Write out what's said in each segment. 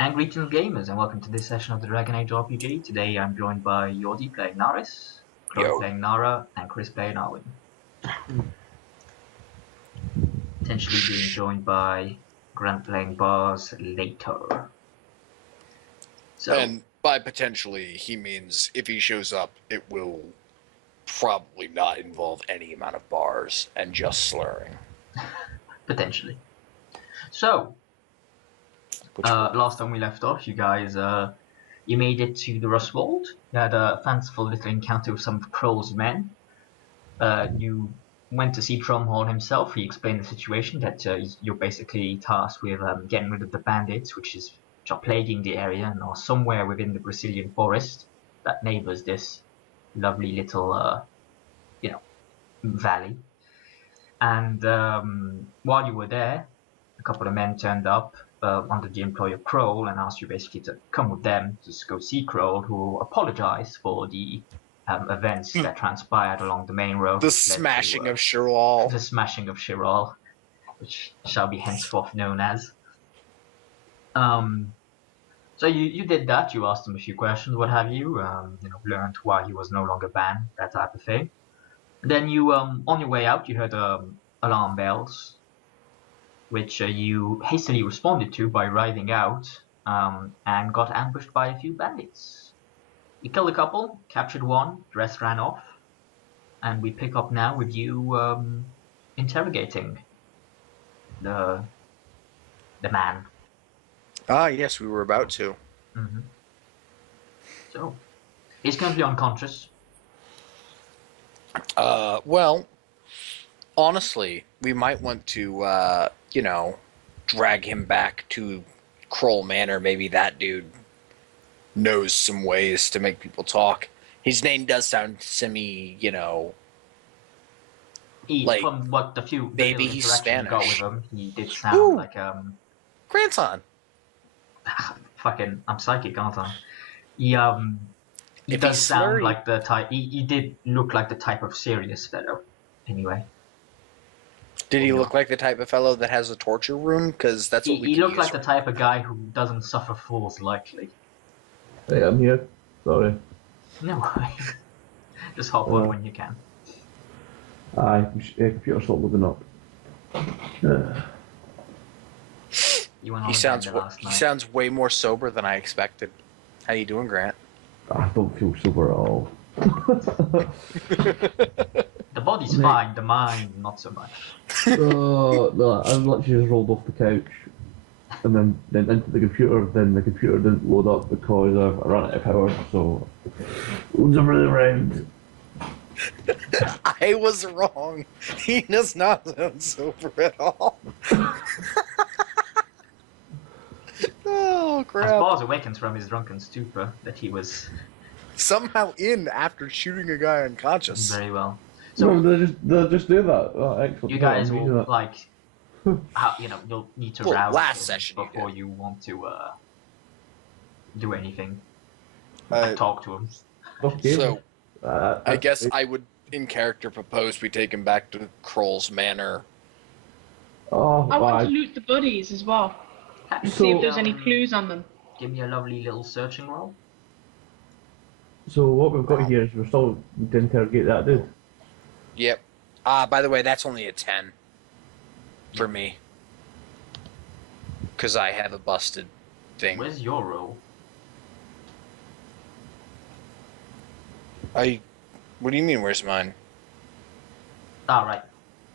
And greetings gamers, and welcome to this session of the Dragon Age RPG. Today I'm joined by Yordi playing Naris, Chloe Yo. playing Nara, and Chris playing Arwen. Potentially being joined by Grant playing Bars later. So, And by potentially, he means if he shows up, it will probably not involve any amount of bars and just slurring. potentially. So, last time we left off, you guys, you made it to the Logerswold. You had a fanciful little encounter with some of Kroll's men. You went to see Tromhorn himself. He explained the situation that you're basically tasked with getting rid of the bandits, which are plaguing the area and are somewhere within the Brecilian forest that neighbors this lovely little, valley. And while you were there, a couple of men turned up under the employ of Kroll and asked you basically to come with them to go see Kroll, who apologized for the events that transpired along the main road. The smashing of Shirlal. The smashing of Shirlal, which shall be henceforth known as. So you did that. You asked him a few questions, what have you. Learned why he was no longer banned, that type of thing. And then you, on your way out, you heard alarm bells, which you hastily responded to by riding out, and got ambushed by a few bandits. You killed a couple, captured one, the rest ran off, and we pick up now with you interrogating the man. Ah, yes, we were about to. Mm-hmm. So, he's currently unconscious. Well, honestly, we might want to, drag him back to Kroll Manor. Maybe that dude knows some ways to make people talk. His name does sound like From what the few maybe little he's interaction you got with Spanish. him, he did sound like Grandson. fucking, I'm psychic, aren't I? He If does he's sound slurry, like the type. He did look like the type of serious fellow. Anyway, did he look like the type of fellow that has a torture room? Because that's what we he could looked use. like the type of guy who doesn't suffer fools lightly. Hey, I'm here. Sorry. No worries. Just hop on when you can. Aye, computer's not loading up. You went on He a sounds bender last night. he sounds way more sober than I expected. How you doing, Grant? I don't feel sober at all. The body's fine, the mind not so much. No, I literally just rolled off the couch and then into the computer. Then the computer didn't load up because I ran out of power. So loads of running around. I was wrong. He does not sound sober at all. Oh As crap! Bars awakens from his drunken stupor that he was Somehow in after shooting a guy unconscious. very well. So No, they'll just do that. Oh, excellent. you guys I'm using will that. you'll need to Well, rouse last him session you before did. you want to do anything. Uh, Talk to him. Okay. So I guess it- I would, in character, propose we take him back to Kroll's Manor. Oh, I want to loot the bodies as well. See if there's any clues on them. Give me a lovely little searching roll. So what we've got here is we're still to interrogate that dude. Yep. By the way, that's only a 10 for me. Because I have a busted thing. Where's your roll? What do you mean, where's mine? Ah, right.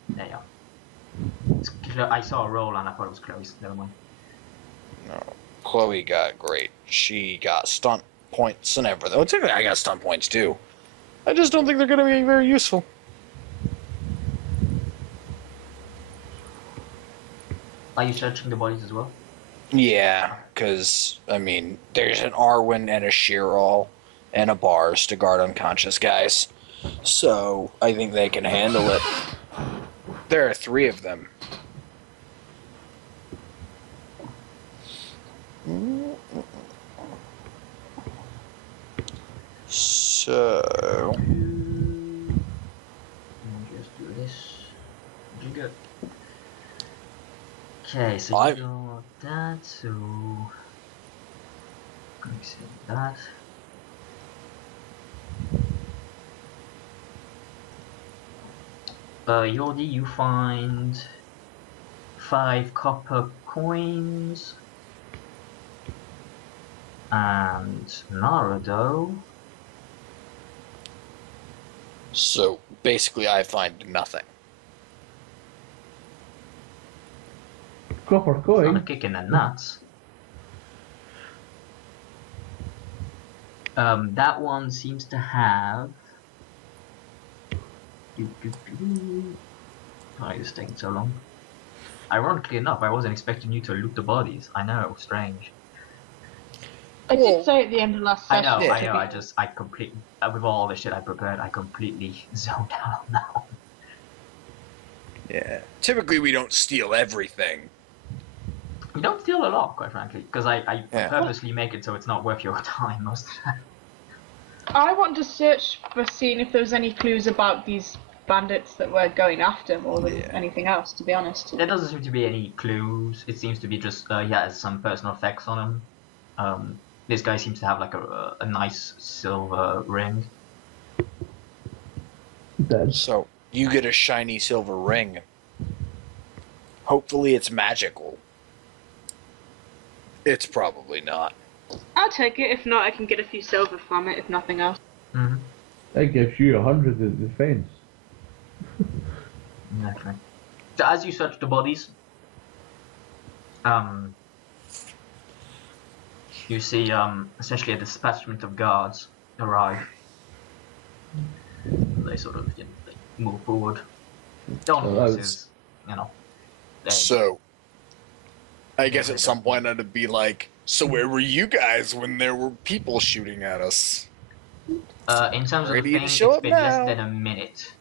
There you are. I saw a roll and I thought it was close. Never mind. No. Chloe got great. She got stunt points and everything. Oh, technically, I got stunt points too. I just don't think they're going to be very useful. Are you searching the bodies as well? Yeah, because, I mean, there's an Arwen and a Shirlal and a Bars to guard unconscious guys. So, I think they can handle it. There are 3 of them. So... Just do this. You good? Okay, so I- you got that, so Accept that. Yordi, you find 5 copper coins. And Naruto. So basically, I find nothing. Copper Not a coin. kick in the nuts. That one seems to have. Why is this taking so long? Ironically enough, I wasn't expecting you to loot the bodies. I know, strange. I Well, did say at the end of last I session. know, Yeah. I know. I completely, with all the shit I prepared, I completely zoned out on that one. Yeah. Typically, we don't steal everything. You don't steal a lot, quite frankly, because I Yeah. purposely make it so it's not worth your time most of the time. I want to search for seeing if there was any clues about these bandits that were going after more than Yeah. anything else, to be honest. There doesn't seem to be any clues. It seems to be just he has some personal effects on him. This guy seems to have like a nice silver ring. Dead. So you get a shiny silver ring. Hopefully, it's magical. It's probably not. I'll take it. If not, I can get a few silver from it, if nothing else. Mm-hmm. That gives you 100 in defense. Exactly. So as you search the bodies, you see essentially a dispatchment of guards arrive. They sort of they move forward. They're on Oh, that was- horses, you know. They, So, I guess at some point I'd be like, so where were you guys when there were people shooting at us? in terms of the Ready to thing, show it's up been now. less than a minute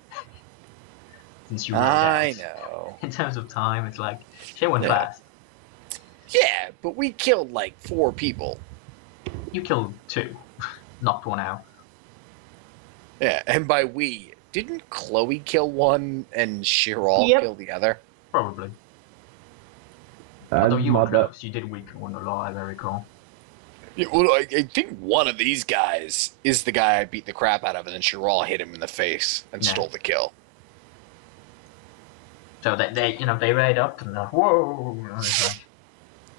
since you rolled I out. know. In terms of time, it's like shit went Yeah. fast. Yeah, but we killed like 4 people. You killed 2, knocked 1 out. Yeah, and by we, didn't Chloe kill one and Chiral Yep. kill the other? Probably. Although And you my were close, you did weaken 1 a lot, as I recall. Yeah, well, I think one of these guys is the guy I beat the crap out of, and then Chiral hit him in the face and Yeah. stole the kill. So they raid up and whoa, and it's like,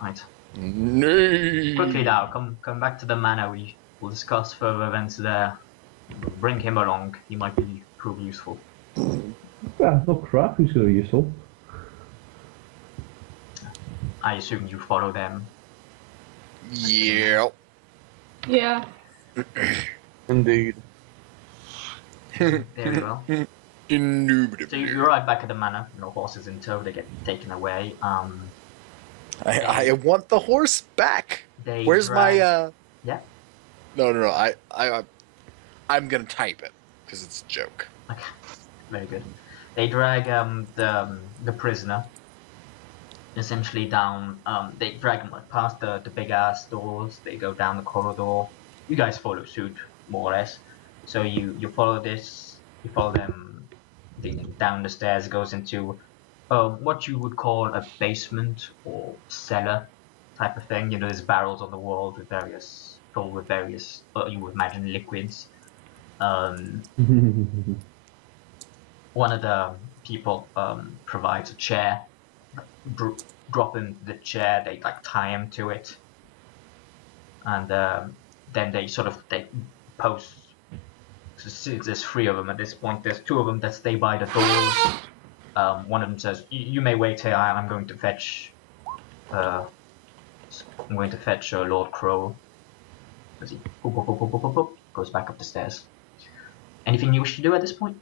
right. No. Quickly now, come back to the manor. We'll discuss further events there. Bring him along. He might prove useful. Ah, no crap, he's so useful. I assume you follow them. Yeah. Yeah. Indeed. Very well. So you Indubitably. arrive back at the manor. No horses in tow. They get taken away. I want the horse back. They Where's drag... my Yeah. No. I'm gonna type it because it's a joke. Okay. Very good. They drag the prisoner essentially down. They drag him past the big ass doors. They go down the corridor. You guys follow suit, more or less. So you follow this. You follow them down the stairs. It goes into what you would call a basement or cellar type of thing. You know, there's barrels on the walls with filled with various, you would imagine, liquids. One of the people provides a chair. Drop in the chair. They tie him to it, and then they post. So there's 3 of them at this point. There's 2 of them that stay by the doors. One of them says, "You may wait here. I'm going to fetch. I'm going to fetch Lord Crow." As he goes back up the stairs. Anything you wish to do at this point?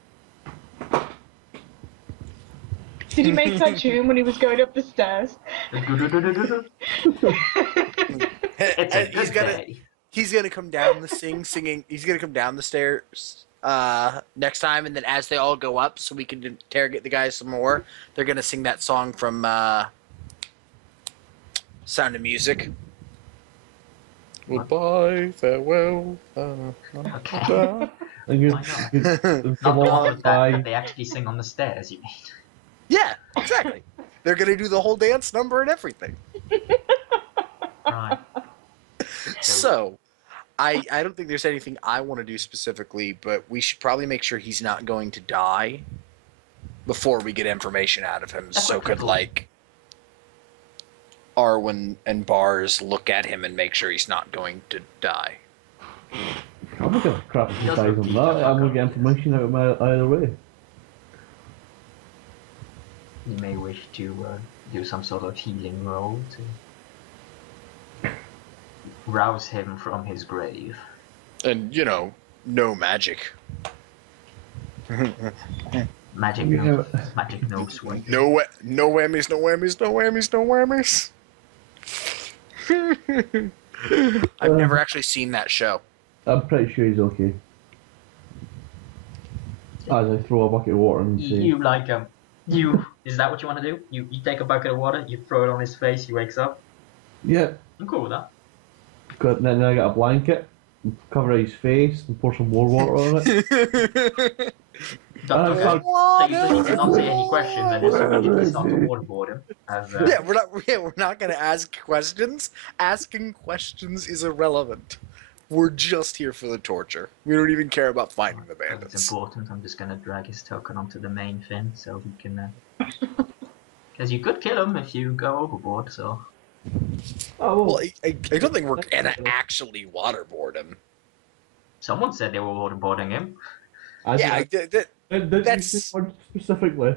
Did he make that tune when he was going up the stairs? It's a good day. He's gonna come down singing. He's gonna come down the stairs next time, and then as they all go up, so we can interrogate the guys some more, they're gonna sing that song from Sound of Music. Goodbye, farewell. Okay. And you, Why not? you, Not the come one on, that bye. they actually sing on the stairs, you mean? Yeah, exactly. They're gonna do the whole dance number and everything. Right. So So, I don't think there's anything I want to do specifically, but we should probably make sure he's not going to die before we get information out of him. That's So quite could, cool. like, Arwen and Bars look at him and make sure he's not going to die. I'm not gonna crap Does size on repeat that. the I'm gonna fuck get up. information out of my either way. You may wish to do some sort of healing roll to rouse him from his grave. And, no magic. Magic Yeah. no, magic no swing. No whammies, no whammies, no whammies, no whammies. I've never actually seen that show. I'm pretty sure he's okay. As I throw a bucket of water and say, You like is that what you want to do? You take a bucket of water, you throw it on his face, he wakes up. yeah. I'm cool with that. Then I get a blanket, cover his face, and pour some more water on it. Doctor, Uh, so you did not say any questions, and just immediately start to waterboard him. As, Yeah, we're not gonna ask questions. Asking questions is irrelevant. We're just here for the torture. We don't even care about finding the It's bandits. important. I'm just gonna drag his token onto the main fin so he can. Because you could kill him if you go overboard. So Oh, Well, I don't think we're gonna actually waterboard him. someone said they were waterboarding him. Yeah, that's that's- specifically.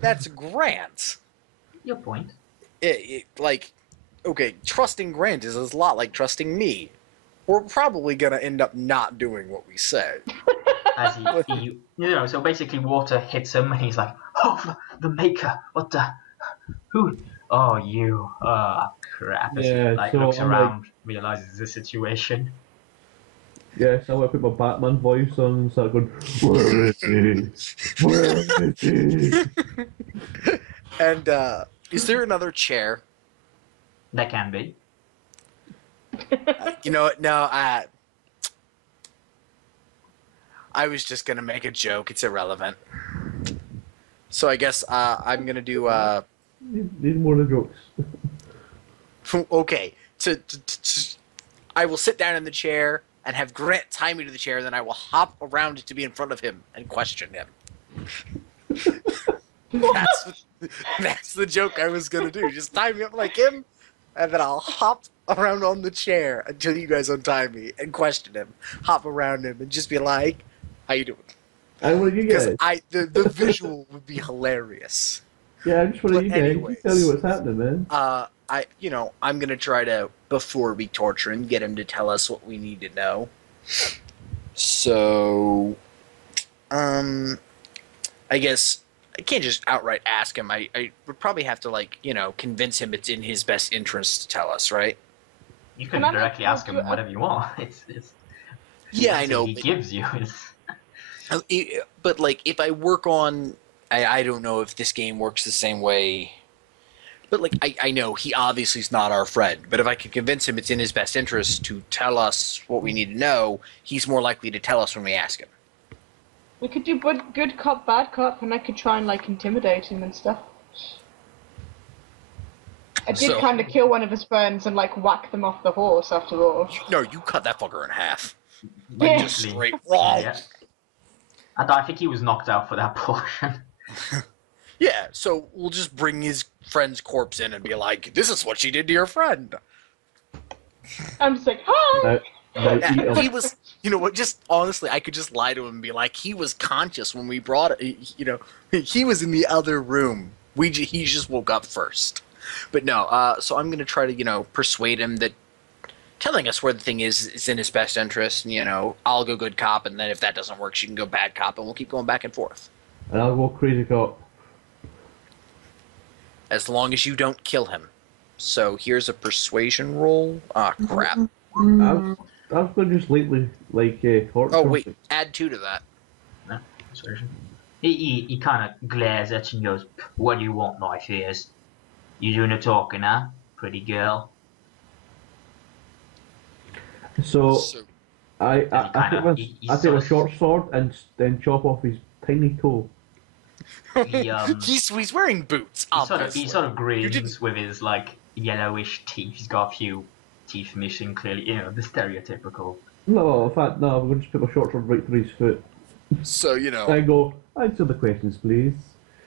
that's Grant. Your point. Okay, trusting Grant is a lot like trusting me. We're probably gonna end up not doing what we said. As so basically water hits him and he's like, oh, the maker, what the, who, oh, you, crap. As Yeah, he like so looks I'm around, realizes the situation. Yeah, so I put my Batman voice on and start going, where is he? Where is he? And is there another chair? That can be. You know what? No, I was just gonna make a joke. It's irrelevant. So I guess I'm gonna do Need more of the jokes. okay. I will sit down in the chair and have Grant tie me to the chair. Then I will hop around to be in front of him and question him. That's the joke I was gonna do. Just tie me up like him, and then I'll hop around on the chair until you guys untie me and question him. Hop around him and just be like, "How you doing?" And what do you Because guys? the visual would be hilarious. Yeah, I'm just what but you guys. anyways, Tell me what's happening, man. I'm gonna try to, before we torture him, get him to tell us what we need to know. So, I guess I can't just outright ask him. I would probably have to convince him it's in his best interest to tell us, right? You can Can I directly make ask him whatever you want. It's Yeah, I what know. he gives you. But if I work on, I don't know if this game works the same way. But I know he obviously is not our friend. But if I can convince him it's in his best interest to tell us what we need to know, he's more likely to tell us when we ask him. We could do good cop, bad cop, and I could try and intimidate him and stuff. I did So- kind of kill one of his friends and whack them off the horse after all. No, you cut that fucker in half. Yeah. Just straight wrong. Yeah. I think he was knocked out for that portion. Yeah, so we'll just bring his friend's corpse in and be like, "This is what she did to your friend." I'm just like, hi! Now eat Yeah, 'em. he was, you know what? Just honestly, I could just lie to him and be like, "He was conscious when we brought it. He was in the other room. He just woke up first." But no, so I'm gonna try to persuade him that telling us where the thing is in his best interest. And, I'll go good cop, and then if that doesn't work, she can go bad cop, and we'll keep going back and forth. And I'll go crazy cop. As long as you don't kill him. So here's a persuasion roll. Ah, crap. I was going to just lately, torture. Oh, wait. Add 2 to that. No, persuasion. He kind of glares at you and goes, "What do you want, my fears? You doing the talking, huh? Pretty girl." So I kinda- take he I take sort a of- short sword and then chop off his tiny toe. He, He's wearing boots, he obviously. sort of You didn't- grins with his yellowish teeth. He's got a few teeth missing, clearly, the stereotypical. No, in fact, no, I'm going to just put my short sword right through his foot. So, I go, answer the questions, please.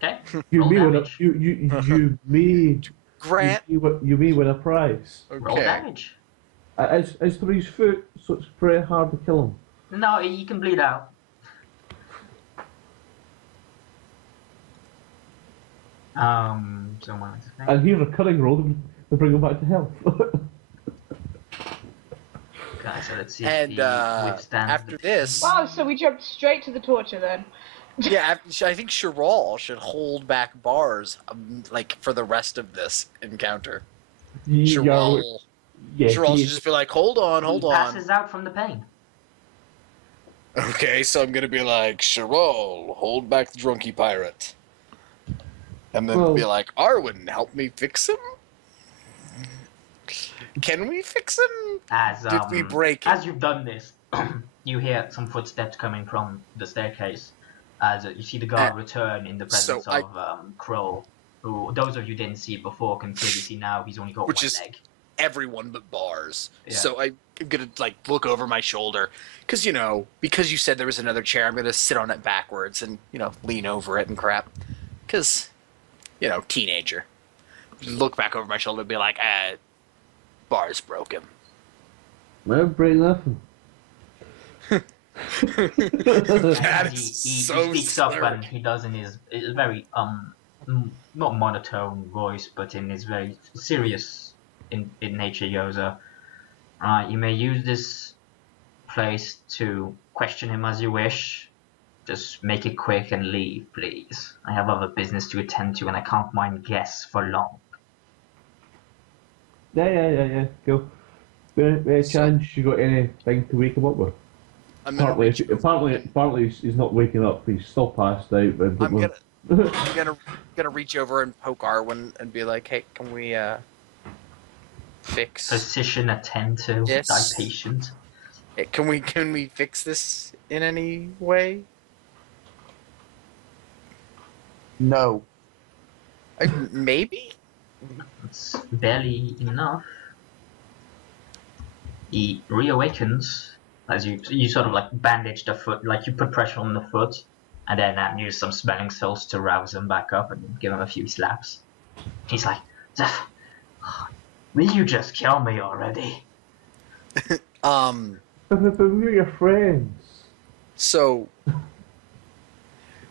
Okay, You roll may win a, damage. you Grant. you may win a prize. Roll Okay. damage. It's through his foot, so it's pretty hard to kill him. No, you can bleed out. So one thing. And here's a cutting roll to bring him back to health. Okay, so let's see And if he withstands after the this, Wow, so we jumped straight to the torture then. yeah, I think Chiral should hold back bars, like for the rest of this encounter. Chiral should just be like, hold on. He passes out from the pain. Okay, so I'm gonna be like, Chiral, hold back the drunky pirate. And then be like, Arwen, help me fix him? Can we fix him? Did we break him? As you've done this, you hear some footsteps coming from the staircase. As you see the guard return in the presence of Kroll, who those of you didn't see before can clearly see now. He's only got one leg. Everyone but Bars. Yeah. So I'm gonna look over my shoulder, because because you said there was another chair, I'm gonna sit on it backwards and lean over it and crap, because teenager. Look back over my shoulder and be like, Bars broke him. No, break nothing. He so speaks up and he does in his very not monotone voice, but in his very serious in nature. Yoza, you may use this place to question him as you wish. Just make it quick and leave, please. I have other business to attend to, and I can't mind guests for long. Yeah. Go. Any chance you got anything to wake him up with? Partly he's not waking up. He's still passed out. But I'm gonna reach over and poke Arwen and be like, "Hey, can we fix Physician, attend to this? thy patient." Hey, can we fix this in any way? No. Maybe. It's barely enough. He reawakens as you sort of bandage the foot, you put pressure on the foot, and then use some smelling salts to rouse him back up and give him a few slaps. He's like, will you just kill me already? But we're your friends. So,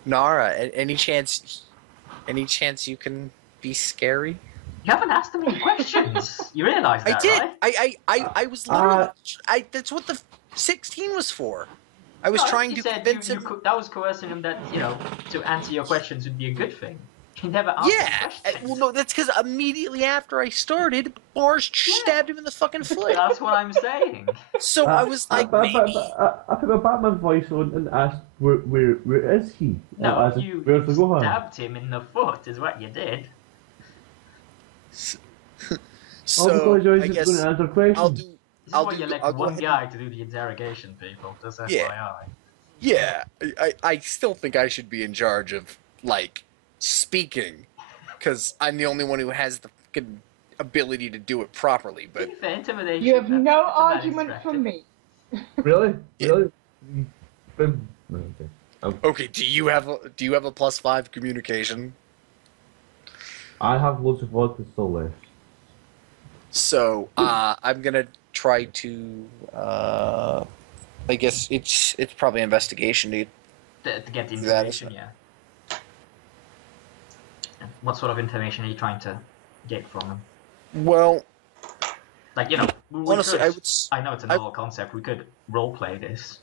Nara, any chance you can be scary? You haven't asked him any questions. You realise that, I did. right? I was literally. That's what the 16 was for. I was trying to convince him. That was coercing him that to answer your questions would be a good thing. He never asked questions. Well, no, that's because immediately after I started, Bars stabbed him in the fucking foot. That's what I'm saying. So I was like, maybe. I put my Batman voice on and asked, where is he? No, you where's the Gohan? stabbed him in the foot, is what you did. So because you're I guess going to answer questions. This is why you elect one guy to do the interrogation, people. Just FYI. Yeah, I still think I should be in charge of speaking, because I'm the only one who has the fucking ability to do it properly. But For intimidation, You have no that's argument instructive. from me. Really? Yeah. Really? okay, do you have a +5 communication? I have loads of vodka still left. So I'm gonna try to. I guess it's probably investigation, dude. To get the information, yeah. What sort of information are you trying to get from him? Well, honestly, I know it's a novel concept. We could roleplay this.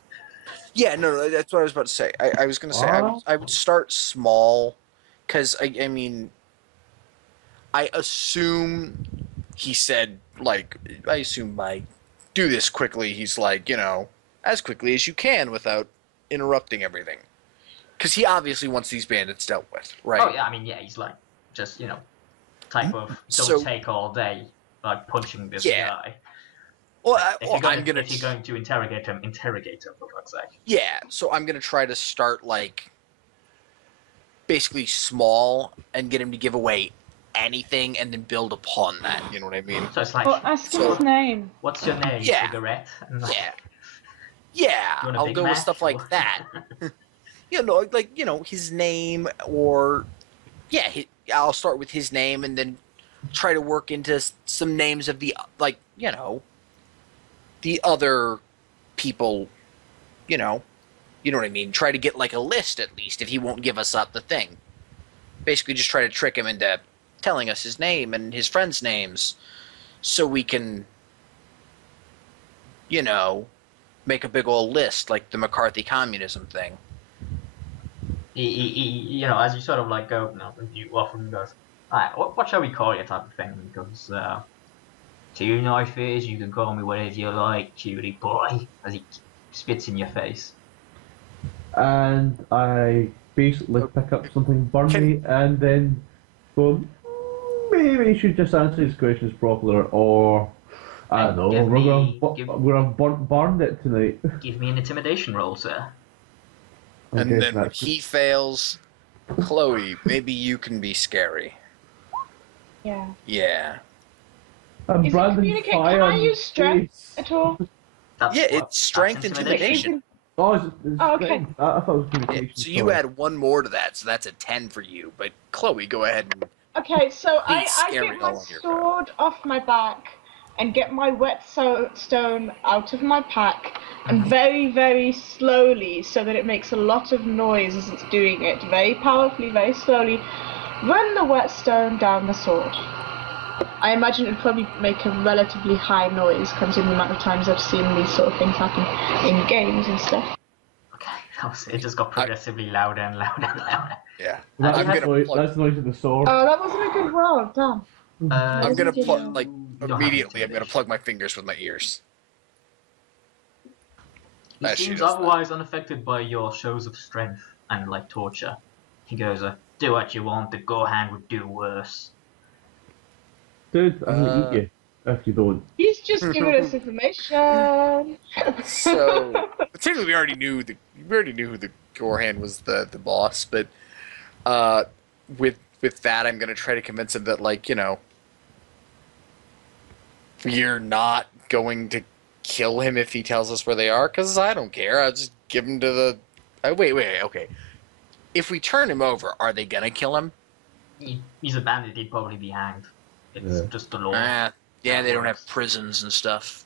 Yeah, no, that's what I was about to say. I was gonna say I would start small, because I mean, I assume he said I assume by do this quickly. He's as quickly as you can without interrupting everything, because he obviously wants these bandits dealt with, right? Oh yeah, I mean he's just type of don't take all day punching this guy. Well, if you're going to interrogate him for fuck's sake. Yeah, so I'm gonna try to start basically small and get him to give away anything and then build upon that. You know what I mean? So it's like, Or ask him So- his name. what's your name? Yeah. Cigarette? And like, Yeah. Yeah, you want a I'll Big go with Mac, stuff or- like that. You know, like, you know, his name, or yeah, I'll start with his name and then try to work into some names of the, like, you know, the other people, you know what I mean? Try to get like a list at least if he won't give us up the thing. Basically just try to trick him into telling us his name and his friends' names so we can, you know, make a big old list like the McCarthy communism thing. you know, as you sort of like go, you often goes, alright, what shall we call you type of thing? Because, two knifers, you can call me whatever you like, cutie boy, as he spits in your face. And I basically pick up something burny and then go, maybe you should just answer these questions properly, or I don't know, Give me- we're gonna burn it tonight. Give me an intimidation roll, sir. And Okay, then when that's- he fails, Chloe, maybe you can be scary. Yeah. Yeah. I'm Is it branding communicate? fire Can I on use strength face. at all? That's Yeah, what- it's strength, that's intimidation. Oh, it's Oh, okay. strength. I thought it was Yeah, communication. so you add one more to that, so that's a 10 for you. But Chloe, go ahead and Okay, so I scary get my all on your sword off my back and get my whetstone out of my pack and very, very slowly, so that it makes a lot of noise as it's doing it, very powerfully, very slowly, run the whetstone down the sword. I imagine it would probably make a relatively high noise, considering the amount of times I've seen these sort of things happen in games and stuff. Okay, it just got progressively louder and louder and louder. yeah. That's, I'm gonna plug, that's the noise of the sword. Oh, that wasn't a good roll, damn. I'm gonna you plug know, like You don't have immediately. I'm gonna intimidation. plug my fingers with my ears. He As she seems does that. otherwise unaffected by your shows of strength and like torture. He goes, do what you want, the go hand would do worse. Dude, I'm gonna eat you if you don't. He's just giving us information. So technically, we already knew who the Gorehand was the boss, but with that, I'm gonna try to convince him that, like, you know, we're not going to kill him if he tells us where they are, because I don't care. I'll just give him to the. Wait, okay. If we turn him over, are they gonna kill him? He's a bandit, he'd probably be hanged. It's Yeah. just the law. Yeah, they don't have prisons and stuff.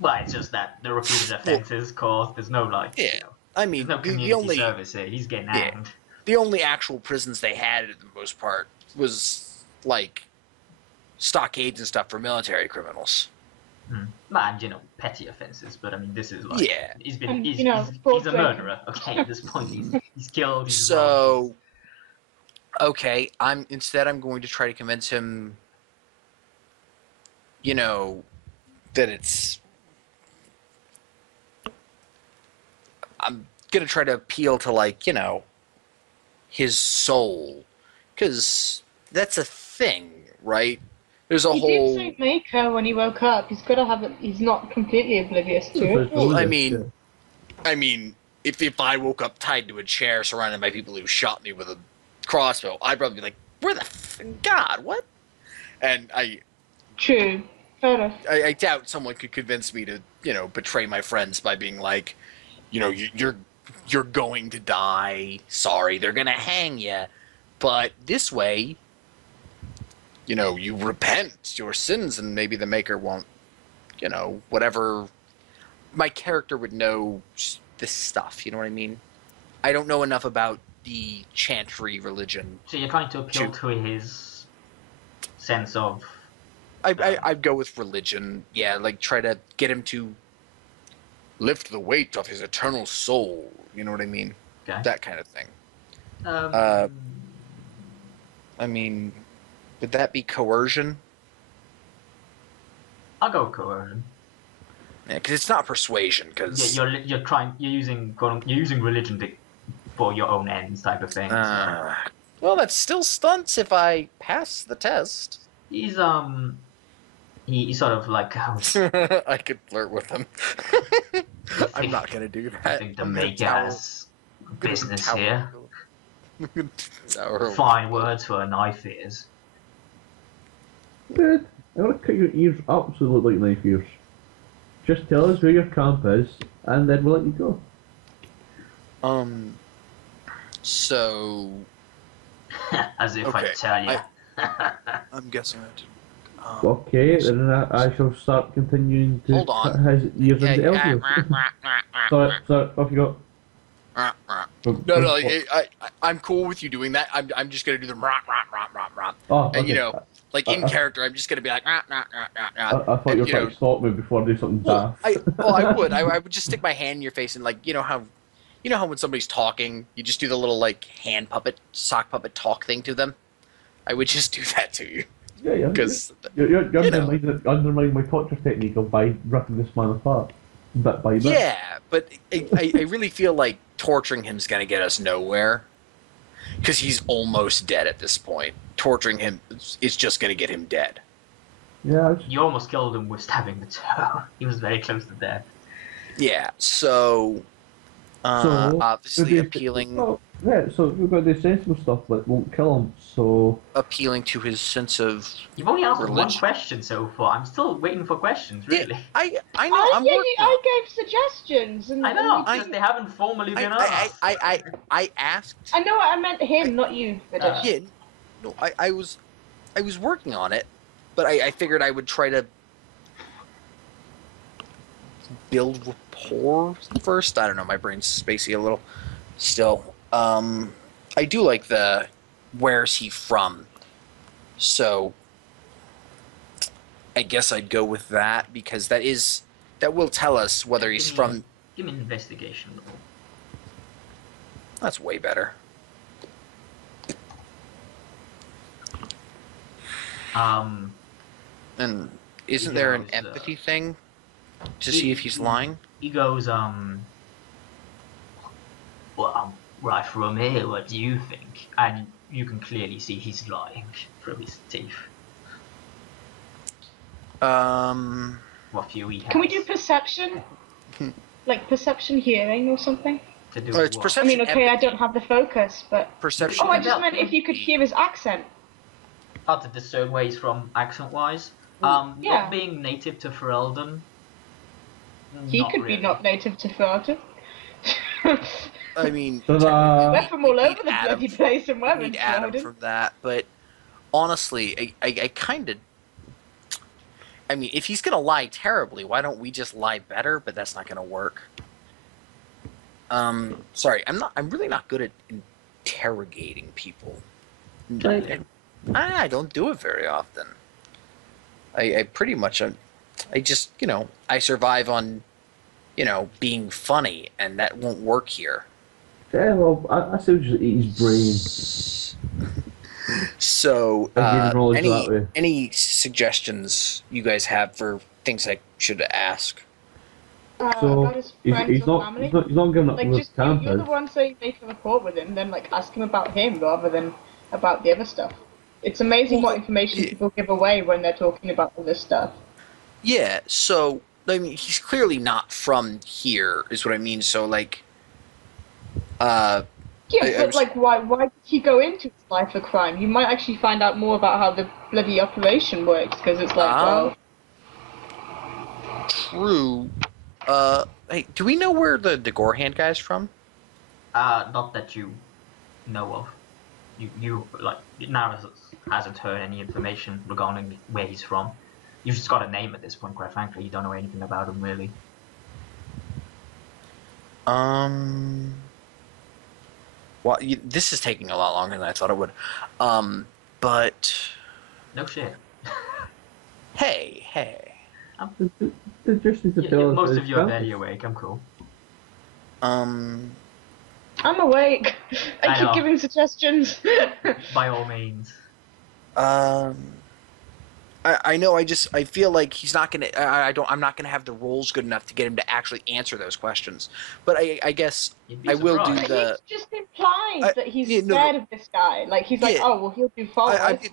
Well, it's just that the repeated offences caused, there's no like, Yeah. you know, I there's mean, no the community only service here, he's getting Yeah. hanged. the only actual prisons they had, at the most part, was like stockades and stuff for military criminals. And, you know, petty offences, but I mean, this is like, Yeah. he's And, he's a fraud murderer, okay, at this point, he's killed, he's So, okay, I'm going to try to convince him, you know, that it's. I'm gonna try to appeal to, like, you know, his soul, because that's a thing, right? There's a He whole. did say Maker when he woke up. He's got to have it. He's not completely oblivious to it. Well, I mean, if I woke up tied to a chair surrounded by people who shot me with a crossbow, I'd probably be like, "Where the God? What?" And True. Fair enough. I doubt someone could convince me to, you know, betray my friends by being like, you know, you're going to die. Sorry, they're gonna hang you. But this way, you know, you repent your sins, and maybe the Maker won't, you know, whatever. My character would know this stuff. You know what I mean? I don't know enough about the chantry religion. So you're trying to appeal to his sense of... I'd go with religion. Yeah, like try to get him to lift the weight of his eternal soul. You know what I mean? Okay. That kind of thing. Um, I mean, would that be coercion? I'll go coercion. Yeah, because it's not persuasion. Because You're using religion for your own ends type of thing. So. well, that still stunts if I pass the test. He's he sort of like I could flirt with him. I'm not gonna do I that. think the I'm gonna Maker tower- has business tower- here. tower- Fine words for a knife is. Good. I'm gonna cut your ears up so they look like knife ears. Just tell us where your camp is, and then we'll let you go. So As if I Okay, tell you. I'm guessing that. Okay, then I shall start continuing to Hold on. cut his ears into Yeah, elbows. Sorry, off you go. No, I'm cool with you doing that. I'm just gonna do the Oh, and okay. you know, like in I- character, I'm just gonna be like I thought you were trying to stop me before I do something Well, daft. I would just stick my hand in your face and like you know how when somebody's talking, you just do the little like hand puppet, sock puppet talk thing to them. I would just do that to you Yeah. because You're you know. undermining my torture technique of by ripping this man apart, bit by bit. Yeah, but I really feel like torturing him is gonna get us nowhere because he's almost dead at this point. Torturing him is just gonna get him dead. Yeah. You almost killed him with stabbing the toe. He was very close to death. Yeah, so obviously we've appealing so we've got the sensible stuff that won't kill him. So appealing to his sense of You've only asked one religion. question so far. I'm still waiting for questions, really. Yeah, I know. I'm working. I gave suggestions, and I know, and because they haven't formally been asked. I asked. I know what I meant him, not you, British. Yeah, no, I was working on it, but I figured I would try to build rapport first. I don't know, my brain's spacey a little still. I do like the where's he from, so I guess I'd go with that because that will tell us whether he's from. Give me an investigation level. That's way better. And isn't there an empathy thing to see if he's lying? He goes, well, I'm right from here, what do you think? And you can clearly see he's lying through his teeth. What few he has. Can we do perception? Like perception hearing or something? To do It's what? perception. I mean, okay, empathy. I don't have the focus, but... Perception. Oh, I just meant if you could hear his accent. Hard to discern where he's from accent-wise. Yeah. Not being native to Ferelden. He could be not native to Ferelden. I mean, Ta-da! We're from all over the Adam bloody place and we're in need Adam Ferelden. from that, but honestly, I kind of. I mean, if he's gonna lie terribly, why don't we just lie better? But that's not gonna work. Sorry, I'm really not good at interrogating people. I don't do it very often. I pretty much I just I survive on being funny, and that won't work here. Yeah, well, I still just eat his brain. So, And gain knowledge that way. any suggestions you guys have for things I should ask? So about his he's friends or not family. he's not giving up Like, with just camp you're the is. one saying make a report with him, then like ask him about him rather than about the other stuff. It's amazing what information people give away when they're talking about all this stuff. Yeah, so I mean, he's clearly not from here, is what I mean. So like, Yeah, I but was- like, why did he go into his life of crime? You might actually find out more about how the bloody operation works, because it's like, well, true. Hey, do we know where the Gorhand guy's from? Not that you know of. You like Naris hasn't heard any information regarding where he's from. You've just got a name at this point, quite frankly. You don't know anything about him, really. Well, this is taking a lot longer than I thought it would. But No shit. hey. They just need to tell us Most his of you are camp barely is. awake. I'm cool. I'm awake. I I keep know. giving suggestions. By all means. I know. I feel like he's not gonna. I'm not gonna have the roles good enough to get him to actually answer those questions. But I guess You'd be I will do surprised. the. He's just implied that he's yeah, no, scared of this guy. Like, he's like, Yeah. oh, well, he'll do far I- worse.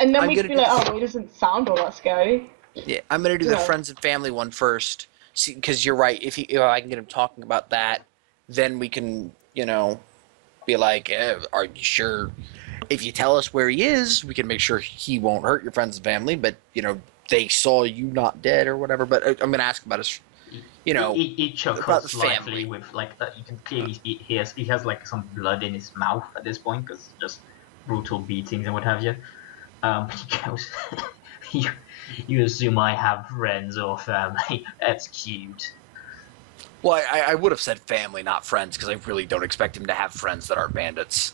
And then I'm we gonna could be do like, this- oh, well, he doesn't sound all that scary. Yeah, I'm gonna do the Yeah. friends and family one first. See, because you're right. If I can get him talking about that, then we can be like, are you sure? if you tell us where he is, we can make sure he won't hurt your friends and family. But they saw you not dead or whatever. But I'm gonna ask about his, He about chuckles the slightly family. with you can clearly he has like some blood in his mouth at this point because just brutal beatings and what have you. He goes, you assume I have friends or family? That's cute. Well, I would have said family, not friends, because I really don't expect him to have friends that aren't bandits.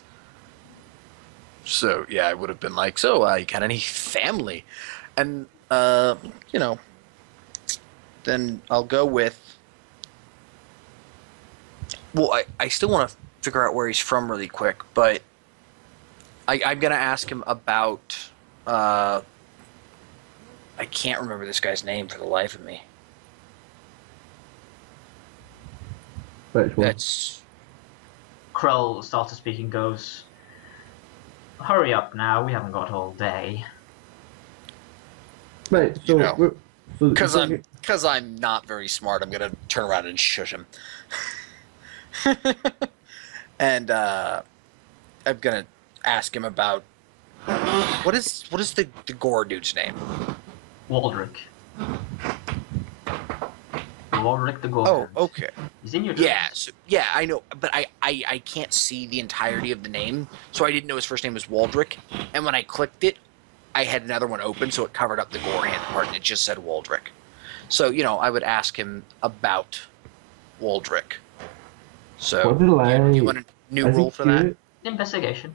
So yeah, I would have been like, so you got any family? And then I'll go with. Well, I still want to figure out where he's from really quick, but I'm gonna ask him about. I can't remember this guy's name for the life of me. Which one? That's Krull starts to speak and goes, hurry up now, we haven't got all day. Right, so because I'm not very smart. I'm gonna turn around and shush him, and I'm gonna ask him about what is the gore dude's name? Waldrick. Waldrick the Gore. Oh, okay. He's in your Yeah, I know, but I can't see the entirety of the name, so I didn't know his first name was Waldrick. And when I clicked it, I had another one open, so it covered up the gore hand part, and it just said Waldrick. So I would ask him about Waldrick. So What did do you want a new rule for that? Investigation.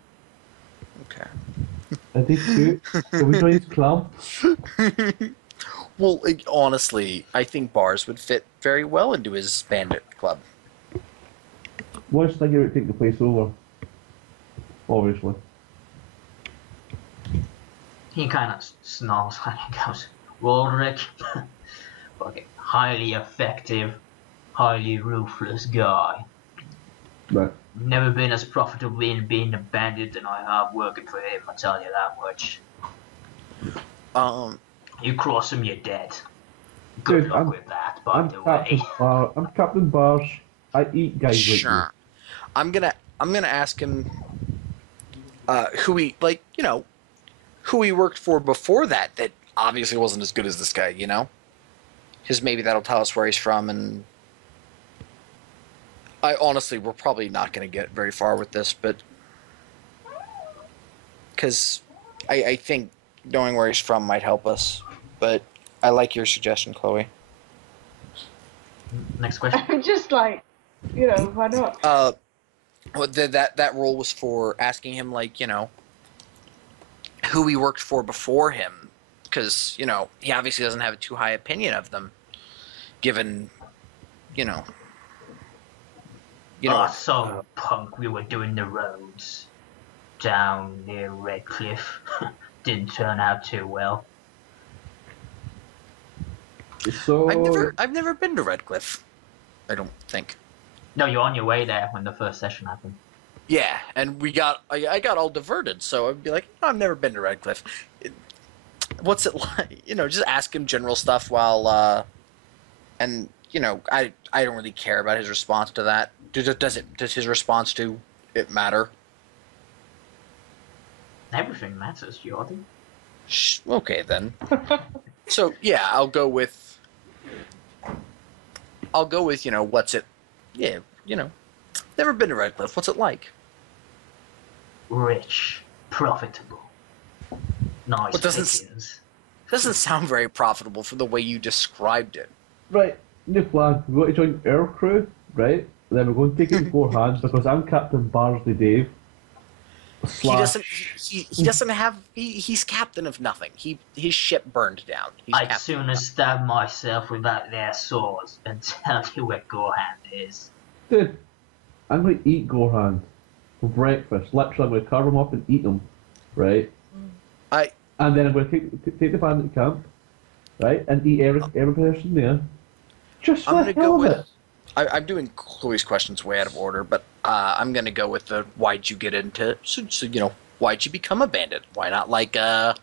Okay. Are they cute? Are we join his club? Well, honestly, I think bars would fit very well into his bandit club. What's the thing about taking the place over? Obviously. He kind of snarls and he goes, Waldrick, fucking highly effective, highly ruthless guy. Right. Never been as profitable in being a bandit than I have working for him, I tell you that much. You cross him, you're dead. Good Dude, luck with that, by I'm the way. I'm Captain Bars. I eat guys Sure. like I'm gonna ask him who he who he worked for before that obviously wasn't as good as this guy, Because maybe that'll tell us where he's from, and I honestly we're probably not gonna get very far with this, but because I think knowing where he's from might help us. But I like your suggestion, Chloe. Next question. I'm just like, why not? Well, that role was for asking him, who he worked for before him, because he obviously doesn't have a too high opinion of them, given So punk, we were doing the roads down near Redcliffe. Didn't turn out too well. So I've never been to Redcliffe. I don't think. No, you're on your way there when the first session happened. Yeah, and I got all diverted, so I'd be like, I've never been to Redcliffe. What's it like? Just ask him general stuff while, and I don't really care about his response to that. Does his response to it matter? Everything matters, Jordy. Okay then. So yeah, I'll go with what's it? Yeah, never been to Redcliffe. What's it like? Rich, profitable, nice pickings. Doesn't sound very profitable from the way you described it. right, new plan. We're going to join our crew, right? Then we're going to take it beforehand because I'm Captain Barsley Dave. He doesn't have. He's captain of nothing. His ship burned down. I'd sooner stab myself with that there sword and tell you where Gorhand is. Dude, I'm going to eat Gorhand for breakfast. Literally, I'm going to carve him up and eat him, right? And then I'm going to take the bandit camp, right, and eat every person there. Just for the hell of it. I'm doing Chloe's questions way out of order, but I'm going to go with the why'd you get into, so why'd you become a bandit? Why not I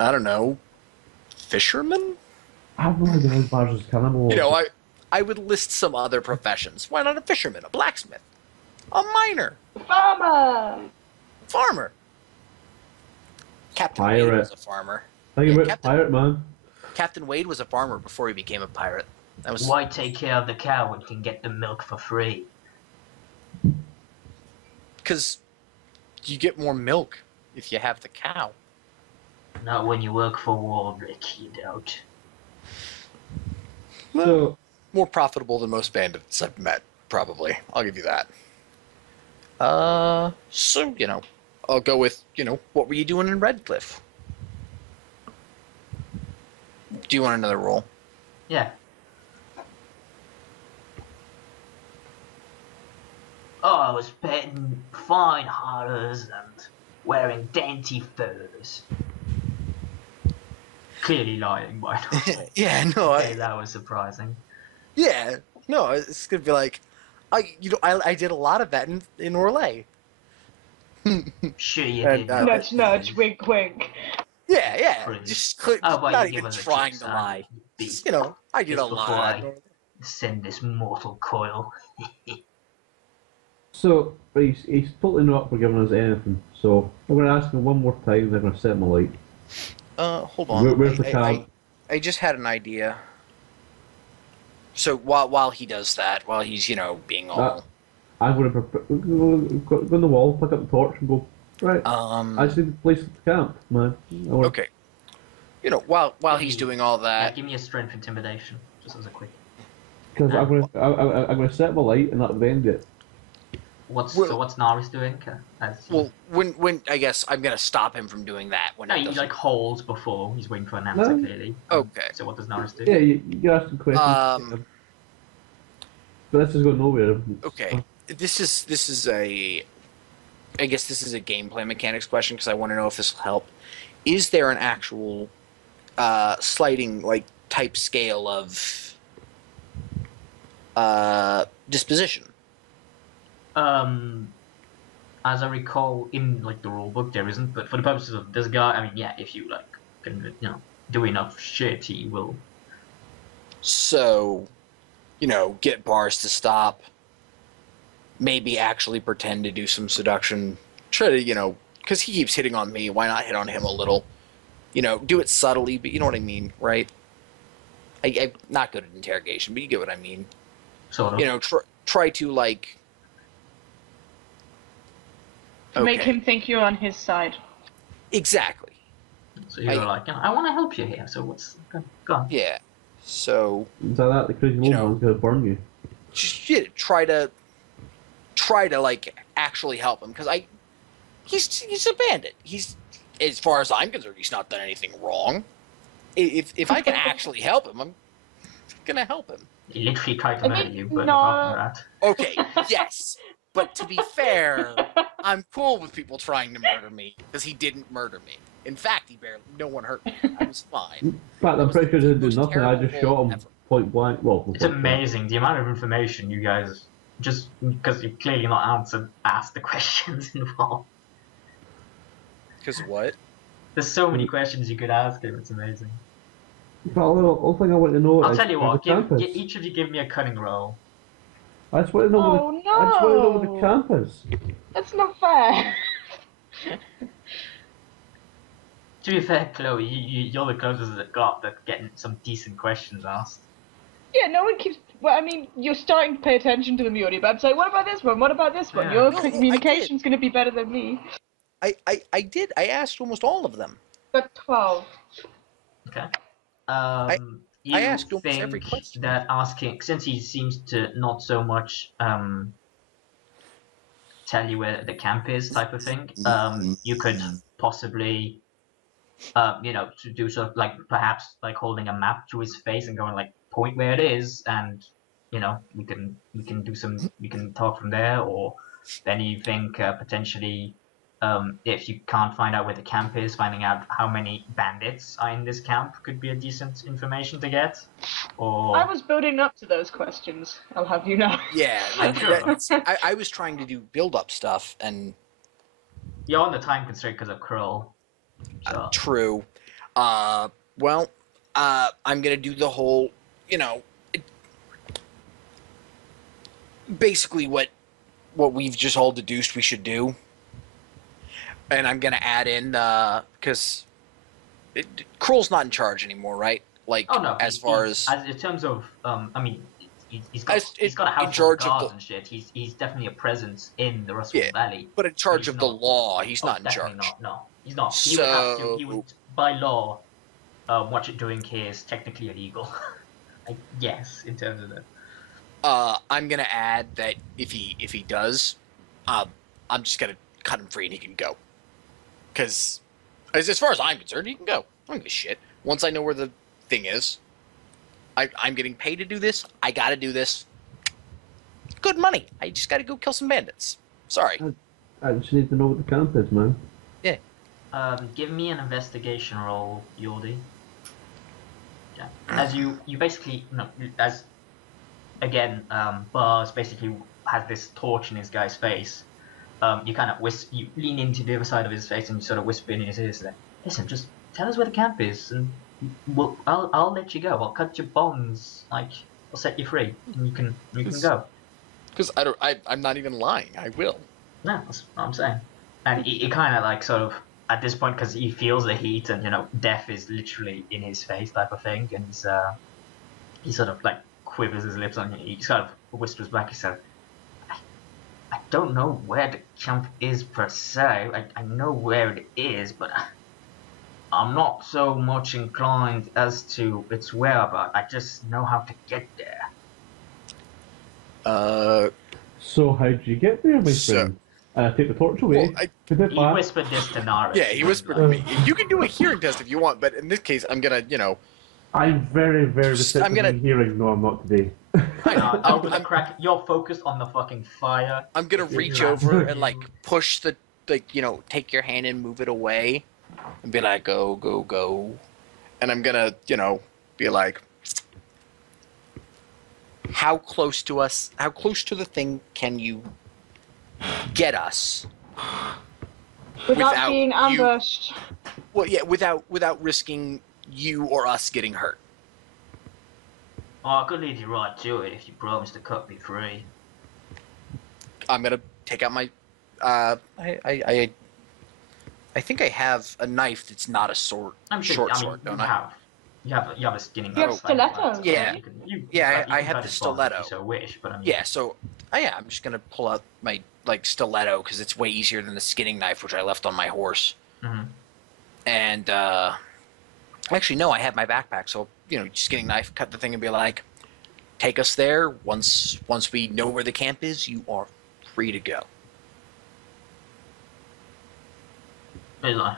don't know, fisherman? I have no idea how Bars is cannibal. I would list some other professions. Why not a fisherman, a blacksmith, a miner? Farmer! Farmer. Captain Wade Pirate. was a farmer. Think Yeah, about Captain- pirate, man. Captain Wade was a farmer before he became a pirate. That was Why take care of the cow when you can get the milk for free? because you get more milk if you have the cow. Not when you work for Warwick, you don't. So, More profitable than most bandits I've met, probably. I'll give you that. So, I'll go with, what were you doing in Redcliffe? Do you want another roll? Yeah. Oh, I was petting fine horrors and wearing dainty furs. Clearly lying, by the way. Yeah, no, Okay, that was surprising. yeah, no, it's gonna be like, I did a lot of that in Orlais. Sure you And, did. Nudge, nudge, wink, wink. Yeah, Brilliant. just How about not you even give us a trying kiss, to son, lie. you Just, beast, I did just a lot before of I that. send this mortal coil. so he's totally not forgiving us anything. So I'm going to ask him one more time. They're going to set him alight. Hold on. Where's the camp? I just had an idea. So while he does that, while he's being all I'm going to go on the wall, pick up the torch, and go. Right. I just need to place the camp, man. Okay. While he's doing all Yeah, that, give me a strength intimidation, just as a quick. Because I'm going to set the light, and that'll end it. What's Well- Naris doing? well, when I guess I'm gonna stop him from doing that when No, it he doesn't. like holds before he's waiting for an answer. No. Clearly. Okay. So what does Naris do? Yeah, you ask him questions. But this is going nowhere. Okay. This is a. I guess this is a gameplay mechanics question because I want to know if this will help. Is there an actual sliding type scale of disposition? As I recall, in the rulebook, there isn't. But for the purposes of this guy, I mean, yeah, if you can do enough shit, he will. So, get bars to stop. Maybe actually pretend to do some seduction. Try to, because he keeps hitting on me. Why not hit on him a little? Do it subtly, but you know what I mean, right? I'm not good at interrogation, but you get what I mean. Sort of. Try to Make Okay. him think you're on his side. Exactly. So you're I want to help you here. So what's go on? Yeah. So Is that the crazy woman's going to burn you? just try to actually help him because he's a bandit. He's, as far as I'm concerned, he's not done anything wrong. If I can actually help him, I'm gonna help him. He literally tried to I murder mean, you, but no. apart from that. Okay, yes, but to be fair, I'm cool with people trying to murder me because he didn't murder me. In fact, no one hurt me. I was fine. In fact, I'm pretty sure he didn't do Most nothing. I just terrible shot him ever. point blank. Well, It's amazing the amount of information you guys just because you've clearly not asked the questions involved. Because what? There's so many questions you could ask him. It's amazing. But the only thing I want to know I'll is tell you where what. the camp is. Each of you give me a cunning roll. I just want to know Oh, where I just want to know where no. the camp is. That's not fair. To be fair, Chloe, you're the closest it got to getting some decent questions asked. Yeah, no one keeps. Well, I mean, you're starting to pay attention to the Muni, but I'm saying, what about this one? What about this one? Yeah. Your No, I communication's going to be better than me. I did. I asked almost all of them. But 12. Okay. You I asked almost think every question. that asking, since he seems to not so much tell you where the camp is, type of thing, you could possibly, to do sort of perhaps holding a map to his face and going point where it is, and we can do some, we can talk from there, or then you think potentially. If you can't find out where the camp is, finding out how many bandits are in this camp could be a decent information to get. Or I was building up to those questions, I'll have you know. Yeah, Sure. I was trying to do build-up stuff, and you're on the time constraint because of Krull. So true. Well, I'm gonna do the whole, basically what we've just all deduced we should do. And I'm gonna add in because Kroll's not in charge anymore, right? Like Oh no, as far as in terms of I mean, he's As got a in house full of charge of guards the and shit. He's definitely a presence in the yeah, Rustful Valley. but in charge He's of the not. law, he's Oh, not in definitely charge. not. No, he's not. He would have to. He would, So by law, what you're doing here is technically illegal. I guess in terms of that. I'm gonna add that if he does, I'm just gonna cut him free and he can go. Because as far as I'm concerned, he can go. I don't give a shit. Once I know where the thing is, I'm getting paid to do this. I gotta do this. Good money. I just gotta go kill some bandits. Sorry. I just need to know what the camp is, man. Yeah. Give me an investigation roll, Yordi. Yeah. As you basically as again, Bars basically has this torch in his guy's face. You kind of you lean into the other side of his face and you sort of whisper in his ear, like, "Listen, just tell us where the camp is, and I'll let you go. I'll cut your bonds. Like, I'll set you free, and you can go." Because I'm not even lying. I will. No, that's what I'm saying. And he kind of like sort of at this point, because he feels the heat and death is literally in his face type of thing, and he sort of like quivers his lips on. He sort of whispers back. He said, I don't know where the camp is per se. I know where it is, but I'm not so much inclined as to its whereabouts. I just know how to get there. So how did you get there, my friend? And I take the torch away. Well, He whispered this to Nara. Yeah, he whispered to me. You can do a hearing test if you want, but in this case, I'm gonna, I'm very, very receptive I'm gonna- in hearing. No, I'm not today. Over the crack. You're focused on the fucking fire. I'm gonna reach over and like push the take your hand and move it away, and be like, go, go, go, and I'm gonna be like, how close to us? How close to the thing can you get us Without being you- ambushed. Well, yeah, without risking you or us getting hurt. Oh, I could lead you right to it if you promise to cut me free. I'm gonna take out my. I think I have a knife that's not a sword. I'm sure. Short I mean, sword, don't you I? have. You have a skinning. You have knife, stiletto. so Yeah. I have cut the his bonds if stiletto. you so wish, but I mean, Yeah, so I'm just gonna pull out my stiletto because it's way easier than the skinning knife which I left on my horse. Mhm. And actually, no, I have my backpack, so skinning knife, cut the thing, and be like, take us there. Once we know where the camp is, you are free to go. He's like,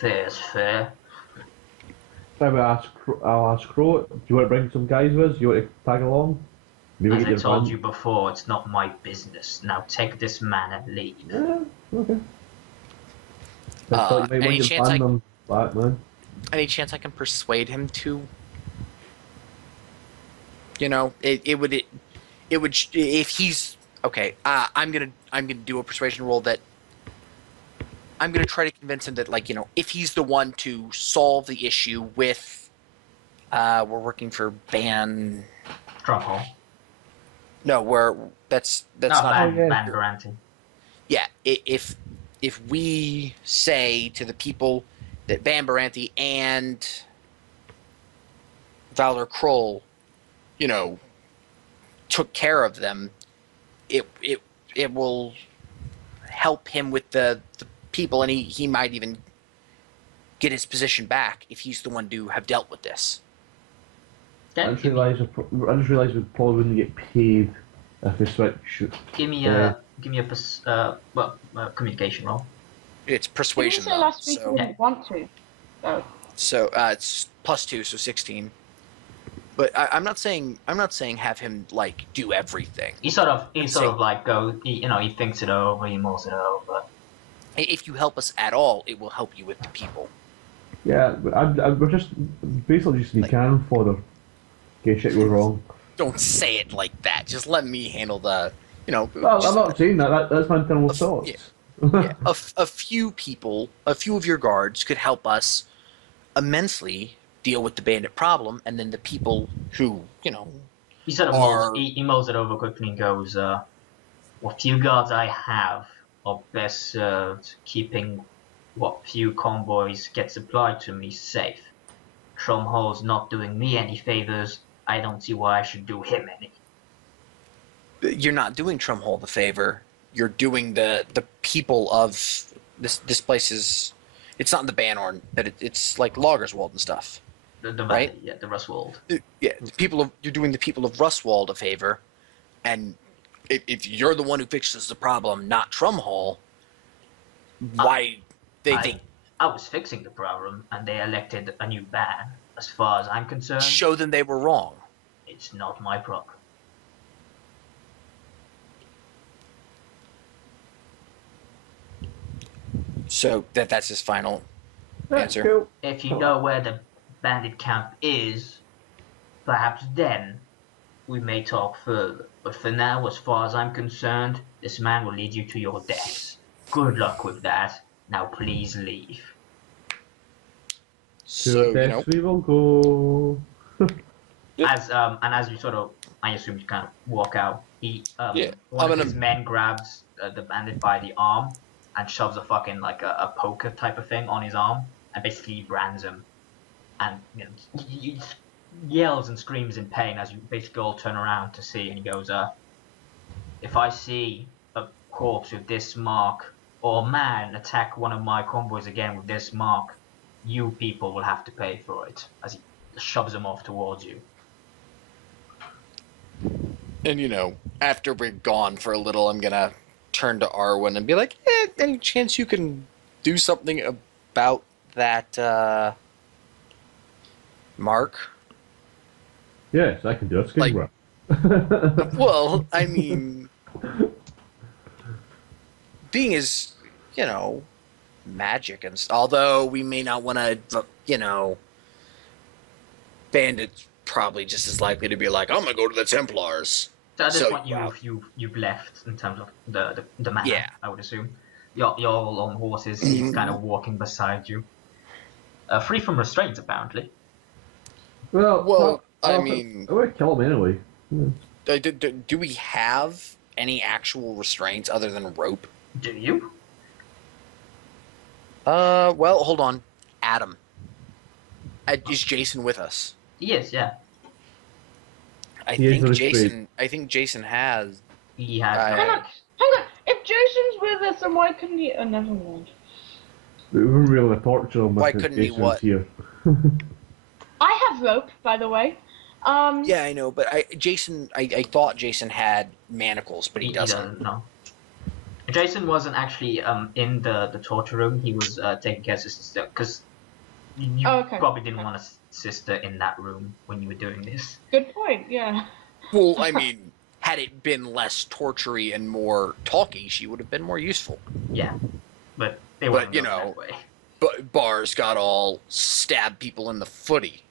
fair's fair. I'll ask Crow. Do you want to bring some guys with us? You want to tag along? Maybe As get I your told band- you before, it's not my business. Now take this man and leave. Yeah, okay. I thought you might any want your chance band I- them back, man. Any chance I can persuade him to? It would if he's okay. I'm gonna do a persuasion roll that I'm gonna try to convince him that if he's the one to solve the issue with we're working for Bann. Stronghold. No, that's No, not Bann, yeah. Bann Garanti. yeah. If we say to the people that Van Baranthi and Valor Kroll, took care of them, it will help him with the people, and he might even get his position back if he's the one to have dealt with this. I just realised we probably wouldn't get paid if we switch. Give me Yeah. a communication roll. It's Didn't you persuasion, say though. last week you So, didn't want to? Oh. it's +2, so 16. But I'm not saying have him do everything. He sort of like goes. He thinks it over. He mulls it over. If you help us at all, it will help you with the people. Yeah, we're just basically just need cannon fodder. In case shit goes wrong. Don't say it like that. Just let me handle the, Well, just- I'm not saying that. That's my internal thoughts. yeah, a few people, a few of your guards could help us immensely deal with the bandit problem, and then the people who, He sort of Or- mulls it over quickly and goes, "What few guards I have are best served keeping what few convoys get supplied to me safe. Tromhol's not doing me any favors. I don't see why I should do him any. You're not doing Trumhole the favor. You're doing the people of this place is. It's not in the Bann, but it's like Logerswold and stuff. The Right? valley, yeah, the Rustwold. Yeah, you're doing the people of Rustwold a favor, and if you're the one who fixes the problem, not Trumhole, why they think I was fixing the problem, and they elected a new ban. As far as I'm concerned, show them they were wrong. it's not my problem. So that's his final That's answer. cool. If you know where the bandit camp is, perhaps then we may talk further. But for now, as far as I'm concerned, this man will lead you to your deaths. Good luck with that. Now please leave. So, To you know, death we will go. As you sort of, I assume you kind of walk out. One of his men grabs the bandit by the arm and shoves a fucking like a poker type of thing on his arm and basically brands him. And he yells and screams in pain as you basically all turn around to see. And he goes, "If I see a corpse with this mark or a man attack one of my convoys again with this mark, you people will have to pay for it." As he shoves him off towards you. and you know, after we're gone for a little, I'm gonna turn to Arwen and be like, any chance you can do something about that mark? Yes, I can do a skin Like- grab. Well, I mean, being as, you know, magic and stuff, although we may not want to, you know, Bandit's probably just as likely to be like, I'm gonna go to the Templars. So at this So, point, yeah. you've left in terms of the manor, Yeah. I would assume. You're all on horses. He's kind of walking beside you, free from restraints apparently. Well, I I mean, would kill him anyway. Yeah. do we have any actual restraints other than rope? Do you? Well, hold on. Adam. Is Jason with us? He is, yeah. I He is think restrained. Jason has. He has. I- no Hang on, legs. hang on. If Jason's with us, then why couldn't he? Oh, never mind. We wouldn't really torture him. Why if couldn't he Jason's what? Here. I have rope, by the way. Yeah, I know, but I thought Jason had manacles, but he doesn't. No. Jason wasn't actually in the torture room. He was taking care of his sister because you Oh, okay. probably didn't want a sister in that room when you were doing this. Good point. Yeah. Well, I mean, had it been less tortury and more talky, she would have been more useful. Yeah, but they But, weren't you going know, that way. But Bars got all stab people in the footy.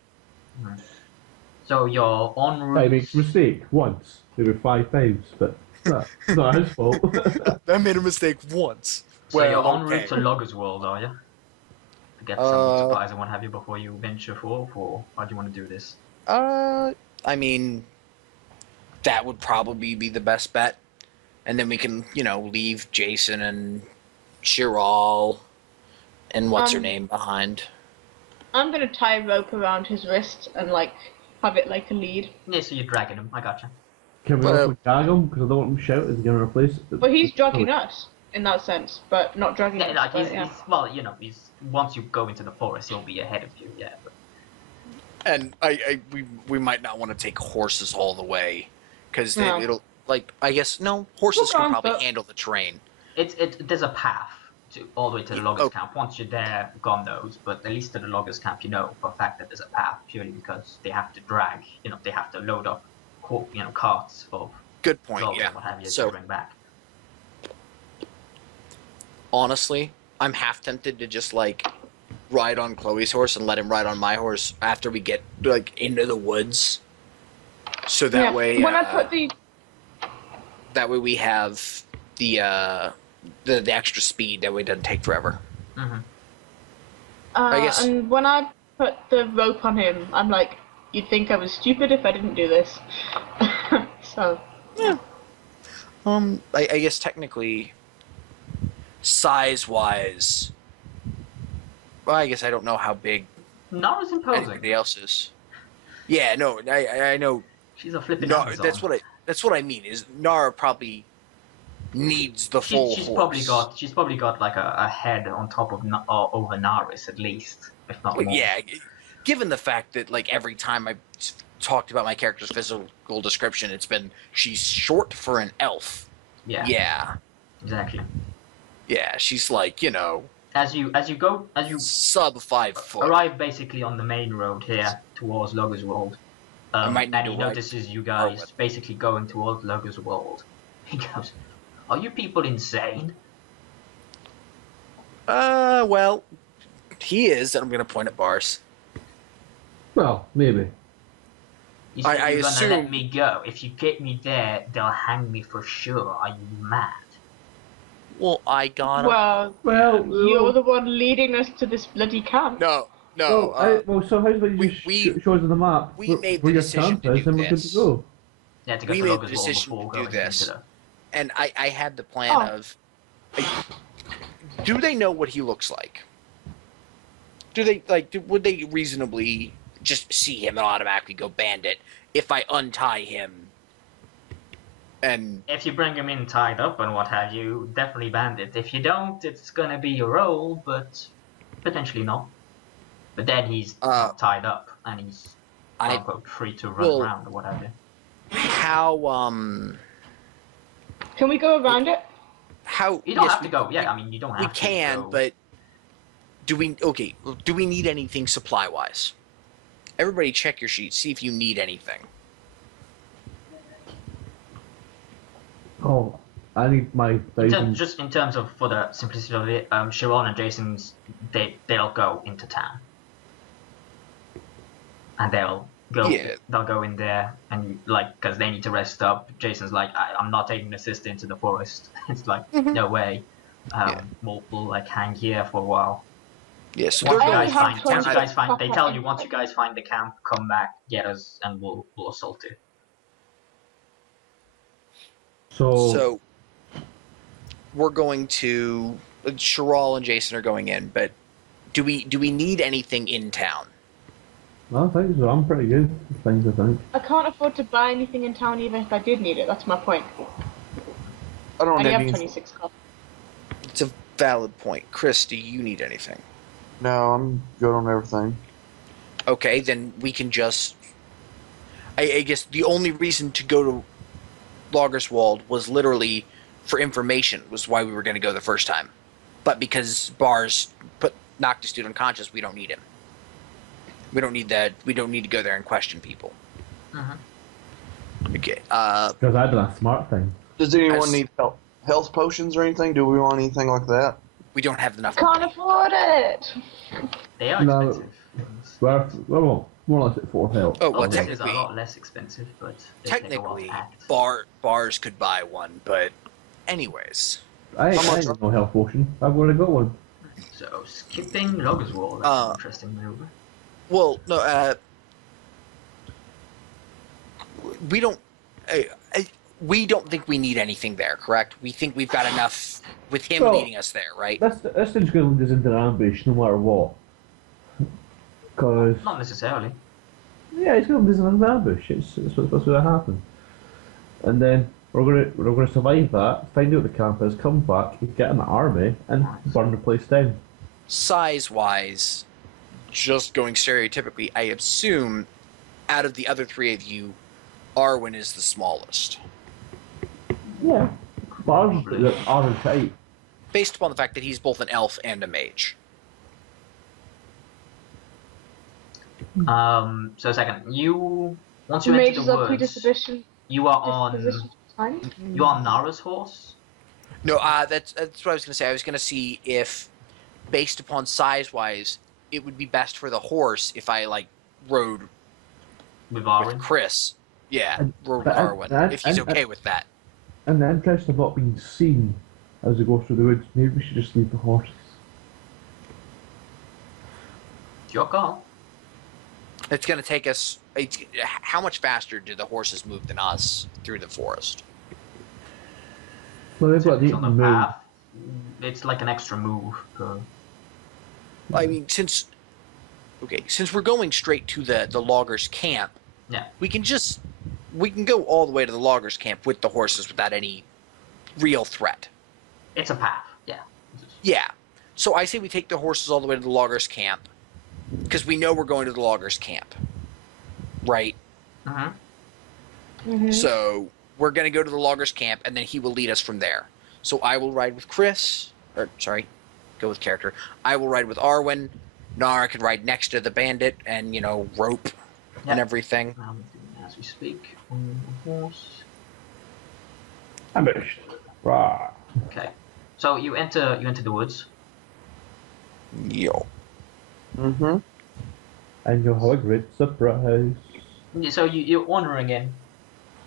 So you're en I route. makes a mistake once, maybe 5 times, but it's not his fault. I made a mistake once. So you're en route to Logerswold, are you? To get some supplies and what have you before you venture forth, or how do you want to do this? I mean, that would probably be the best bet. And then we can, you know, leave Jason and Chiral and what's her name behind. I'm gonna tie a rope around his wrist and like have it like a lead. Yeah, so you're dragging him. I gotcha. Can we Well, also gag him? Because I don't want him shouting and get in our place. But he's dragging us in that sense, but not dragging Yeah, us. like but, yeah. he's well, you know, he's once you go into the forest, he'll be ahead of you. Yeah, but And we might not want to take horses all the way, because No. it'll, like, I guess, no, horses Look can on probably foot. handle the terrain. there's a path to all the way to the Yeah, loggers oh. camp. Once you're there, God knows, but at least to the loggers camp, you know for a fact that there's a path purely because they have to drag, you know, they have to load up, carts of Good point, logs yeah. and what have you So, to bring back. honestly, I'm half tempted to just, like, ride on Chloe's horse and let him ride on my horse after we get, like, into the woods. So that Yeah. way, When I put the that way we have the extra speed. That way it doesn't take forever. Mm-hmm. I guess- and when I put the rope on him, I'm like, you'd think I was stupid if I didn't do this. So I guess technically, Size-wise, well, I guess I don't know how big Nara's imposing. anybody else is. Yeah, no, I know. She's a flipping No, Amazon. that's what I mean. Is Nara probably needs the full She's horse. probably got like a head on top of over Naris at least, if not Well, more. yeah, given the fact that like every time I've talked about my character's physical description, it's been she's short for an elf. Yeah. Yeah. Exactly. Yeah, she's like, you know, As you sub 5 foot. arrive basically on the main road here towards Logerswold, might need and to he ride notices you guys Arwen. basically going towards Logerswold. He goes, "Are you people insane?" Well, he is, and I'm gonna point at Bars. Well, maybe. You said I you're gonna assume- let me go. If you get me there, they'll hang me for sure. Are you mad? Well, I got Well, you're the one leading us to this bloody camp. No. So how's about you we- just we- show us on the map we where, made where the your decision camp to is, do and we're good this. to go. Yeah, to go We to made the Logerswold decision before to do going this. into the... And I had the plan of, do they know what he looks like? Do they would they reasonably just see him and automatically go bandit if I untie him? And If you bring him in tied up and what have you, definitely bandit. If you don't, it's gonna be your role, but potentially not. But then he's not tied up and he's quote-unquote free to run around or what have you. how Can we go around it? how You don't yes, have to go. Yeah, I mean you don't have we to. can, go. but do we need anything supply wise? Everybody check your sheet, see if you need anything. Oh, I need my thousand. Just in terms of for the simplicity of it, Sharon and Jason's they'll go into town, and they'll go. Yeah. They'll go in there and like because they need to rest up. Jason's like, I'm not taking the sister into the forest. It's like no way. We'll like hang here for a while. Yeah, so Once they're you going guys find, they tell you once you guys find the camp, come back, get us, and we'll assault it. So we're going to Chiral and Jason are going in, but do we need anything in town? I think so. I'm pretty good with things, I think. I can't afford to buy anything in town even if I did need it. That's my point. I don't I only need have any. 26 copper. It's a valid point. Chris, do you need anything? No, I'm good on everything. Okay, then we can just... I guess the only reason to go to Logerswold was literally for information, was why we were going to go the first time. But because Bars knocked this dude unconscious, we don't need him. We don't need that. We don't need to go there and question people. Okay. Because I've done a smart thing. Does anyone need health potions or anything? Do we want anything like that? We don't have enough Can't money. afford it! They are No. expensive. We're more or less at 4 health. Oh, well, Things are a technically, lot less expensive, but they take a while technically, to act. Bars could buy one, but anyways. I How much- ain't no health potion. I've already got one. So skipping Logerswold, that's an interesting maneuver. Well, no, we don't. We don't think we need anything there, correct? We think we've got enough with him Well, leading us there, right? This thing's going to lead us into an ambush no matter what. Because, Not necessarily. yeah, it's going to lead us into an ambush. It's what's going to happen. And then we're going to survive that, find out the camp is, come back, get an army, and burn the place down. Size-wise, just going stereotypically, I assume out of the other three of you, Arwen is the smallest. Yeah. But ours are tight. Based upon the fact that he's both an elf and a mage. So a second, once you enter Mages the are woods, predisposition. you are on Time. Nara's horse. No, that's what I was going to say. I was going to see if, based upon size-wise, it would be best for the horse if I, rode With with Arwen. Chris. Yeah, And- rode but- Arwen, if he's and- okay with that. In the interest of not being seen as we go through the woods, maybe we should just leave the horses. Your call. It's going to take us... how much faster do the horses move than us through the forest? Well, they've got It's to on the move. path. it's like an extra move per. I mean, since we're going straight to the loggers' camp, Yeah. we can go all the way to the loggers' camp with the horses without any real threat. It's a path. Yeah. Yeah. So I say we take the horses all the way to the loggers' camp because we know we're going to the loggers' camp, right? Mm-hmm. So we're going to go to the loggers' camp, and then he will lead us from there. So I will ride with Chris, go with character. I will ride with Arwen. Nara can ride next to the bandit and, rope and everything. As we speak, on the horse. Ambushed. Rah. Okay. So you enter the woods. Yo. Mm-hmm. And you'll have a great surprise. So you're wandering in.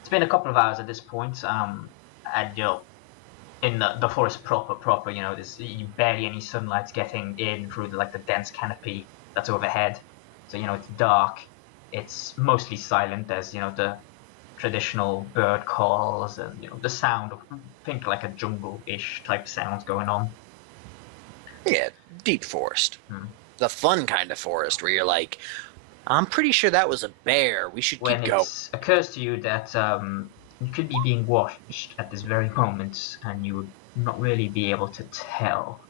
It's been a couple of hours at this point, and you're in the forest proper. There's barely any sunlight getting in through the dense canopy that's overhead. So it's dark. It's mostly silent. There's the traditional bird calls and the sound of think like a jungle-ish type sounds going on. Yeah, deep forest. The fun kind of forest where you're like, I'm pretty sure that was a bear. We should When keep going. it occurs to you that you could be being watched at this very moment, and you would not really be able to tell.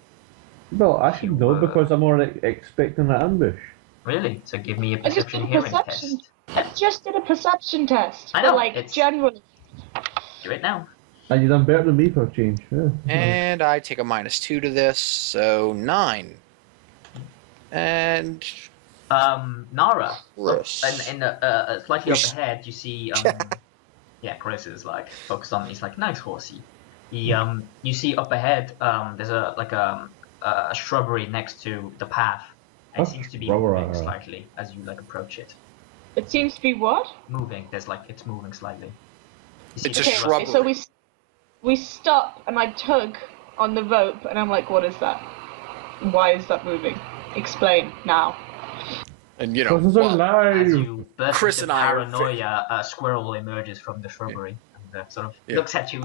Well, I should know because I'm already expecting an ambush. Really? So give me a I just did perception a hearing perception. test. I just did a perception test. I know, But, it's- generally. Do it now. And you done better than me for a change. Yeah. And I take a -2 to this, so 9. And Nara. Chris. In slightly up ahead, you see. Yeah, Chris is focused on. He's like, nice horsey. You see up ahead. There's a shrubbery next to the path. And it seems to be moving slightly as you approach it. It seems to be what? Moving. It's moving slightly. You see It's a the shrubbery. So we stop and I tug on the rope and I'm like, what is that? Why is that moving? Explain now. And Horses are As alive! you burst Chris into and I are paranoia, a squirrel emerges from the shrubbery and sort of looks at you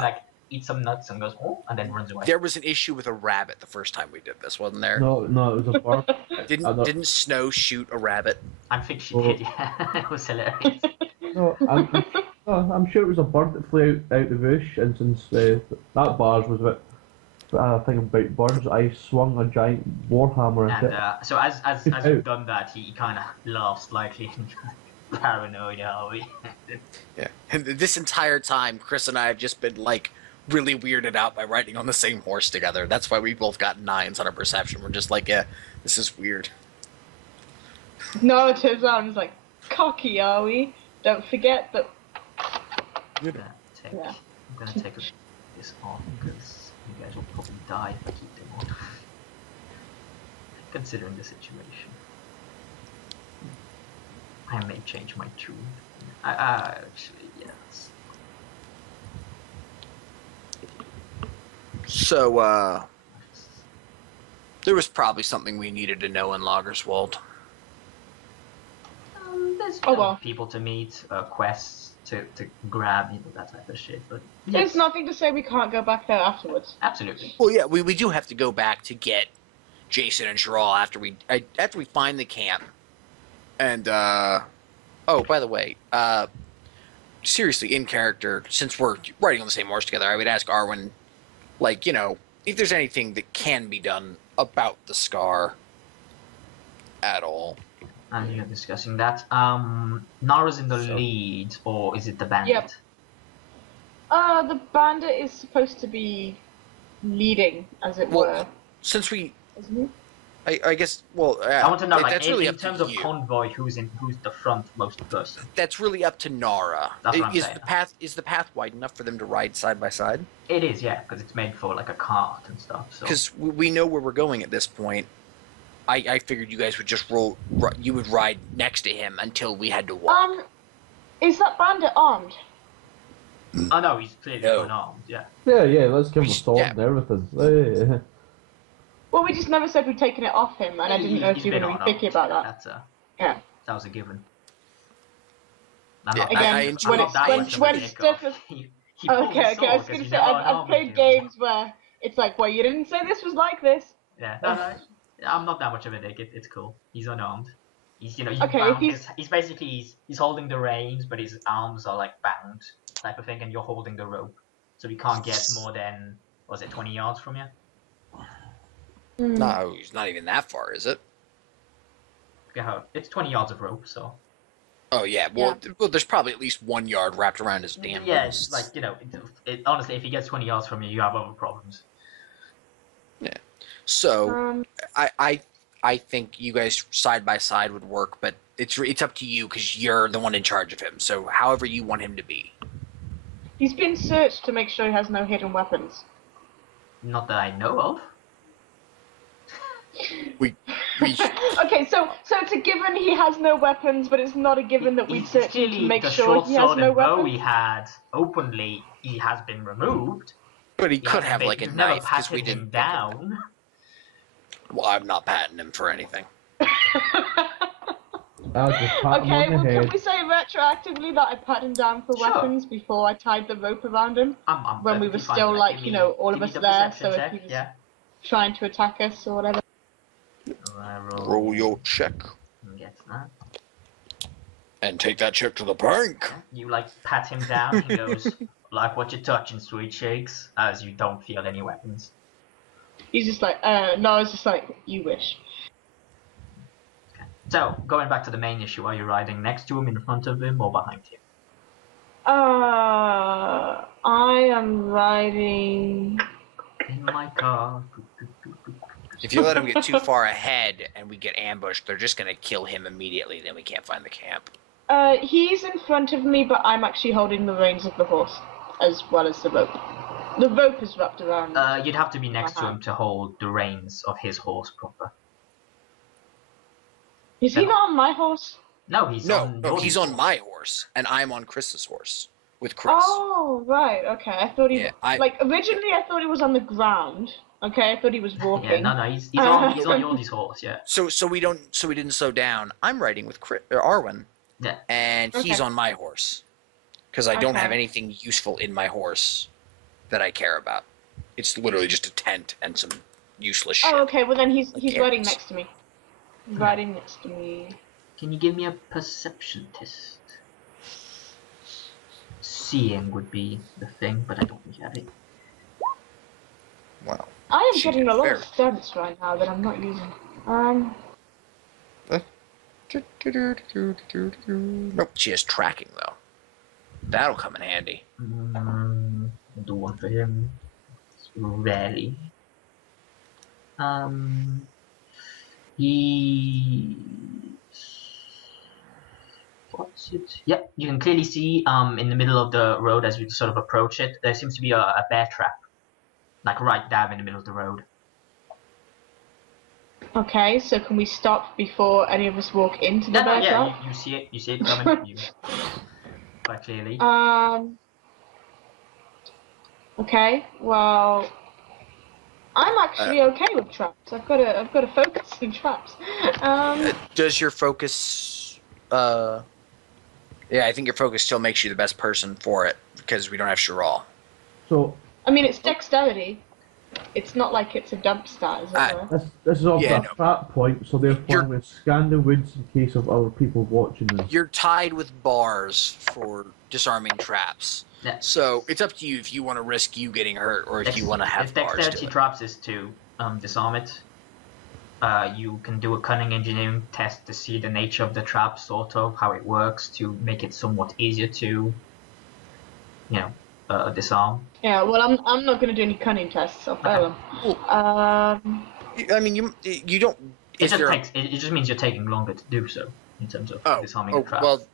eats some nuts and goes, oh, and then runs away. There was an issue with a rabbit the first time we did this, wasn't there? No, it was a bird. Didn't Snow shoot a rabbit? I think she did, yeah. It was hilarious. No, I'm sure it was a bird that flew out the bush, and since that bars was a bit thing about birds, I swung a giant warhammer at And it. so as you've done that, he kind of laughs slightly. Paranoid, are we? Yeah. And this entire time, Chris and I have just been really weirded out by riding on the same horse together. That's why we both got 9s on our perception. We're just like, yeah, this is weird. No, it turns out and is like, cocky are we? Don't forget that. I'm gonna take this off because you guys will probably die if I keep them off. Considering the situation, I may change my tune. Actually, yes. So, there was probably something we needed to know in Logerswold. There's people to meet, quests to grab, that type of shit. But There's nothing to say we can't go back there afterwards. absolutely. Well, yeah, we do have to go back to get Jason and Gerald after we find the camp. And oh, by the way, seriously, in character, since we're riding on the same horse together, I would ask Arwen, if there's anything that can be done about the scar at all. And you're discussing that. Nara's in the lead, or is it the bandit? Yep. The bandit is supposed to be leading, as it were. Since we, Isn't I guess, well, I want to know, that's really in up terms to of you. convoy, who's the frontmost person? That's really up to Nara. That's what I'm saying. Is the path wide enough for them to ride side by side? It is, yeah, because it's made for a cart and stuff. So Because we know where we're going at this point. I figured you guys would just you would ride next to him until we had to walk. Is that bandit armed? oh no, he's clearly No. unarmed. Yeah. Yeah, let's give him a sword Yeah. and everything. Yeah. Well, we just never said we'd taken it off him, and I didn't know if He's you were been going to be picky unarmed. about that. That Yeah. was a given. I'm Yeah, not Again, I enjoy I'm not that when much of a it's dick off. different. He pulled Okay, his I was sword going to 'cause say, you never I've know played what games where It's like, well, you didn't say this was like this. Yeah, no, I'm not that much of a dick. It's cool. He's unarmed. He's, you Okay, bound he's- he's basically he's holding the reins, but his arms are like bound, type of thing, and you're holding the rope, so he can't get more than, was it 20 yards from you? No, he's not even that far, is it? Yeah, it's 20 yards of rope, so. Oh yeah. Well, there's probably at least 1 yard wrapped around his damn Yeah, wrists. it's like honestly, if he gets 20 yards from you, you have other problems. Yeah. So I think you guys side by side would work, but it's up to you because you're the one in charge of him. So however you want him to be. He's been searched to make sure he has no hidden weapons. Not that I know of. We Okay, so it's a given he has no weapons, but it's not a given that we search him to make the sure short he has sword no and bow weapons. he had openly, he has been removed. But he could have You've like a never knife because we patted him didn't pick it. down. Well, I'm not patting him for anything. I'll just pat him Okay, on the well, head. can we say retroactively that I pat him down for Sure. weapons before I tied the rope around him? I'm When we were perfectly fine still with that. like, Give you me- know, all give of me us the there, perception so check, if he was yeah. trying to attack us or whatever. Roll your check Get that. and take that check to the bank. You like pat him down. He goes, like what you're touching, sweet shakes, as you don't feel any weapons. He's just like, no, it's just like, you wish. So, going back to the main issue, are you riding next to him, in front of him, or behind him? I am riding. In my car. If you let him get too far ahead and we get ambushed, they're just gonna kill him immediately. Then we can't find the camp. He's in front of me, but I'm actually holding the reins of the horse, as well as the rope. The rope is wrapped around. You'd have to be next to him to hold the reins of his horse proper. Is he not on my horse? No, he's on No, your he's on horse. my horse, and I'm on Chris's horse with Chris. Oh, right, okay. I thought he... Yeah, Like, originally I thought he was on the ground. Okay, I thought he was walking. Yeah, no, he's on Yordi's horse, yeah. So we didn't slow down. I'm riding with Arwen, Yeah. and he's Okay. on my horse because I don't Okay. have anything useful in my horse that I care about. It's literally just a tent and some useless shit. Oh, okay, well then he's Like riding arrows. next to me. He's riding next to me. Can you give me a perception test? Seeing would be the thing, but I don't think you have it. Wow. I am She getting did a lot very- of stunts right now that I'm not using. Nope, she has tracking though. That'll come in handy. I'll do one for him. Rarely. He. What's it? Yep, you can clearly see in the middle of the road as we sort of approach it, there seems to be a bear trap. Like right dab in the middle of the road. Okay, so can we stop before any of us walk into the bear Yeah, trap? you see it coming. Quite clearly. Okay, well, I'm actually okay with traps. I've got a focus in traps. Does your focus? Yeah, I think your focus still makes you the best person for it because we don't have Shiral. So I mean, it's dexterity. It's not like it's a dump stat, is it? this is also Yeah, a no. trap point, so therefore You're- I'm going to scan the woods in case of other people watching us. You're tied with bars for disarming traps. Yeah. So it's up to you if you want to risk you getting hurt or if you want to have if bars dexterity do it. traps is to disarm it, you can do a cunning engineering test to see the nature of the trap, sort of how it works, to make it somewhat easier to, disarm. Yeah. Well, I'm not going to do any cunning tests. I'll fail them. I mean, you don't. It If there it just means you're taking longer to do so in terms of disarming oh the trap. well,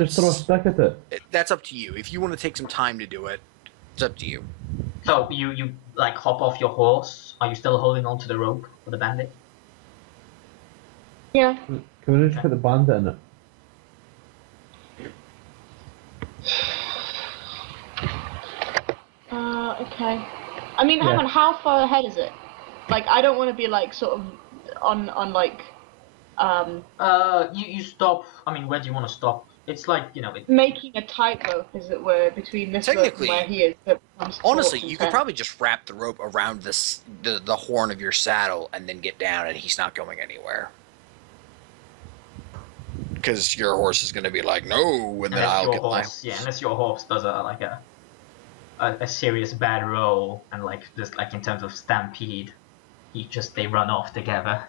Just throw a stick at it. that's up to you. If you want to take some time to do it, it's up to you. So you like hop off your horse. Are you still holding onto the rope for the bandit? Yeah. Can we just put the bandit in it? Okay. I mean, hang Yeah. on. How far ahead is it? Like, I don't want to be like sort of on like. You stop. I mean, where do you want to stop It's like, you know, making a tightrope, as it were, between this rope and Technically, where he is. That becomes Honestly, taut and you could tense. probably just wrap the rope around the horn of your saddle and then get down, and he's not going anywhere. Because your horse is going to be like, no, and then I'll get my... Yeah, unless your horse does a serious bad roll, and like just like in terms of stampede, they run off together.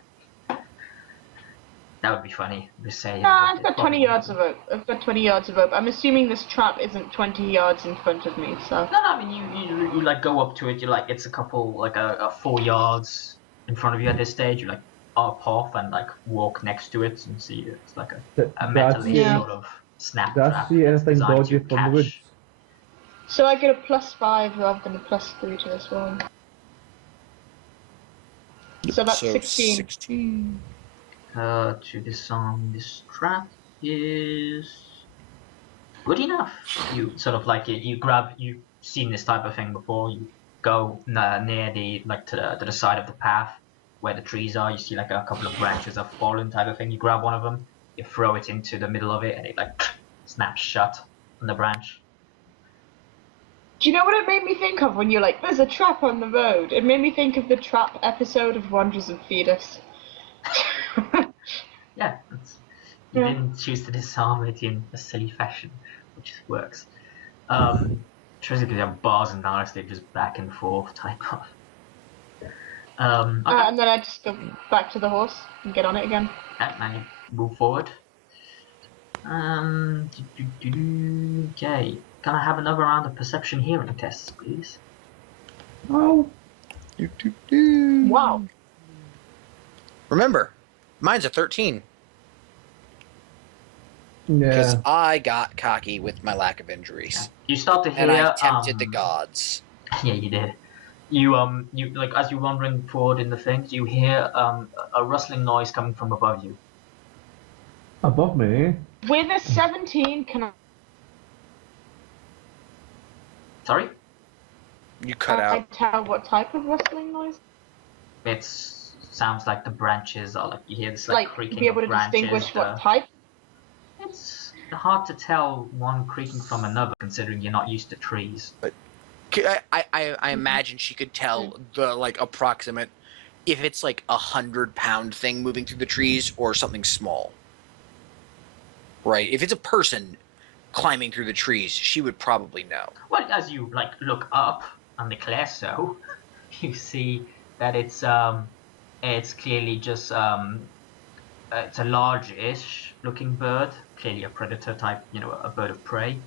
That would be funny to say. I've got 20 yards of rope. I've got 20 yards of rope. I'm assuming this trap isn't 20 yards in front of me, so. No, I mean you like go up to it. You like it's a couple like a 4 yards in front of you at this stage. You like up off and like walk next to it and see it's like a metal-y Yeah. sort of snap Did I trap. see that's anything designed dodgy to from the woods? catch. So I get a +5 rather than a +3 to this one. So that's 16. 16. To disarm this trap is good enough. You sort of like you've seen this type of thing before. You go near the like to the side of the path where the trees are. You see like a couple of branches have fallen type of thing. You grab one of them, you throw it into the middle of it, and it like snaps shut on the branch. Do you know what it made me think of when you're like, there's a trap on the road? It made me think of the trap episode of Wanderers and Fetus. Yeah, you Yeah. didn't choose to disarm it in a silly fashion, which works. Basically, have bars and knives, they just back and forth type of. Okay. And then I just go back to the horse and get on it again. Yeah, and you move forward. Okay. Can I have another round of perception hearing tests, please? Oh. Wow. Remember, mine's a 13. Because Yeah. I got cocky with my lack of injuries. You start to hear. And I tempted the gods. Yeah, you did. You like as you're wandering forward in the thing, you hear a rustling noise coming from above you. Above me. With a 17, can Sorry? You cut I out. tell what type of rustling noise? It sounds like the branches are like you hear this like creaking be able of to branches. distinguish what type? It's hard to tell one creaking from another, considering you're not used to trees. I imagine she could tell the like approximate if it's like 100-pound thing moving through the trees or something small. Right? If it's a person climbing through the trees, she would probably know. Well, as you like look up and declare so, you see that it's clearly just it's a large-ish looking bird, clearly a predator type, you know, a bird of prey.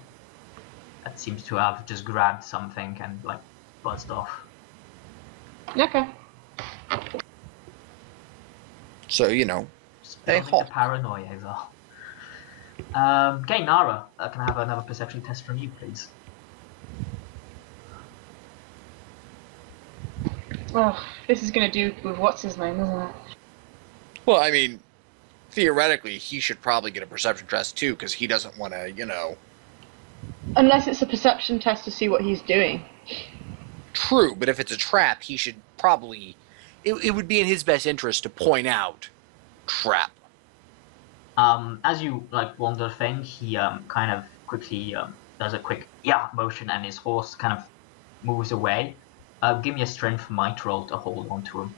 That seems to have just grabbed something and like buzzed off. Okay. So, you know, Hey, the paranoia is all. Okay, Nara, can I have another perception test from you, please? Oh, this is gonna do with what's his name, isn't it? Well, I mean, theoretically, he should probably get a perception test too, because he doesn't want to, you know. Unless it's a perception test to see what he's doing. True, but if it's a trap, he should probably. It would be in his best interest to point out trap. As you like wander thing, he kind of quickly does a quick motion, and his horse kind of moves away. Give me a strength might roll to hold on to him.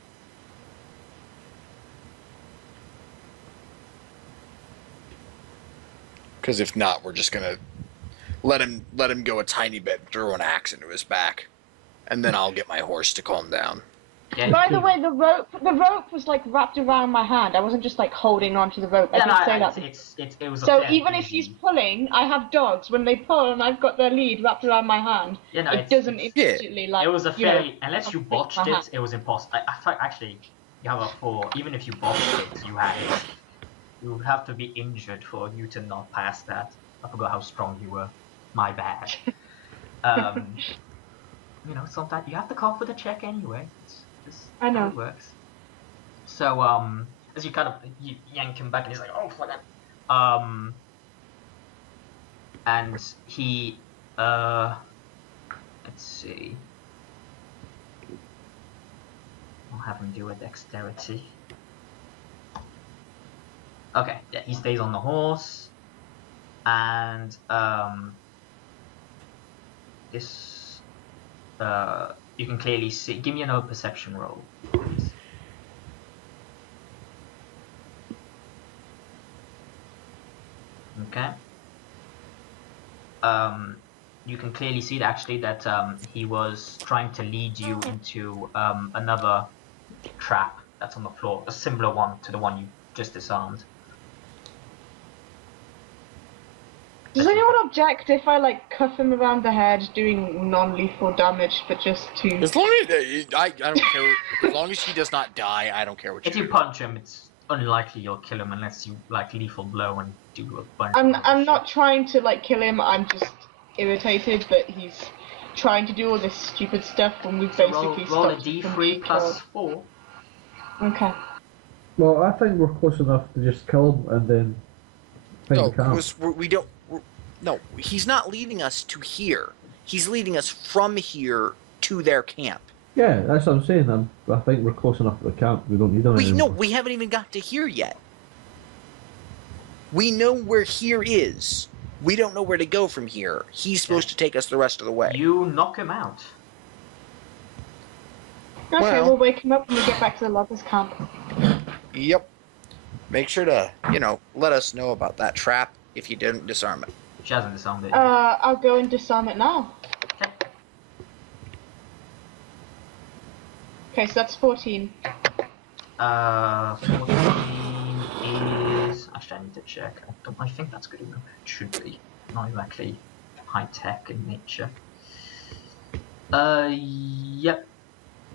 Because if not, we're just gonna let him go a tiny bit, throw an axe into his back, and then I'll get my horse to calm down. Yeah. By the way, the rope was like wrapped around my hand. I wasn't just like holding onto the rope. I did say that. It was so even if he's pulling, I have dogs. When they pull and I've got their lead wrapped around my hand, it doesn't immediately like. It was a fairly unless you botched it, it was impossible. I thought actually you have a 4. Even if you botched it, you would have to be injured for you to not pass that. I forgot how strong you were. My bad. You know, sometimes you have to call for the check anyway. I know. How it works. So, as you kind of yank him back, and he's like, "Oh, fuck that." And he, let's see. I'll have him do a dexterity. Okay, yeah, he stays on the horse. and this you can clearly see. Give me another perception roll, please. Okay. You can clearly see that actually that he was trying to lead you into another trap that's on the floor, a similar one to the one you just disarmed. Does anyone object if I like cuff him around the head, doing non-lethal damage, but just to? As long as I don't care. As long as he does not die, I don't care what you If you do. punch him, it's unlikely you'll kill him unless you like lethal blow and do a bunch. I'm not trying to like kill him. I'm just irritated that he's trying to do all this stupid stuff when we've basically roll a stopped him from d3 being plus killed. 4. Okay. Well, I think we're close enough to just kill him and then find No, the camp. because we don't. No, he's not leading us to here. He's leading us from here to their camp. Yeah, that's what I'm saying. I think we're close enough to the camp. We don't need him anymore. We haven't even got to here yet. We know where here is. We don't know where to go from here. He's supposed to take us the rest of the way. You knock him out. Okay, Well- we'll wake him up when we get back to the loggers camp. Yep. Make sure to, let us know about that trap if you didn't disarm it. She hasn't disarmed it. I'll go and disarm it now. Okay, so that's 14. 14 is... Actually, I need to check. I think that's good enough. It should be. Not exactly high-tech in nature. Yep.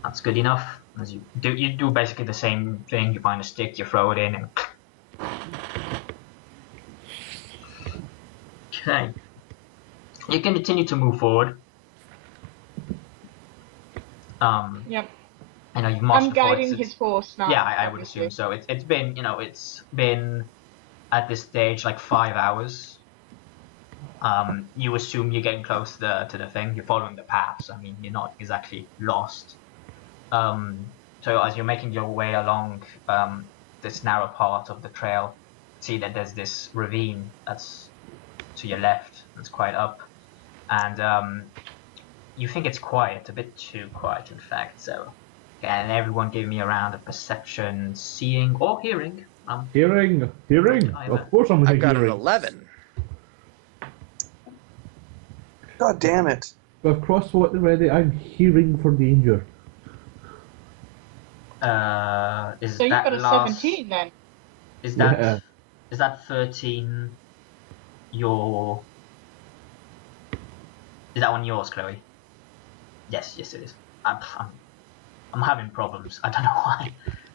That's good enough. As you do basically the same thing. You find a stick, you throw it in, and... Okay. You can continue to move forward. Yep. You've marched I'm the forest. guiding his horse now. Yeah, I would obviously. assume so. It's been at this stage like 5 hours. You assume you're getting close to the thing. You're following the paths. I mean, you're not exactly lost. So as you're making your way along this narrow part of the trail, see that there's this ravine that's to your left. It's quite up, and you think it's quiet, a bit too quiet, in fact. So, and everyone give me a round of perception, seeing or hearing. Hearing. Either. Of course I'm I've got an hearing. 11. God damn it. I've crossed what already. I'm hearing for danger. Is So you've that got a last? 17 then. Is that Yeah. is that 13? Your is that one yours, Chloe? Yes, it is. I'm having problems. I don't know why.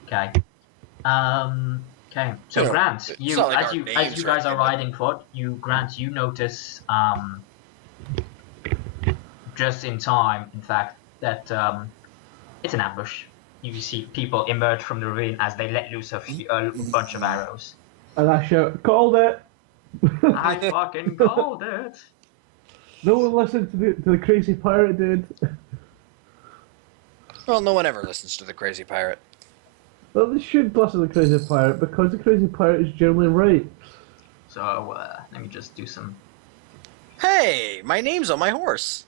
Okay. Okay. So Grant, it's you not like as our you names guys are are riding forward, you notice just in time, in fact, that it's an ambush. You see people emerge from the ravine as they let loose a bunch of arrows. And I shout, called it! I fucking called it. No one listened to the crazy pirate dude. Well, no one ever listens to the crazy pirate. Well, they should listen to the crazy pirate because the crazy pirate is generally right. So let me just do some. Hey, my name's on my horse.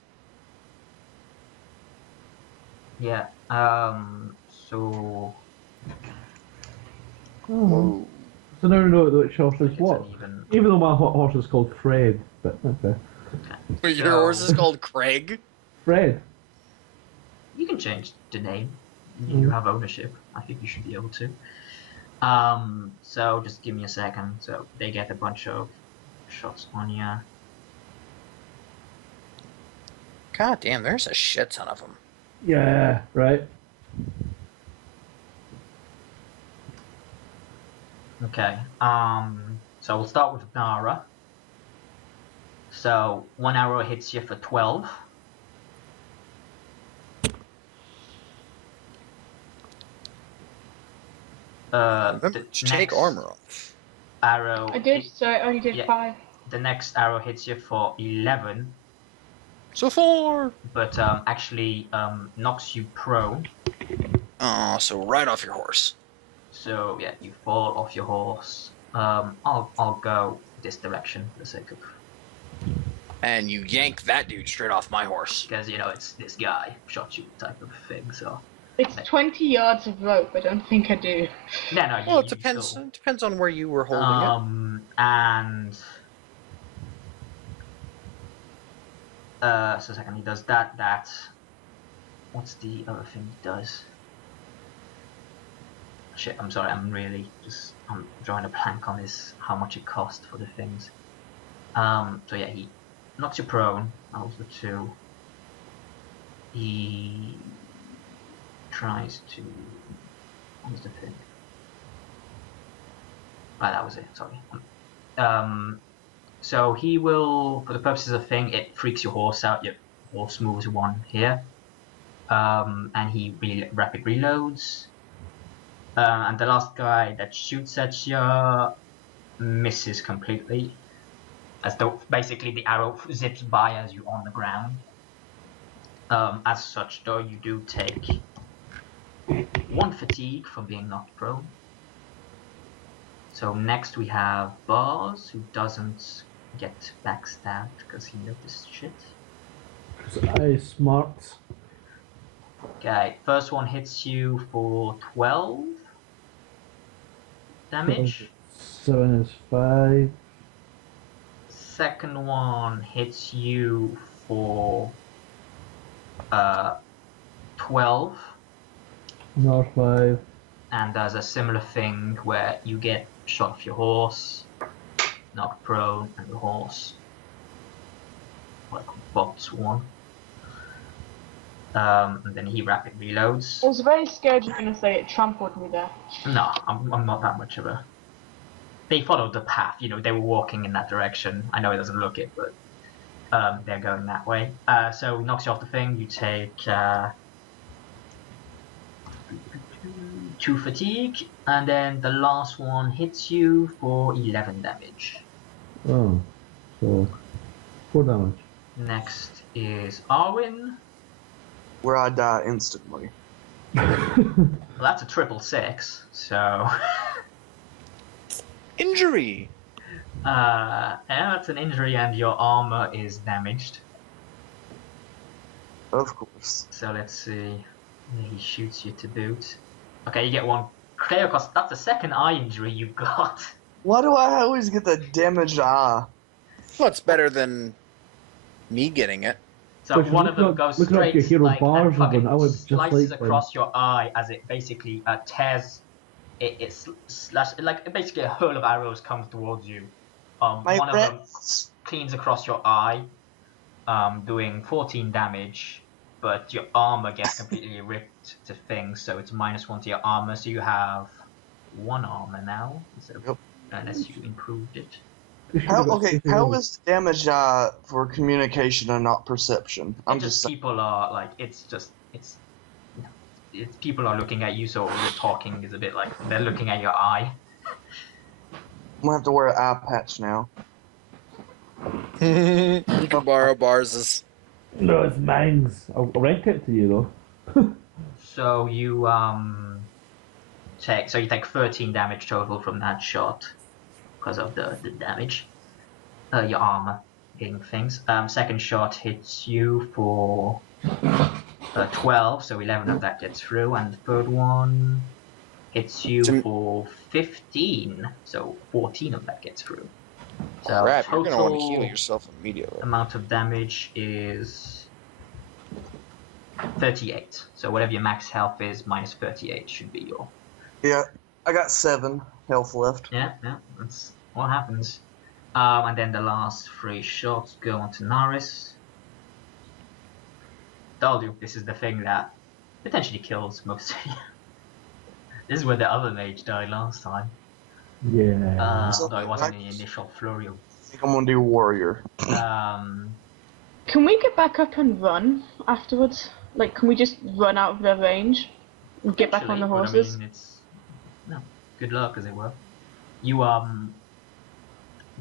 Yeah. So. Oh. So now we know which horse is It's what. uneven. Even though my horse is called Fred, but okay. Wait, your So- horse is called Craig? Fred. You can change the name. You have ownership. I think you should be able to. So just give me a second. So they get a bunch of shots on you. God damn, there's a shit ton of them. Yeah, right. Okay. So we'll start with Nara. So one arrow hits you for 12. Remember The to take next armor off. arrow. I did, so I only did Yeah. 5. The next arrow hits you for 11, So 4! but actually knocks you prone. Oh, so right off your horse. So yeah, you fall off your horse. I'll go this direction for the sake of. And you yank that dude straight off my horse. Because, you know, it's this guy shot you type of thing, so. It's 20 yards of rope. I don't think I do. No, no, Well, it you depends. still. It depends on where you were holding it. And. So second, he does that. What's the other thing he does? Shit, I'm sorry, I'm drawing a blank on this, how much it cost for the things. So yeah, he knocks you prone, that was the 2. He tries to, what was the thing? Ah, that was it, sorry. So he will, for the purposes of thing, it freaks your horse out, your horse moves 1 here. And he rapid reloads. And the last guy that shoots at you misses completely. As though basically the arrow zips by as you're on the ground. As such though, you do take 1 fatigue from being knocked prone. So next we have Bars, who doesn't get backstabbed because he noticed shit. I smart. Okay, first one hits you for 12 damage. 7 is 5. Second one hits you for 12 Another 5. and does a similar thing where you get shot off your horse, knocked prone, and the horse like bots 1. And then he rapid reloads. I was very scared you were going to say it trampled me there. No, I'm not that much of a. They followed the path, you know, they were walking in that direction. I know it doesn't look it, but they're going that way. So he knocks you off the thing, you take 2 fatigue, and then the last one hits you for 11 damage. Oh, so 4 damage. Next is Arwen. Where I die instantly. Well, that's a 666, so. Injury. Yeah, that's an injury, and your armor is damaged. Of course. So let's see. He shoots you to boot. Okay, you get 1 clear cost. That's the second eye injury you got. Why do I always get the damaged eye? Well, it's better than me getting it. So Question, one of them look goes up your straight hero like bars and fucking and I would just slices like across your eye as it basically tears. It like basically a hurl of arrows comes towards you. My One of them friends. cleans across your eye, doing 14 damage, but your armor gets completely ripped to things, so it's -1 to your armor. So you have 1 armor now instead of, Yep. unless you improved it. How is damage for communication and not perception? I'm It's just saying. people are like it's people are looking at you, so your talking is a bit like they're looking at your eye. I'm gonna have to wear an eye patch now. You can borrow Bars's. No, it's mine. I'll rent it to you though. So you take 13 damage total from that shot because of the damage. Your armor hitting things. Second shot hits you for 12, so 11 of that gets through, and the third one hits you for 15, so 14 of that gets through. So Crap, you're gonna want to total heal yourself immediately. amount of damage is 38. So whatever your max health is minus 38 should be your. Yeah, I got 7 health left. Yeah, that's what happens. And then the last 3 shots go on to Naris. Told you, this is the thing that potentially kills most of you. This is where the other mage died last time. Yeah. Although it wasn't in the initial flurry of. I think I'm gonna do warrior. Can we get back up and run afterwards? Like, can we just run out of their range and get back on the Actually, but horses? I mean, it's good luck, as it were. You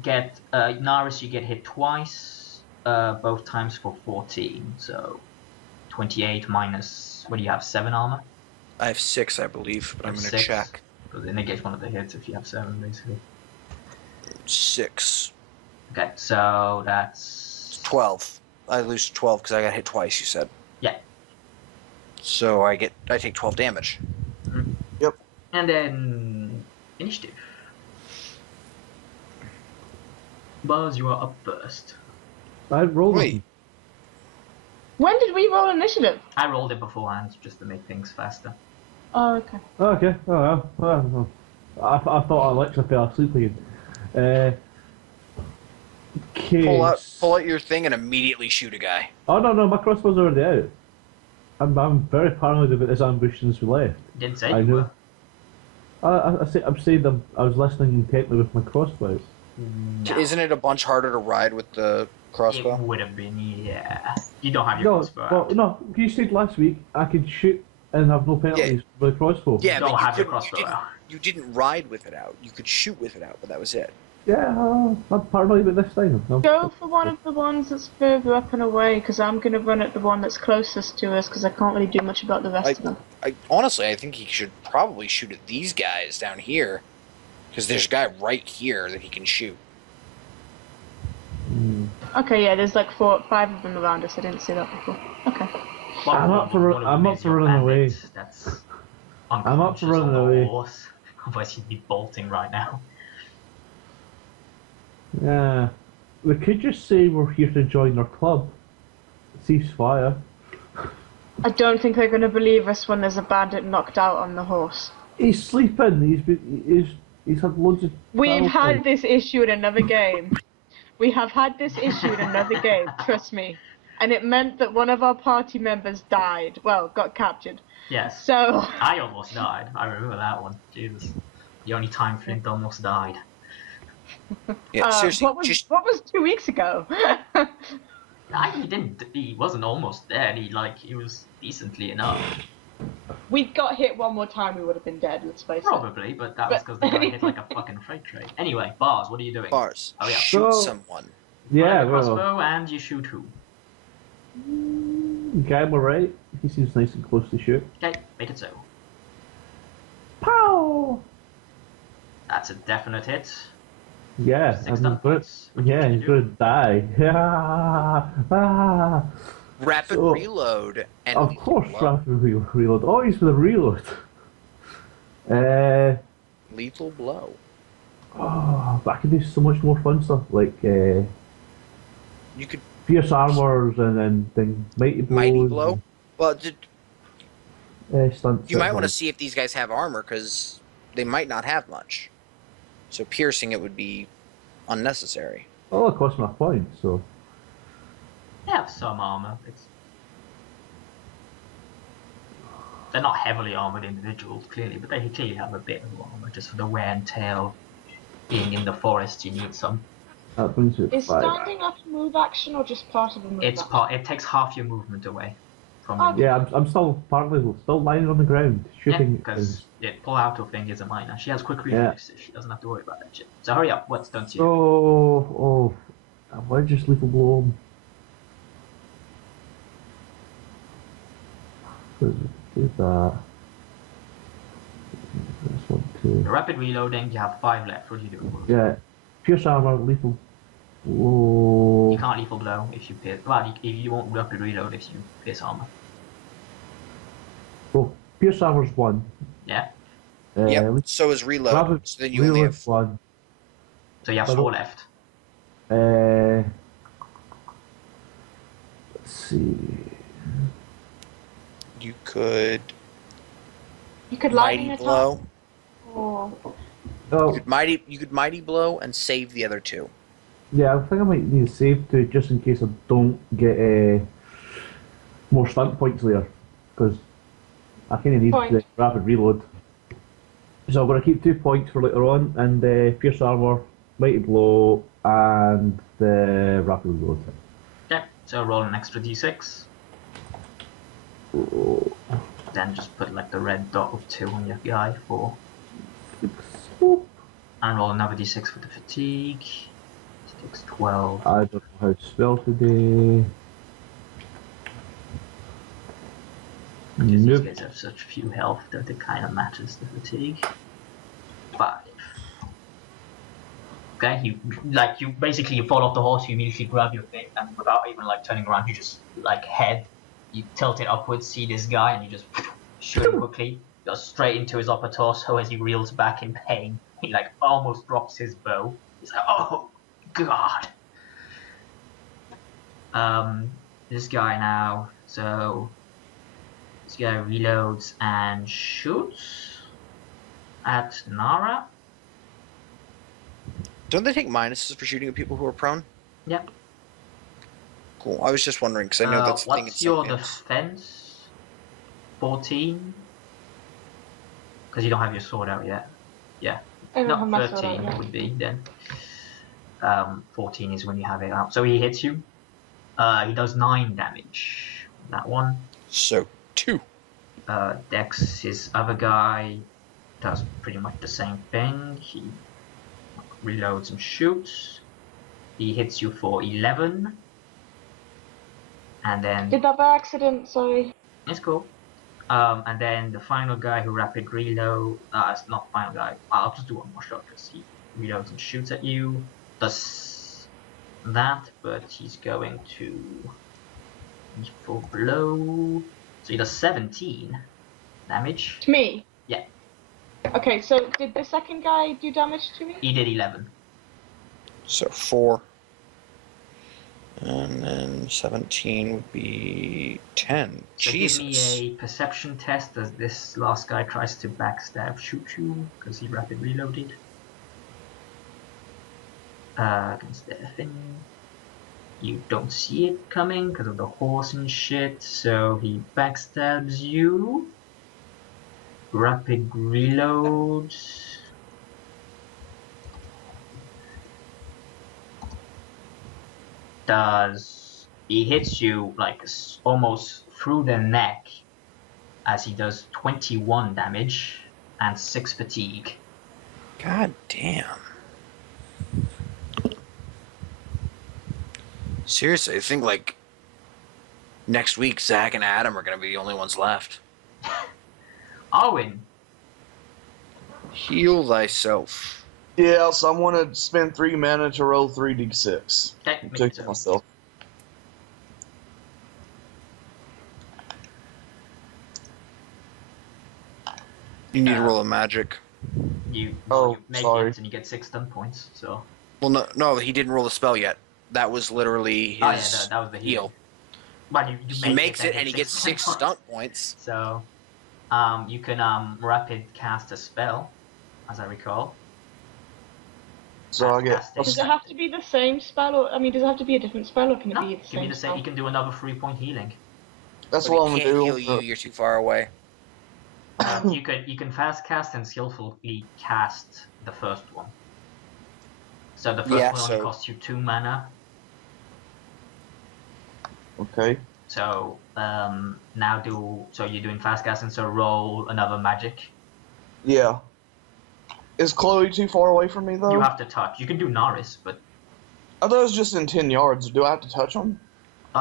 get Naris. You get hit twice, both times for 14. So 28 minus. What do you have? 7 armor. I have 6, I believe, but I'm gonna 6. check. Because it negates one of the hits if you have 7, basically. 6. Okay, so that's 12. I lose 12 because I got hit twice, you said. Yeah. So I take 12 damage. Yep. And then initiative. Buzz, you are up first. I rolled Wait. them. When did we roll initiative? I rolled it beforehand just to make things faster. Oh, okay. Okay, oh well. I thought Alexa fell asleep again. Pull out Case. your thing and immediately shoot a guy. Oh no, my crossbow's already out. I'm very paranoid about this ambush since we left. You didn't say I you know. were. I'm saying I was listening intently with my crossbows. No. Isn't it a bunch harder to ride with the crossbow? It would have been, yeah. You don't have your No, crossbow well, out. no. You said last week I could shoot and have no penalties with a crossbow. Yeah, You don't but have your couldn't- crossbow out. you didn't ride with it out. You could shoot with it out, but that was it. Yeah, I'm paranoid about this time. Go for one of the ones that's further up and away, because I'm going to run at the one that's closest to us, because I can't really do much about the rest of them. Honestly, I think he should probably shoot at these guys down here, because there's a guy right here that he can shoot. Okay, yeah, there's like 5 of them around us. I didn't see that before. Okay. Well, I'm up for one of them is your running away. bandit. That's I'm up for unconscious running on the away. horse. Otherwise he'd be bolting right now. Yeah, we could just say we're here to join their club. Ceasefire. I don't think they're going to believe us when there's a bandit knocked out on the horse. He's sleeping. He's had loads of. We've battle had fights. this issue in another game. We have had this issue in another game, trust me. And it meant that one of our party members died. Well, got captured. Yes. So, I almost died. I remember that one. Jesus. The only time Flint almost died. Yeah, seriously, what was 2 weeks ago? He wasn't almost dead. He was decently enough. We got hit one more time, we would have been dead, let's face it. Probably, but that was because the guy hit like a fucking freight train. Anyway, Bars, what are you doing? Bars. Oh, yeah. Shoot So- someone. Yeah, Fire well, crossbow, and you shoot who? Gamer, right? He seems nice and close to shoot. Okay, make it so. Pow! That's a definite hit. Yeah, 6 I'm stun good. points. What Yeah, can you he's do? gonna die. Ah. Rapid So- reload and Of lethal course, blow. rapid reload. Oh, he's for the reload. Lethal blow. Oh, but I can do so much more fun stuff like You could fierce armors and then mighty blows. mighty blow. Well, Stunts. you might want to see if these guys have armor, because they might not have much. So piercing it would be unnecessary. Oh, it cost me a point, so. They have some armor. They're not heavily armored individuals, clearly, but they clearly have a bit of armor just for the wear and tear of being in the forest. You need some. That brings it Is 5. standing up a move action or just part of a move It's action? part. It takes half your movement away from Oh, you. Yeah, I'm still lying on the ground, shooting. because pull out her thing is a minor. She has quick Yeah. reflexes. She doesn't have to worry about that shit. So hurry up. What stunts you? Oh, why just lethal blow him? Do that. This one too. Rapid reloading. You have 5 left. What do you do? Yeah, pierce armor, lethal. Oh. You can't lethal blow if you pierce. Well, you won't rapid reload if you pierce armor. Well, pierce armor's 1. Yeah. Yep. So is reload. Rapid So then you only have. 1. So you have I 4 don't- left. Let's see. You could You could lightning mighty attack. blow. Or... Oh, You could mighty blow and save the other 2. yeah, I think I might need a save to just in case I don't get more stunt points later, because I kind of need Point. the rapid reload. So I'm going to keep 2 points for later on, and pierce armor, mighty blow, and the rapid reload. Okay. So roll an extra d6. Then just put like the red dot of 2 on your guy for. And roll another d6 for the fatigue. Takes 12. I don't know how to spell today. Because these Nope. guys have such few health that it kind of matters the fatigue. 5. Okay, you basically you fall off the horse, you immediately grab your thing, and without even like turning around, you just like you tilt it upwards, see this guy, and you just shoot him quickly. Goes straight into his upper torso as he reels back in pain. He like almost drops his bow. He's like, oh god. This guy now. So this guy reloads and shoots at Nara. Don't they take minuses for shooting at people who are prone? Yep. Cool. I was just wondering because I know that's the thing. What's your defense? 14? Because you don't have your sword out yet. Yeah. I don't have my sword 13 out yet. would be then. 14 is when you have it out. So he hits you. He does 9 damage. That one. So 2. Dex, his other guy, does pretty much the same thing. He reloads and shoots. He hits you for 11. And then... Did that by accident, sorry. It's cool. And then the final guy who rapid reload... it's not the final guy. I'll just do one more shot because he reloads and shoots at you. Does that, but he's going to... full blow. So he does 17 damage. To me? Yeah. Okay, so did the second guy do damage to me? He did 11. So 4. And then 17 would be 10. So Jesus. give me a perception test as this last guy tries to backstab shoot you because he rapid reloaded. Against the thing. You don't see it coming because of the horse and shit, so he backstabs you. Rapid reloads. He hits you like almost through the neck as he does 21 damage and 6 fatigue. God damn. Seriously, I think like next week Zach and Adam are going to be the only ones left. Arwen. Heal thyself. Yeah, so I want to spend 3 mana to roll 3d6. Okay, make Take it so. myself. You need to roll a magic. You make sorry. it and you get 6 stun points, so... Well, no, he didn't roll the spell yet. That was literally his Oh yeah, that was the heal. But you He makes it and he get gets 6 stunt points. So, you can rapid cast a spell, as I recall. So I get. Casting. Does it have to be the same spell, or does it have to be a different spell, or can it No, be the give same me the same. spell? You can do another 3-point healing. That's But what I'm he gonna can't do. heal you, you're too far away. You can fast cast and skillfully cast the first one. So the first one only costs you 2 mana. Okay. So so you're doing fast casting. So roll another magic. Yeah. Is Chloe too far away from me though? You have to touch. You can do Naris, but I thought it was just in 10 yards. Do I have to touch them?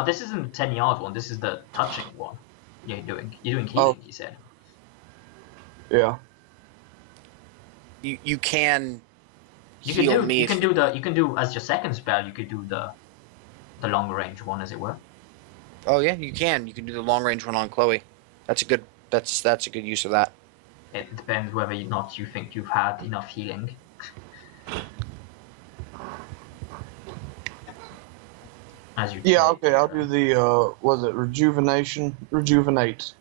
this isn't the 10-yard one. This is the touching one. You're doing healing. Oh. You said. Yeah. You can You heal can do. me. You can do as your second spell. You could do the longer range one, as it were. Oh yeah, you can. You can do the long range one on Chloe. That's a good use of that. It depends whether or not you think you've had enough healing. As you Yeah, okay, I'll do the, was it rejuvenate.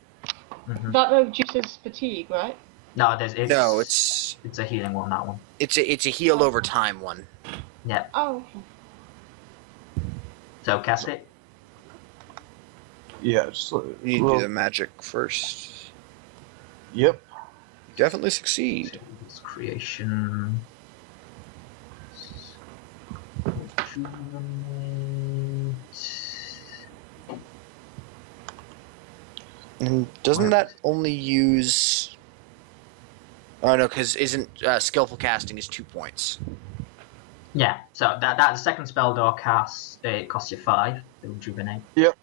Mm-hmm. That reduces fatigue, right? No, it's a healing one. That one. it's a heal over time one. Yeah. Oh, okay. So cast it. Yeah, just You need to do the magic first. Yep. You definitely succeed. It's creation. And doesn't that only use? Oh no, because isn't skillful casting is 2 points. Yeah. So that second spell door casts. It costs you 5 to rejuvenate. Yep.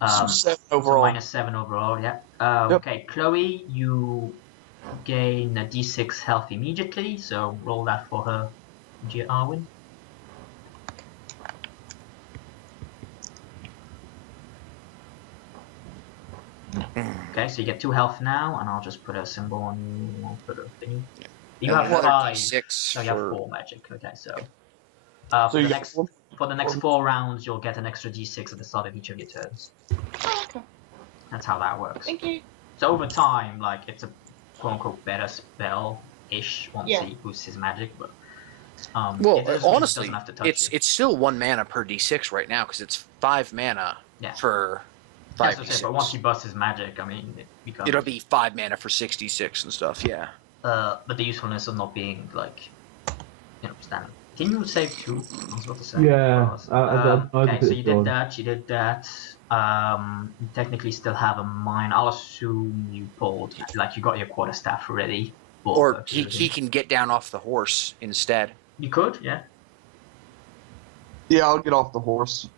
So 7 overall. -7 overall. Yeah. Yep. Okay, Chloe, you gain a d6 health immediately. So roll that for her. Dear Arwen. Okay, so you get 2 health now, and I'll just put a symbol on you. I'll put a thingy. You have Another 5. D6 No, you have for 4 magic. Okay, so So for you the got next 4 rounds, you'll get an extra D6 at the start of each of your turns. Oh, okay. That's how that works. Thank you. So over time, like it's a quote unquote better spell-ish once Yeah. he boosts his magic, but well, it doesn't honestly, have to touch you. it's still 1 mana per D6 right now because it's 5 mana Yeah. for That's 5 what I say, but once he D6. busts his magic, I mean, it becomes. It'll be 5 mana for 66 and stuff. Yeah. But the usefulness of not being like, standard. Didn't you save 2? I was about to say. Yeah, I Okay, so put you it did on. that. You did that. You technically still have a mine. I'll assume you pulled, like, you got your quarterstaff ready. Or he can get down off the horse instead. You could, yeah. Yeah, I'll get off the horse.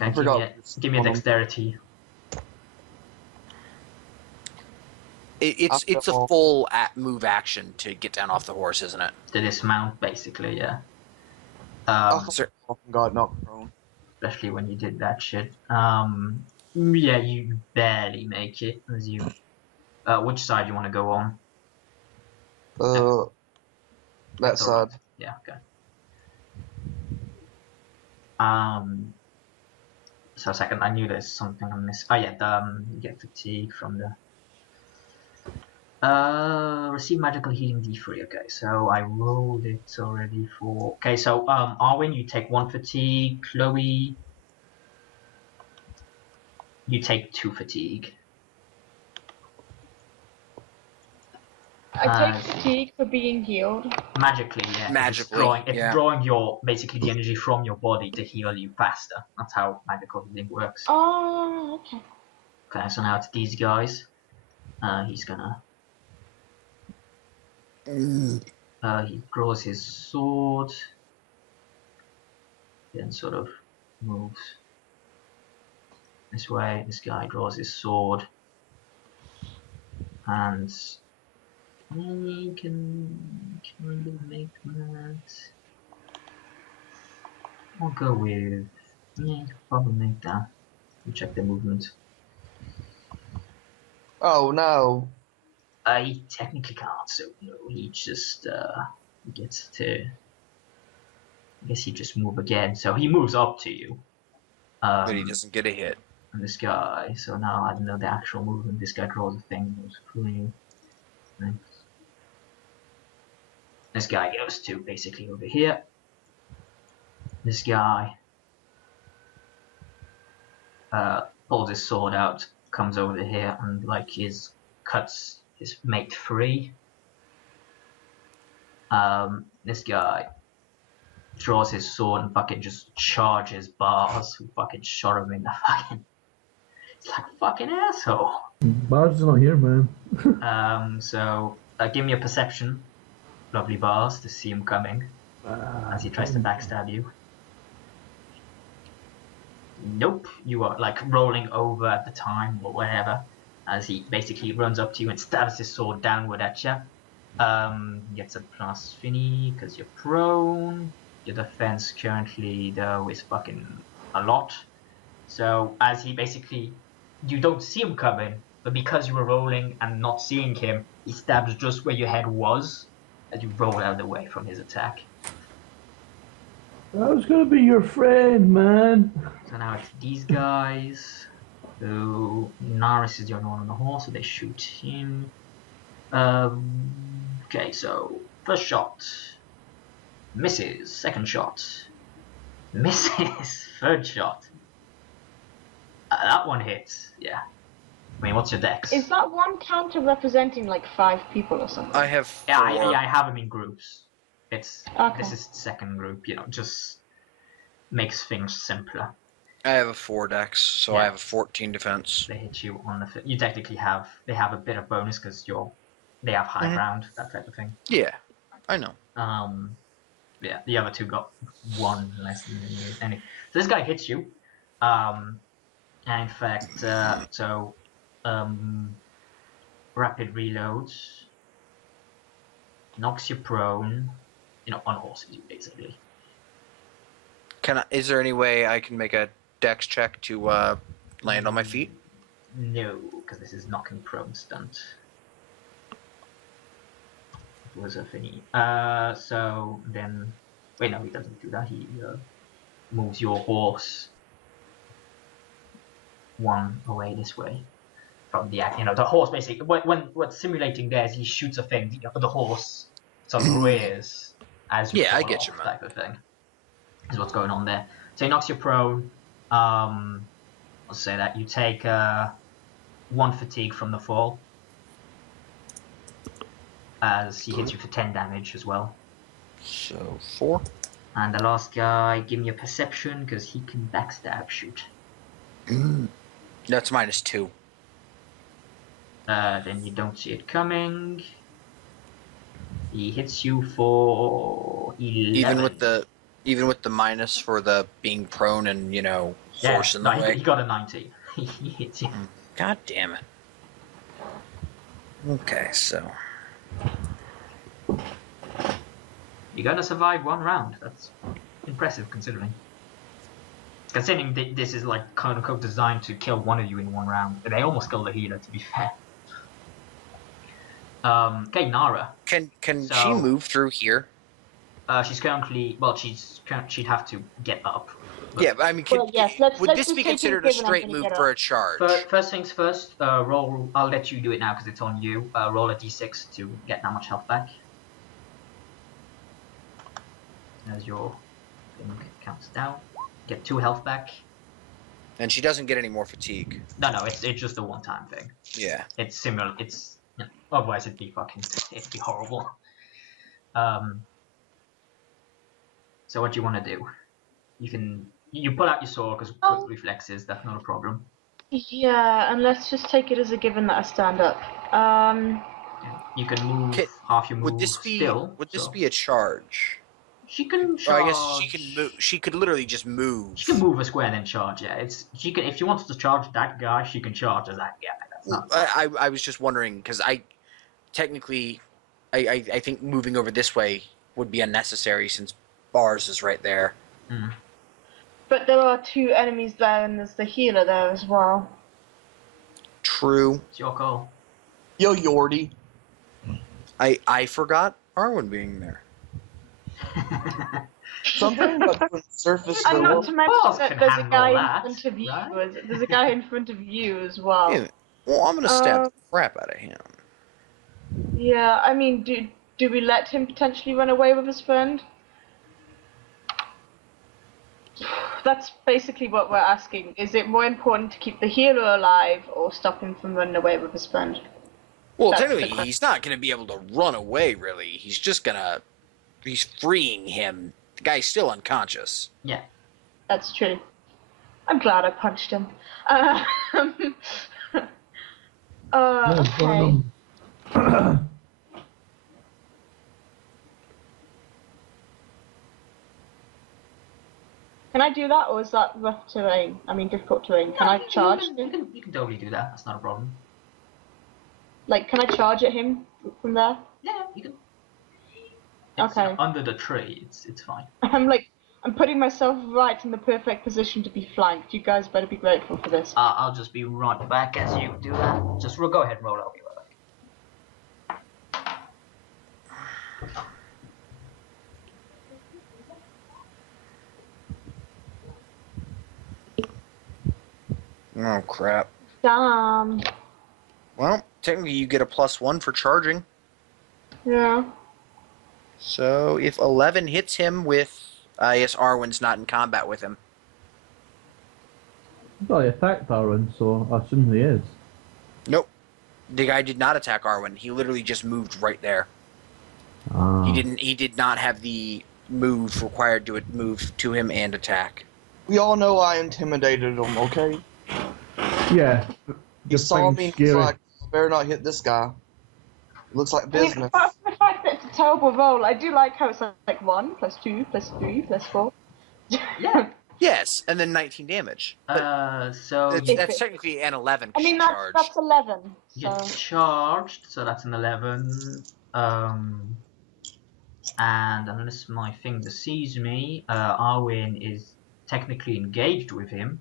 Okay, give me a dexterity. It's a full move action to get down off the horse, isn't it? To dismount, basically, yeah. God, not prone. Especially when you did that shit. Yeah, you barely make it as you. Which side do you want to go on? That side. Right. Yeah, okay. So a second, I knew there's something I missed. Oh yeah, you get fatigue from the. Receive magical healing D3. Okay, so I rolled it already for. Okay, so Arwen, you take 1 fatigue. Chloe, you take 2 fatigue. I take fatigue for being healed. Magically, yeah. Magically, it's drawing your basically the energy from your body to heal you faster. That's how magical healing works. Oh, okay. Okay, so now it's these guys. He's gonna. He draws his sword. Then sort of moves this way. This guy draws his sword. And he can kind of make that. I'll go with. Yeah, probably make that. We check the movement. Oh no. He technically can't, so no, he just gets to. I guess he just move again. So he moves up to you. But he doesn't get a hit. And this guy. So now I don't know the actual movement. This guy draws a thing. Goes through. This guy goes to basically over here. This guy pulls his sword out, comes over here, and like cuts his mate free. This guy draws his sword and fucking just charges Bars, who fucking shot him in the fucking. It's like a fucking asshole. Bars is not here, man. So give me a perception, lovely Bars, to see him coming as he tries to backstab you. Nope, you are like rolling over at the time or whatever, as he basically runs up to you and stabs his sword downward at you. Gets a plus finny because you're prone. Your defense currently though is fucking a lot. So as he basically, you don't see him coming, but because you were rolling and not seeing him, he stabs just where your head was as you roll out of the way from his attack. I was gonna be your friend, man. So now it's these guys. So Naris is the only one on the horse, so they shoot him. Okay, so first shot misses. Second shot misses. Third shot. That one hits. Yeah. I mean, what's your dex? Is that one counter representing like 5 people or something? I have 4. Yeah, I have them in groups. It's Okay. This is second group. Just makes things simpler. I have a 4 dex, so Yeah. I have a 14 defense. They hit you on the. You technically have. They have a bit of bonus because they have high ground, that type of thing. Yeah, I know. Yeah, the other two got 1 less than you. Anyway, so this guy hits you. And in fact, rapid reloads knocks you prone. on horses, basically. Is there any way I can make a dex check to land on my feet? No, because this is knocking prone stunt. It was a thingy. So then, wait, no, he doesn't do that. He moves your horse one away this way from the the horse. Basically, when what's simulating there is he shoots a thing. The horse sort of rears as you fall I get off, you, man. type of thing. Is what's going on there. So he knocks you prone. Let's say that you take 1 fatigue from the fall, as he hits you for 10 damage as well. So 4. And the last guy, give me a perception because he can backstab shoot. That's -2. Then you don't see it coming. He hits you for 11. Even with the minus for the being prone and force in the way. He got a 19. He hits you. God damn it. Okay, so You're gonna survive 1 round. That's impressive, considering. Considering this is like quote-unquote designed to kill one of you in 1 round. They almost killed the healer, to be fair. Okay, Nara. Can she move through here? She's currently she'd have to get up. Yeah, I mean, yes, would this be considered a straight move for a charge? First things first, roll. I'll let you do it now because it's on you. Roll a d6 to get that much health back. As your thing counts down, get 2 health back. And she doesn't get any more fatigue. No, it's just a one-time thing. Yeah. It's similar. Otherwise it'd be horrible. So what do you want to do? You pull out your sword because quick reflexes. That's not a problem. Yeah, and let's just take it as a given that I stand up. You can move half your move Would this be a charge? She can charge. Or I guess she can move. She could literally just move. She can move a square and then charge. Yeah, she can. If she wants to charge that guy, she can charge as that guy. That's not. I was just wondering because I think moving over this way would be unnecessary since bars is right there. Mm. But there are 2 enemies there, and there's the healer there as well. True. It's your call. Yo, Yordi. I forgot Arwen being there. Something about the surface. And not to mention that there's a guy that, in front of you. right? There's a guy in front of you as well. Yeah. Well, I'm gonna stab the crap out of him. Yeah, I mean, do we let him potentially run away with his friend? That's basically what we're asking. Is it more important to keep the healer alive or stop him from running away with his friend? Well, That's technically, he's not going to be able to run away, really. He's just going to... He's freeing him. The guy's still unconscious. Yeah. That's true. I'm glad I punched him. Okay. Can I do that, or is that rough terrain? I mean, difficult terrain. Can I charge? You can totally do that. That's not a problem. Like, can I charge at him from there? Yeah, you can. Okay. Under the tree, it's fine. I'm putting myself right in the perfect position to be flanked. You guys better be grateful for this. I'll just be right back as you do that. Just go ahead and roll. I'll be right back. Oh, crap. Damn. Well, technically you get a +1 for charging. Yeah. So if 11 hits him with... I guess Arwen's not in combat with him. Well, he attacked Darwin, so I assume he is. Nope. The guy did not attack Arwen. He literally just moved right there. Ah. He did not have the move required to move to him and attack. We all know I intimidated him, okay? Yeah. You saw me, he's like, I better not hit this guy. Looks like I mean, business. apart from the fact that it's a terrible roll, I do like how it's like 1, +2, +3, +4. Yeah. Yes, and then 19 damage. So That's technically an 11. I mean, charge. that's 11. you get So charged, so that's an 11. And unless my finger sees me, Arwen is technically engaged with him.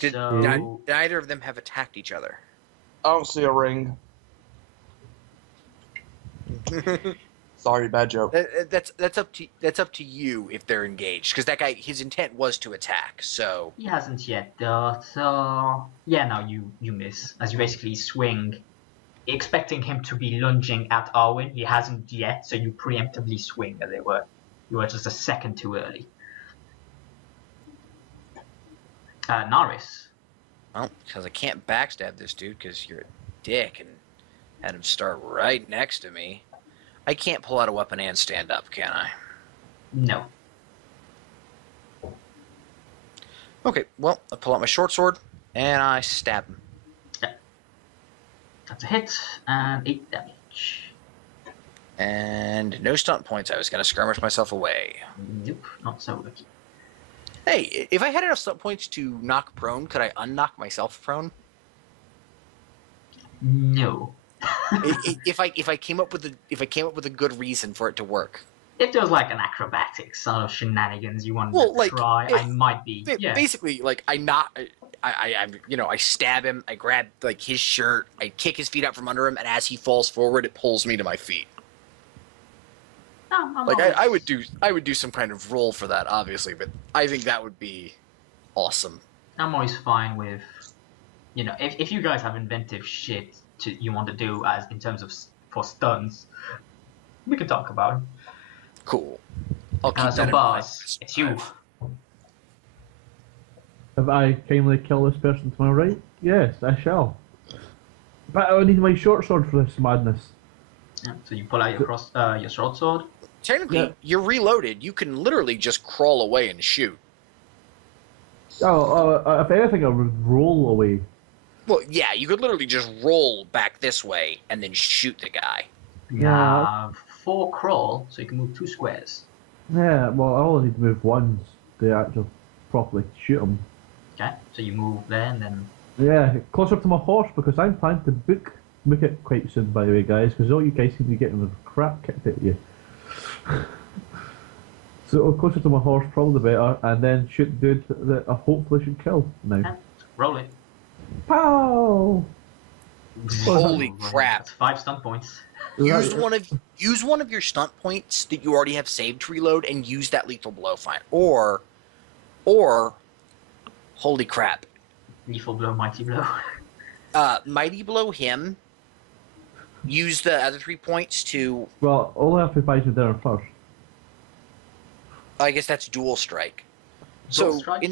Did So neither of them have attacked each other? I don't see a ring. Sorry, bad joke. That's up to you if they're engaged, because that guy, his intent was to attack. So he hasn't yet, though. So yeah, no, you miss as you basically swing, expecting him to be lunging at Arwen. He hasn't yet, so you preemptively swing, as it were. You were just a second too early. Naris. well, because I can't backstab this dude because you're a dick and had him start right next to me. I can't pull out a weapon and stand up, can I? No. Okay, well, I pull out my short sword and I stab him. That's a hit and 8 damage. And no stunt points. I was going to skirmish myself away. Nope, not so lucky. Hey, if I had enough stunt points to knock prone, could I unknock myself prone? No. if I came up with a good reason for it to work. If there was like an acrobatics sort of shenanigans you wanted to try, I might be. Yeah. Basically, like I stab him, I grab like his shirt, I kick his feet out from under him, and as he falls forward, it pulls me to my feet. Like I would do some kind of roll for that, obviously, but I think that would be awesome. I'm always fine with, if you guys have inventive shit you want to do as in terms of for stunts, we can talk about it. Cool. I'll keep So that Buzz, it's you. If I kindly kill this person to my right, yes, I shall. But I need my short sword for this madness. Yeah, so you pull out your short sword. Technically, you're reloaded. You can literally just crawl away and shoot. If anything, I would roll away. Well, yeah, you could literally just roll back this way and then shoot the guy. You have 4 crawl, so you can move 2 squares. Yeah, well, I only need to move once to actually properly shoot him. Okay, so you move there and then... Yeah, closer to my horse, because I'm planning to book it quite soon, by the way, guys, because all you guys seem to be getting the crap kicked at you. So closer to my horse, probably better, and then shoot the dude that I hopefully should kill now. Okay, roll it. Pow! Holy crap! That's 5 stun points. Use one of your stunt points that you already have saved to reload, and use that lethal blow. Fine. Or, holy crap! Lethal blow, mighty blow. Mighty blow him. Use the other 3 points to. Well, only have to fight him there first. I guess that's dual strike. Dual strike?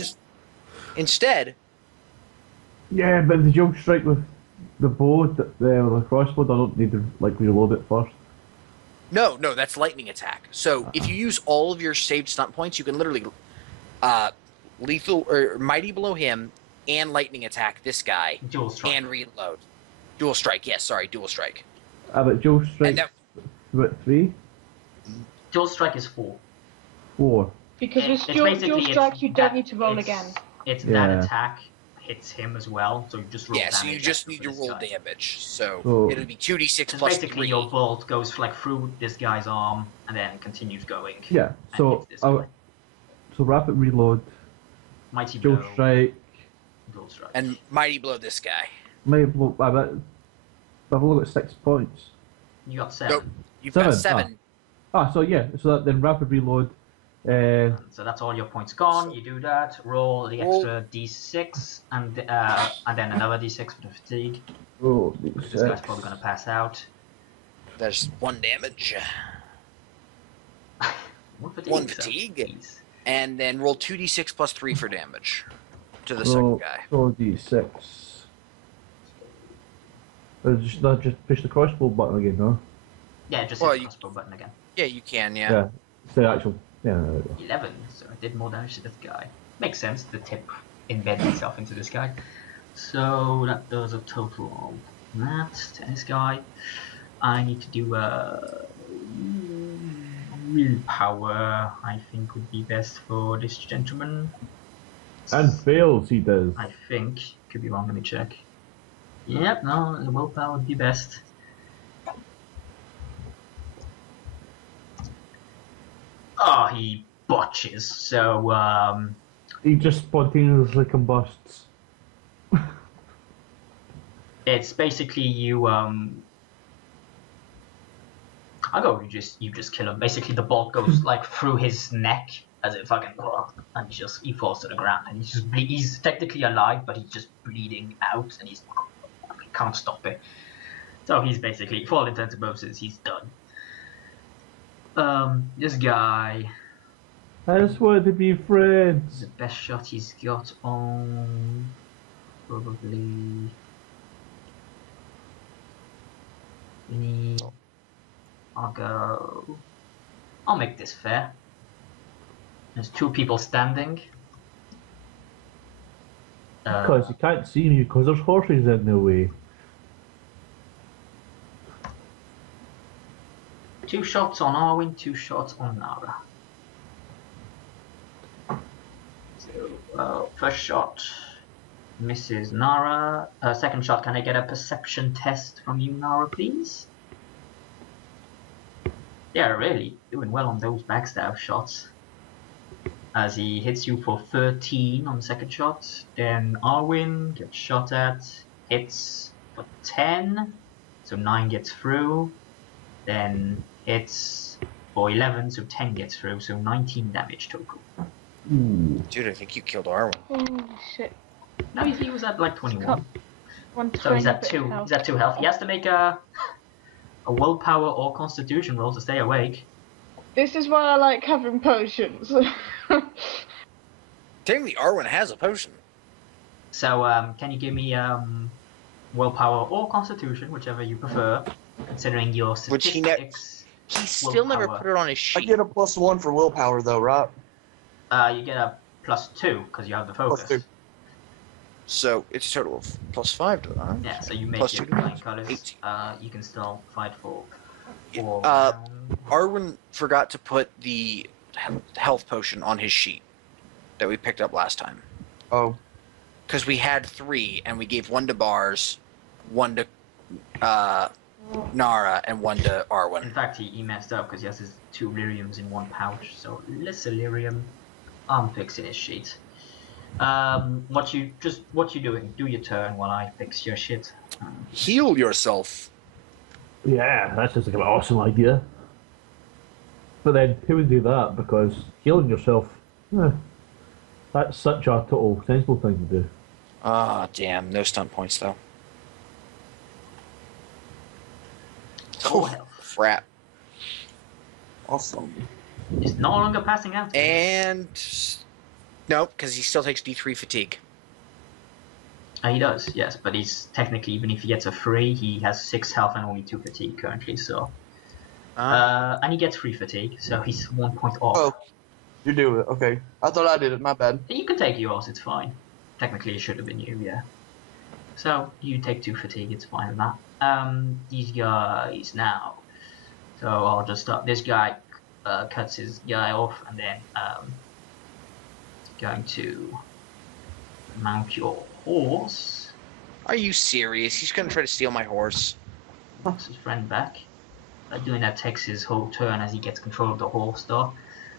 Instead. Yeah, but the dual strike with the bow, the crossbow, I don't need to reload it first. No, that's lightning attack. So if you use all of your saved stunt points, you can literally lethal or mighty blow him and lightning attack this guy. Dual strike. And reload. Dual strike. Yes, sorry, dual strike. But dual strike. What, 3? Dual strike is 4. 4. Because with dual strike, you don't need to roll again. It's that attack hits him as well, so you just roll damage. Yeah, so you just need to roll damage. So it'll be 2d6 plus basically 3. your bolt goes through this guy's arm and then continues going. Yeah, so rapid reload, mighty dual blow, strike, dual strike, and mighty blow this guy. Mighty blow. I've only got 6 points. You got 7. Nope, you've got 7. So then rapid reload. So that's all your points gone. You do that. Roll the extra d6 and then another d6 for the fatigue. Roll d6. This guy's probably gonna pass out. There's 1 damage. 1 fatigue. 1 fatigue. And then roll 2d6 plus 3 for damage to the second guy. Roll d6. Just push the crossbow button again, no? Yeah, just hit the crossbow button again. Yeah, you can. Yeah, it's the actual. Yeah. 11, so I did more damage to this guy. Makes sense, the tip embeds itself into this guy. So that does a total of that to this guy. I need to do willpower, I think would be best for this gentleman. And fails, he does. I think. Could be wrong, let me check. Yep, no, the willpower would be best. Oh, he botches. So, He just spontaneously combusts. it's basically you, I go, you just kill him. Basically, the bolt goes like through his neck as it fucking, and he falls to the ground, and he's technically alive, but he's just bleeding out, and he can't stop it. So he's basically, for all intents and purposes, he's done. This guy, I just wanted to be friends. the best shot he's got on probably. I'll make this fair. There's 2 people standing. Because you can't see me because there's horses in the way. 2 shots on Arwen, 2 shots on Nara. So, first shot misses Nara. Second shot, can I get a perception test from you, Nara, please? Yeah, really doing well on those backstab shots. As he hits you for 13 on the second shot. Then Arwen gets shot at, hits for 10, so 9 gets through. Then hits for 11, so 10 gets through, so 19 damage total. Ooh. Dude, I think you killed Arwen. Holy shit. No, he was at like 21. Want So he's to at 2. He's at 2 health. He has to make a willpower or constitution roll to stay awake. This is why I like having potions. Technically, Arwen has a potion. So can you give me willpower or constitution, whichever you prefer, considering your Which statistics. He still never Willpower. put it on his I sheet. get a +1 for willpower though, right? You get a +2 because you have the focus. +2. So it's a total of +5 to that. Yeah, so you make Plus your 2 flying colors. 18. You can still fight for. Arwen forgot to put the health potion on his sheet that we picked up last time. Oh. Because we had 3, and we gave 1 to Bars, 1 to Nara, and 1 to In Arwen. fact, he messed up because he has his 2 lyriums in 1 pouch. So less lyrium. I'm fixing his sheet. What you doing? Do your turn while I fix your shit. Heal yourself. Yeah, that sounds like an awesome idea. But then, who would do that? Because healing yourself, that's such a total sensible thing to do. Ah, damn. No stunt points, though. Full health. Crap. Awesome. He's no longer passing out. And... Nope, because he still takes D3 fatigue. He does, yes, but he's technically, even if he gets a 3, he has 6 health and only 2 fatigue currently, so... and he gets 3 fatigue, so he's 1 point off. Oh. You do it, okay. I thought I did it, my bad. You can take yours, it's fine. Technically it should have been you, yeah. So, you take 2 fatigue, it's fine with that. These guys now. So I'll just start. This guy cuts his guy off, and then going to mount your horse. Are you serious? He's gonna try to steal my horse. Knocks his friend back. Doing that takes his whole turn as he gets control of the horse, though.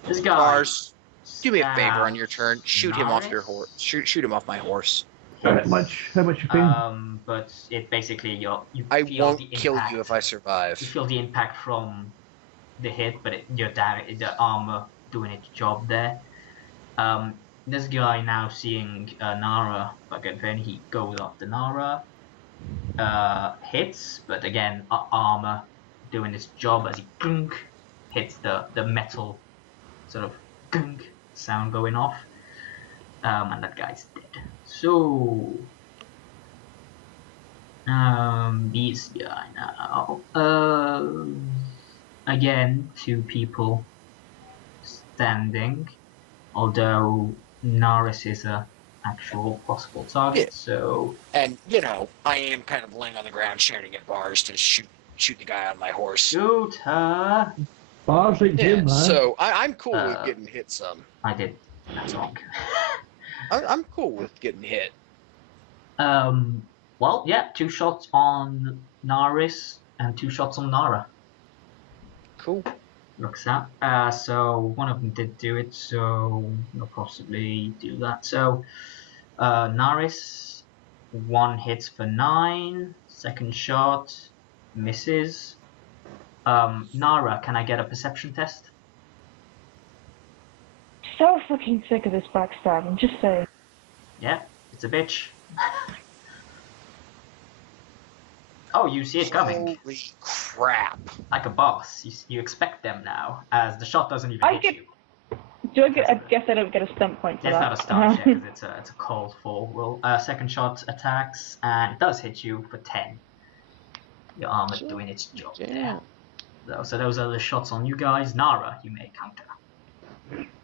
This guy. Bars, do me a favor on your turn. Shoot him off your horse. Norris? Shoot him off my horse. How much you paying? But it basically you I feel won't the kill impact. you if I survive. You feel the impact from the hit, but your damage, the armor doing its job there. This guy now seeing Nara, but then he goes after Nara. Hits, but again armor doing its job as he gunk, hits the metal sort of gunk sound going off. And that guy's dead. So this guy now. Again, 2 people standing, although Norris is a actual possible target. Yeah. So And you know, I am kind of laying on the ground shouting at Bars to shoot the guy on my horse. shoot her. Bars like Yeah, Jim, man. so I'm cool with getting hit some. I did. That's wrong. I'm cool with getting hit. Well, yeah, 2 shots on Norris and 2 shots on Nara. Cool. looks at. So one of them did do it, so we'll possibly do that. So Naris, 1 hits for 9. Second shot misses. Nara, can I get a perception test? So fucking sick of this backstab, I'm just saying. Yeah, it's a bitch. Oh, you see it coming. Holy crap. Like a boss. You expect them now, as the shot doesn't even hit you. I guess I don't get a stunt point for It's that. not a stunt check, because it's a cold fall. Well, second shot attacks, and it does hit you for 10. Your armor doing its job. Yeah. So those are the shots on you guys. Nara, you may counter.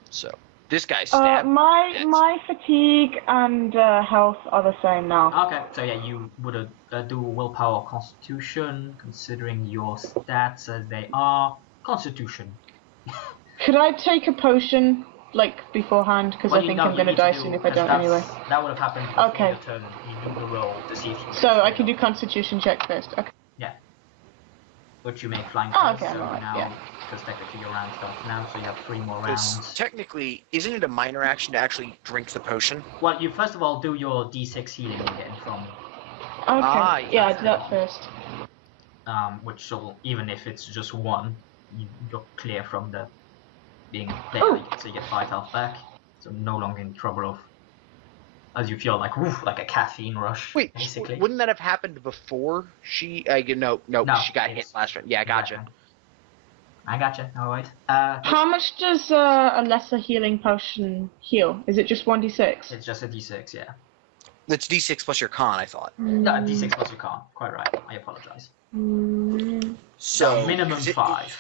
So, this guy stabbed. My fatigue and health are the same now. Okay, so yeah, you would do willpower or constitution, considering your stats as they are. Constitution. Could I take a potion, like, beforehand? Because Well, I think no, I'm you going to need to die do- soon if I 'cause don't that's- anyway. That would have happened before Okay. your turn. You do the roll to see if you So I can do constitution check first. Okay. Which you make flying Oh, first, okay, so alright, now, yeah. because technically your round starts now, so you have 3 more Because rounds. technically, isn't it a minor action to actually drink the potion? Well, you first of all do your d6 healing again from, Okay. Yeah, I yes. do that first. which will, even if it's just 1, you're clear from the being there, Oh. so you get 5 health back, so no longer in trouble of, as you feel like, woof, like a caffeine rush, Wait, basically. wouldn't that have happened before she? No, No, she got hit it's- last round. Yeah, gotcha. Exactly. I gotcha, alright. How much does a lesser healing potion heal? Is it just 1d6? It's just a d6, yeah. It's d6 plus your con, I thought. No, d6 plus you can't, quite right, I apologize. So minimum 'cause 5.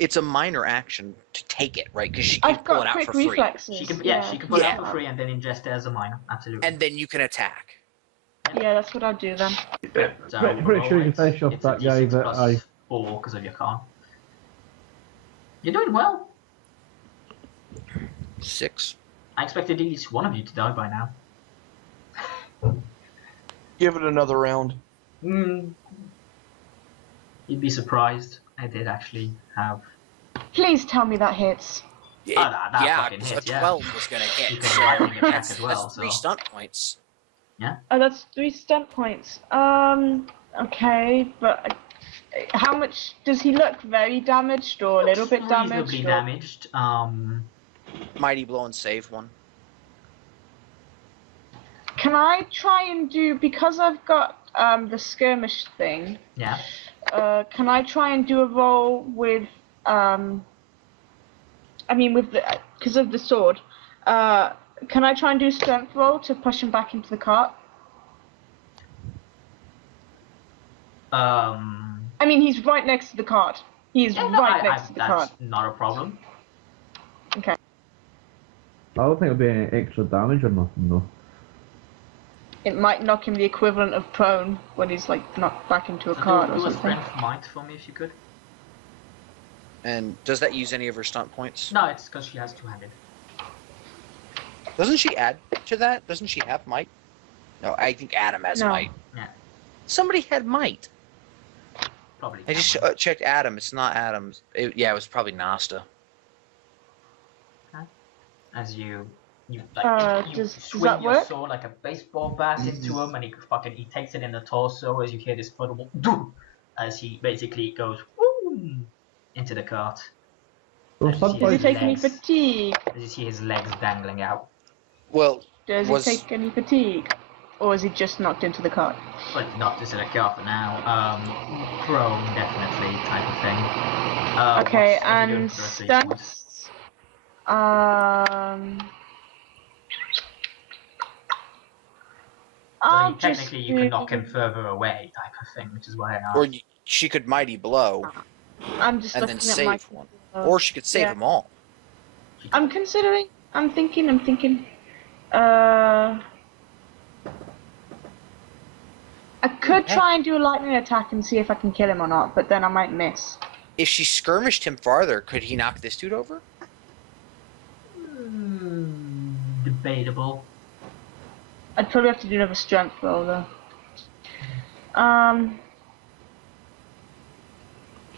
It's a minor action to take it, right? Because she can I've pull it got out quick for free, reflexes. She can, she can put it Yeah. out for free and then ingest it as a minor, absolutely. and then you can attack. Yeah, that's what I'll do then. So Pretty sure roll you it. finish off It's a that guy, d6 but plus I 4 because of your con. You're doing well. 6. I expected at least one of you to die by now. Give it another round. You'd be surprised. I did actually have. Please tell me that hits. that Yeah, fucking 'cause hits, a yeah. 12 was gonna You hit. can So lightning attack that's, as well, that's 3 so. stunt points. Oh, that's 3 stunt points. Okay, but how much does he look? Very damaged or a little bit Reasonably damaged? damaged. Mighty blow and save one. Can I try and do, because I've got the skirmish thing, Yeah. can I try and do a roll with, with the, because of the sword, can I try and do a strength roll to push him back into the cart? I mean, he's right next to the cart. He's right next to the cart. That's not a problem. Okay. I don't think it'll be any extra damage or nothing though. It might knock him the equivalent of prone when he's like knocked back into a cart or Do a something. strength might for me if you could. And does that use any of her stunt points? No, it's because she has 2-handed. Doesn't she add to that? Doesn't she have might? No, I think Adam has No. might. Yeah. Somebody had might. Probably. I just checked Adam. It's not Adam's. It was probably Nasta. As you Does swing that your work? sword like a baseball bat into him, and he takes it in the torso as you hear this audible as he basically goes whoom, into the cart. Well, As you see stunt Does he his points- take any legs- fatigue? As you see his legs dangling out. Well, Does Was- he take any fatigue? Or is he just knocked into the cart? Well, not just in a car for now. Prone, definitely, type of thing. Okay, what are you doing and for the rest of your points? stunts. I'll just Technically, you can knock do- him further away, type of thing, which is why I asked. or she could mighty blow I'm just and looking then at save my. one, or she could save yeah. them all. I'm considering. I'm thinking. I could try and do a lightning attack and see if I can kill him or not, but then I might miss. If she skirmished him farther, could he knock this dude over? Debatable. I'd probably have to do another strength roll though.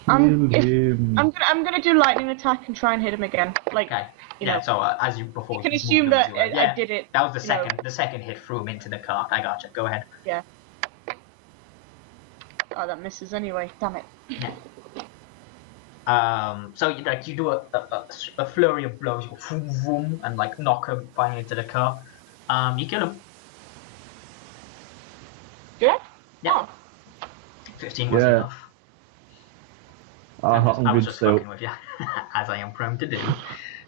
I'm Kill him. I'm gonna do lightning attack and try and hit him again. Like, Okay. you Yeah. know, So as you before, you can moved assume him that to it. Yeah, I did it. that was the you know. second. The second hit threw him into the cart. I gotcha. Go ahead. Yeah. Oh, that misses anyway. Damn it. So you do a flurry of blows, you go vroom, vroom, and like knock him finally into the car. You kill him. Good? Yeah. Oh. 15 was Yeah. enough. I'm I was good just still. fucking with you, as I am prone to do.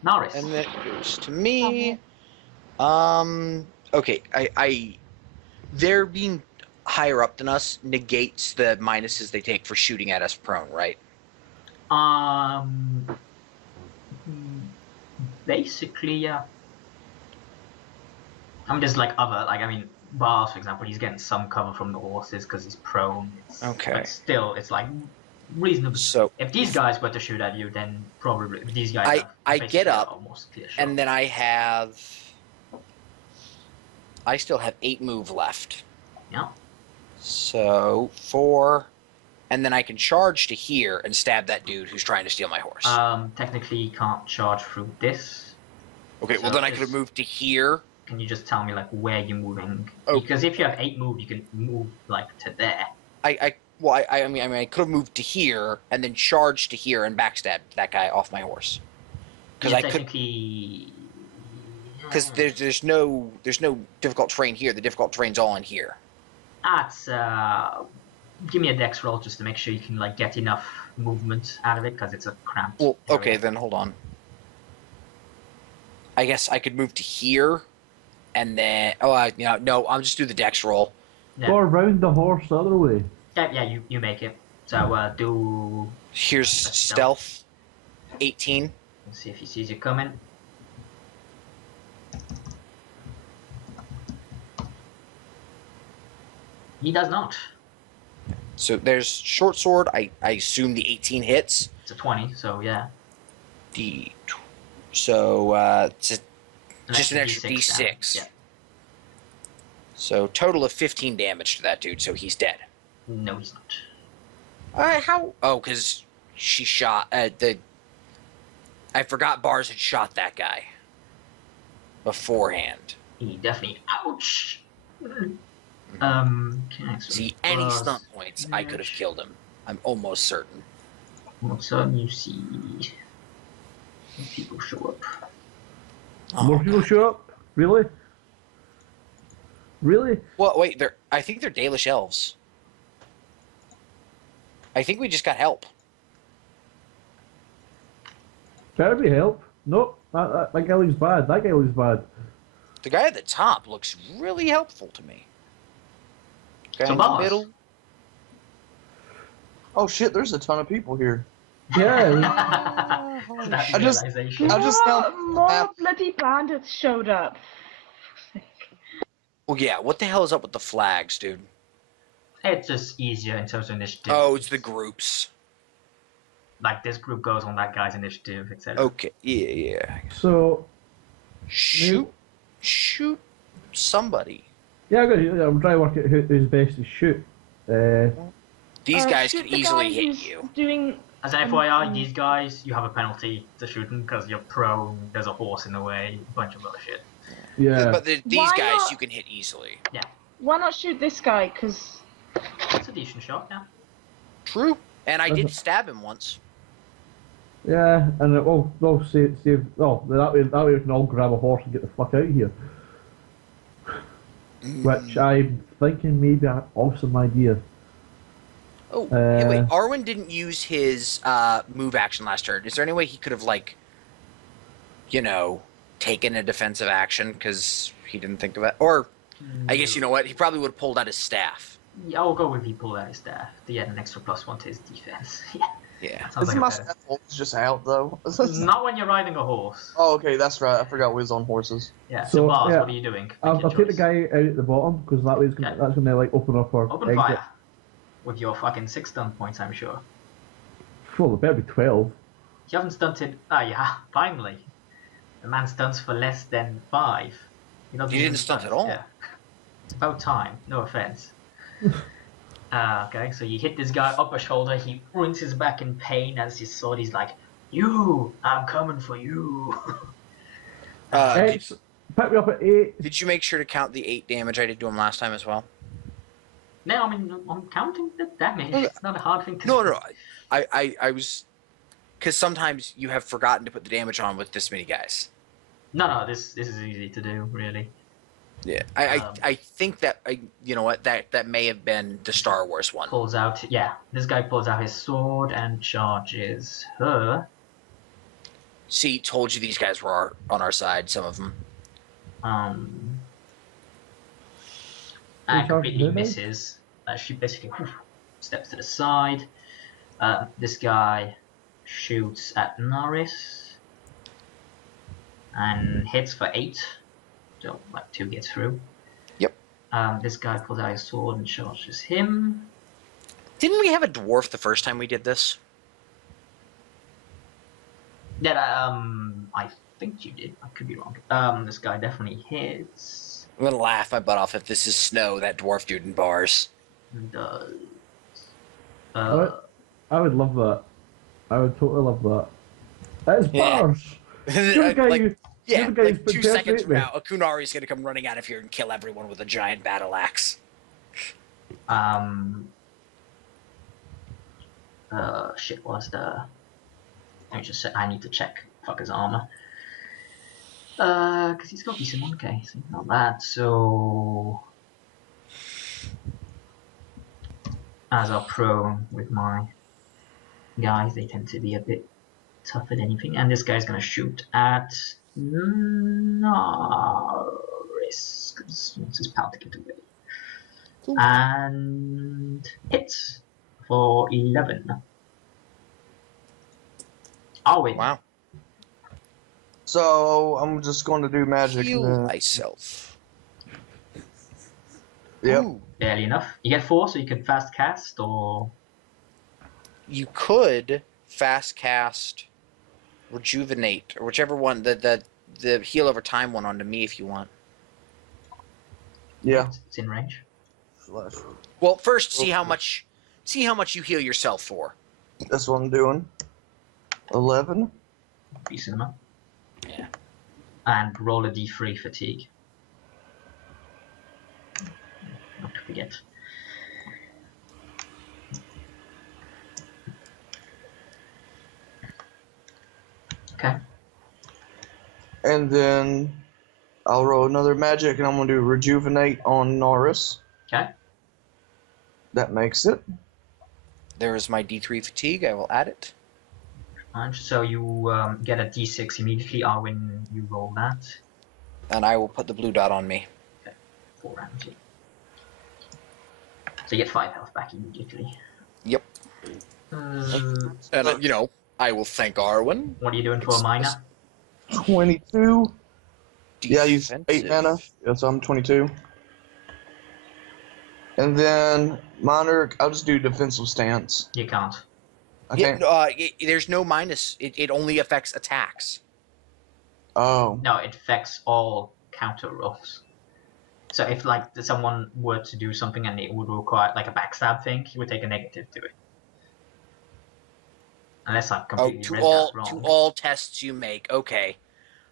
Norris. And then it goes to me. Okay, they're being higher up than us negates the minuses they take for shooting at us prone, right? Basically, yeah. I mean, there's like other, like, I mean, Bars, for example, he's getting some cover from the horses because he's prone. Okay. But still, it's like reasonable. So if these guys were to shoot at you, then probably these guys I get up, almost clear shot. and then I still have 8 move left. Yeah. So 4, and then I can charge to here and stab that dude who's trying to steal my horse. Technically, you can't charge through this. Okay, well so then I could have moved to here. Can you just tell me like where you're moving? Oh. Because if you have 8 move, you can move like to there. I mean I could have moved to here and then charged to here and backstabbed that guy off my horse. Because I could. Technically. Because there's no difficult terrain here. The difficult terrain's all in here. Give me a dex roll just to make sure you can like get enough movement out of it because it's a cramped. Well, okay, area. then hold on. I guess I could move to here, and then no, I'll just do the dex roll. Yeah. Go around the horse the other way. Yeah, you make it. So do. Here's stealth, 18. Let's see if he sees you coming. He does not. So there's short sword. I assume the 18 hits. It's a 20, so yeah. So it's just an extra D6. Yeah. So total of 15 damage to that dude. So he's dead. No, he's not. How? Oh, because she shot I forgot Bars had shot that guy beforehand. He definitely. Ouch. See, any stunt points, I could have killed him. I'm almost certain. All of a sudden, you see people show up. More people show up? Really? Really? Well, wait, I think they're Dalish elves. I think we just got help. Better be help. No, that guy looks bad. That guy looks bad. The guy at the top looks really helpful to me. Guy So in the Boss. middle. Oh shit, there's a ton of people here. Yeah. That I just- realization. I just now- More bloody bandits showed up. Well, yeah, what the hell is up with the flags, dude? It's just easier in terms of initiative. Oh, it's the groups. Like this group goes on that guy's initiative, etc. Okay, yeah. So, Shoot somebody. yeah, I'm trying to work out who's best to shoot. These guys shoot could the easily guy hit who's you. Doing. As an FYI, these guys, you have a penalty to shoot them because you're prone, there's a horse in the way, a bunch of other shit. Yeah. But these Why guys not? you can hit easily. Why not shoot this guy? Because That's a decent shot, yeah. True. And I did stab him once. Yeah, and save. Oh, that way we can all grab a horse and get the fuck out of here. Which I'm thinking maybe an awesome idea. Oh, hey, wait. Arwen didn't use his move action last turn. Is there any way he could have, like, taken a defensive action because he didn't think of it? Or, I guess, you know what? He probably would have pulled out his staff. Yeah, I'll go with he pulled out his staff to get an extra +1 to his defense. Yeah. Sounds Isn't like my a better. staff always just out though? Not when you're riding a horse. Oh, okay, that's right. I forgot we was on horses. Yeah, So, so Bars, yeah. what are you doing? I'll your take the choice. guy out at the bottom because that way that's gonna like open up our Open exit. fire. With your fucking 6 stun points, I'm sure. Well, there better be 12. You haven't stunted. Ah, yeah, finally. The man stunts for less than 5. You didn't stunt at all? Yeah. It's about time. No offense. Okay, so you hit this guy upper shoulder. He winces back in pain as his sword. He's like, "You, I'm coming for you." Pick me up at 8. Did you make sure to count the 8 damage I did to him last time as well? No, I mean I'm counting the damage. It's not a hard thing to do. No. I was, because sometimes you have forgotten to put the damage on with this many guys. No, this is easy to do, really. Yeah, I think that you know what, that may have been the Star Wars one. Pulls out, yeah. This guy pulls out his sword and charges her. See, told you these guys were on our side. Some of them. And completely misses. She basically steps to the side. This guy shoots at Norris and hits for 8. So, like, 2 gets through. Yep. This guy pulls out his sword and charges him. Didn't we have a dwarf the first time we did this? Yeah, I think you did. I could be wrong. This guy definitely hits. I'm gonna laugh my butt off if this is Snow, that dwarf dude in bars. Does. I would love that. I would totally love that. That is Yeah. bars. You're the guy Like, who- yeah, you're the guy like who's 2 seconds from me. now, a Kunari's gonna come running out of here and kill everyone with a giant battle axe. Shit, what's the... Let me just say, I need to check fucker's armor. Because he's got decent 1k, so not bad, so... As are prone with my guys, they tend to be a bit tough at anything. And this guy's gonna shoot at Norris, because he wants his pal to get away. Ooh. And hits for 11. I'll win. Wow. So I'm just going to do magic. Heal then. myself. Yep. Ooh. Barely enough. You get 4, so you can fast cast, or... You could fast cast rejuvenate, or whichever one, the heal over time one onto me if you want. Yeah. It's in range. Well, first see how much you heal yourself for. That's what I'm doing. 11. Decent amount. Yeah. And roll a d3 fatigue. Not to forget. Okay. And then I'll roll another magic, and I'm going to do rejuvenate on Norris. Okay. That makes it. There is my D3 fatigue. I will add it. And so you get a d6 immediately, when you roll that. And I will put the blue dot on me. 4 rounds. Yeah. So you get 5 health back immediately. Yep. And, you know, I will thank Arwen. What are you doing to a minor? 22. Yeah, I used 8 Defensive. mana. Yeah, so I'm 22. And then Monarch, I'll just do defensive stance. You can't. I Yeah, can't. there's no minus. It only affects attacks. Oh. No, it affects all counter rolls. So if like someone were to do something and it would require like a backstab thing, he would take a negative to it. Unless I completely read that wrong. To all tests you make. Okay.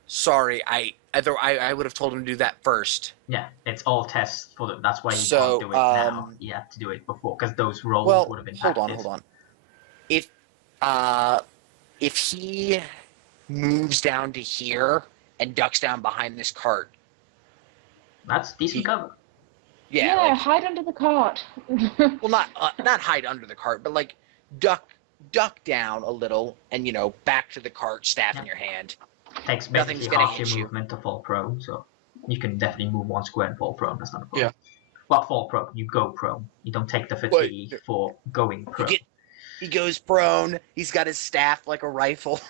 Sorry, I would have told him to do that first. Yeah, it's all tests for them. That's why you So, can't do it now. You have to do it before because those rolls Well, would have been hold on. If he moves down to here and ducks down behind this cart, That's decent cover. yeah, Yeah, like, hide under the cart. well, not hide under the cart, but like duck down a little, and back to the cart, staff in your hand. Takes Nothing's basically gonna half your hit you. movement to fall prone, so you can definitely move 1 square and fall prone. That's not a problem. Yeah. Well, fall prone. You go prone. You don't take the fatigue for going prone. He goes prone. He's got his staff like a rifle.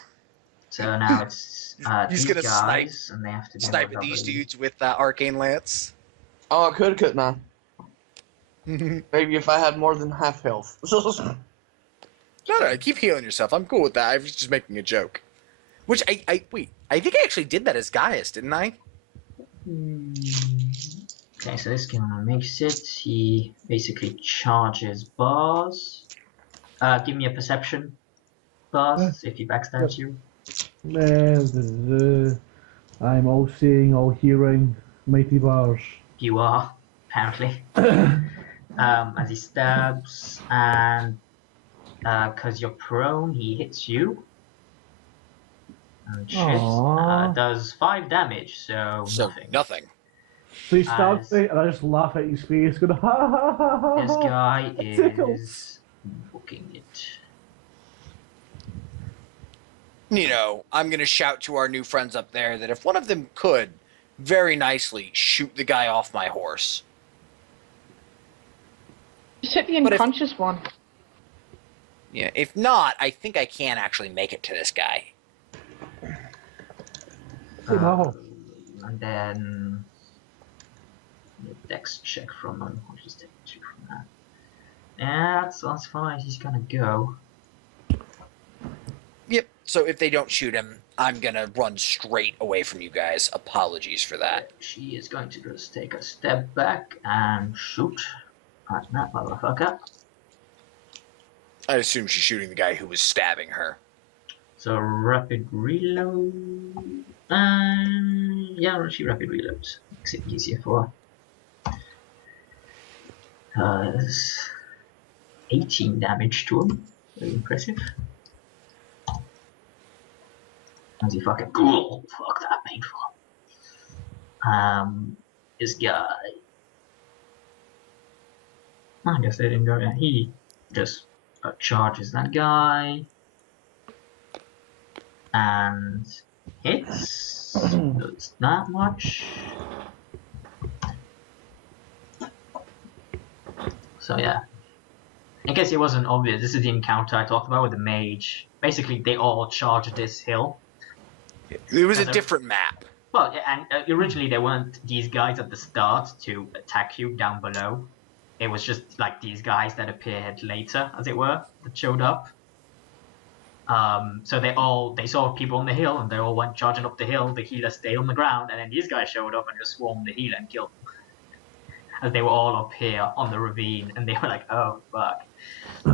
So now it's He's these gonna guys, and they have to Snipe at these dudes with Arcane Lance. Oh, I couldn't I? Maybe if I had more than half health. No, keep healing yourself. I'm cool with that. I was just making a joke. Which I think I actually did that as Gaius, didn't I? Okay, so this guy makes it. He basically charges bars. Give me a perception first, if he backstabs you. I'm all seeing, all hearing, mighty bars. You are, apparently. As he stabs, and because you're prone, he hits you. And shit. Does 5 damage, so nothing. Nothing. So he stabs me, and I just laugh at his face, going, ha ha ha ha. This guy is booking it. You know, I'm going to shout to our new friends up there that if one of them could very nicely shoot the guy off my horse. Just hit the unconscious one. Yeah, if not, I think I can actually make it to this guy. And then dex check from him. I'll just take a check from that. Yeah, that's as far as he's gonna go. Yep. So if they don't shoot him, I'm gonna run straight away from you guys. Apologies for that. She is going to just take a step back and shoot at that motherfucker. I assume she's shooting the guy who was stabbing her. So rapid reload. Yeah, she rapid reloads. Makes it easier for her. 18 damage to him. Very impressive. As he fucking fuck that painful. This guy. I guess they didn't go. Yeah, he just charges that guy and hits. Does not much. So yeah. In case it wasn't obvious, this is the encounter I talked about with the mage. Basically, they all charged this hill. It was a different map. Well, and originally there weren't these guys at the start to attack you down below. It was just like these guys that appeared later, as it were, that showed up. So they saw people on the hill and they all went charging up the hill. The healer stayed on the ground, and then these guys showed up and just swarmed the healer and killed them. As they were all up here on the ravine, and they were like, "Oh fuck."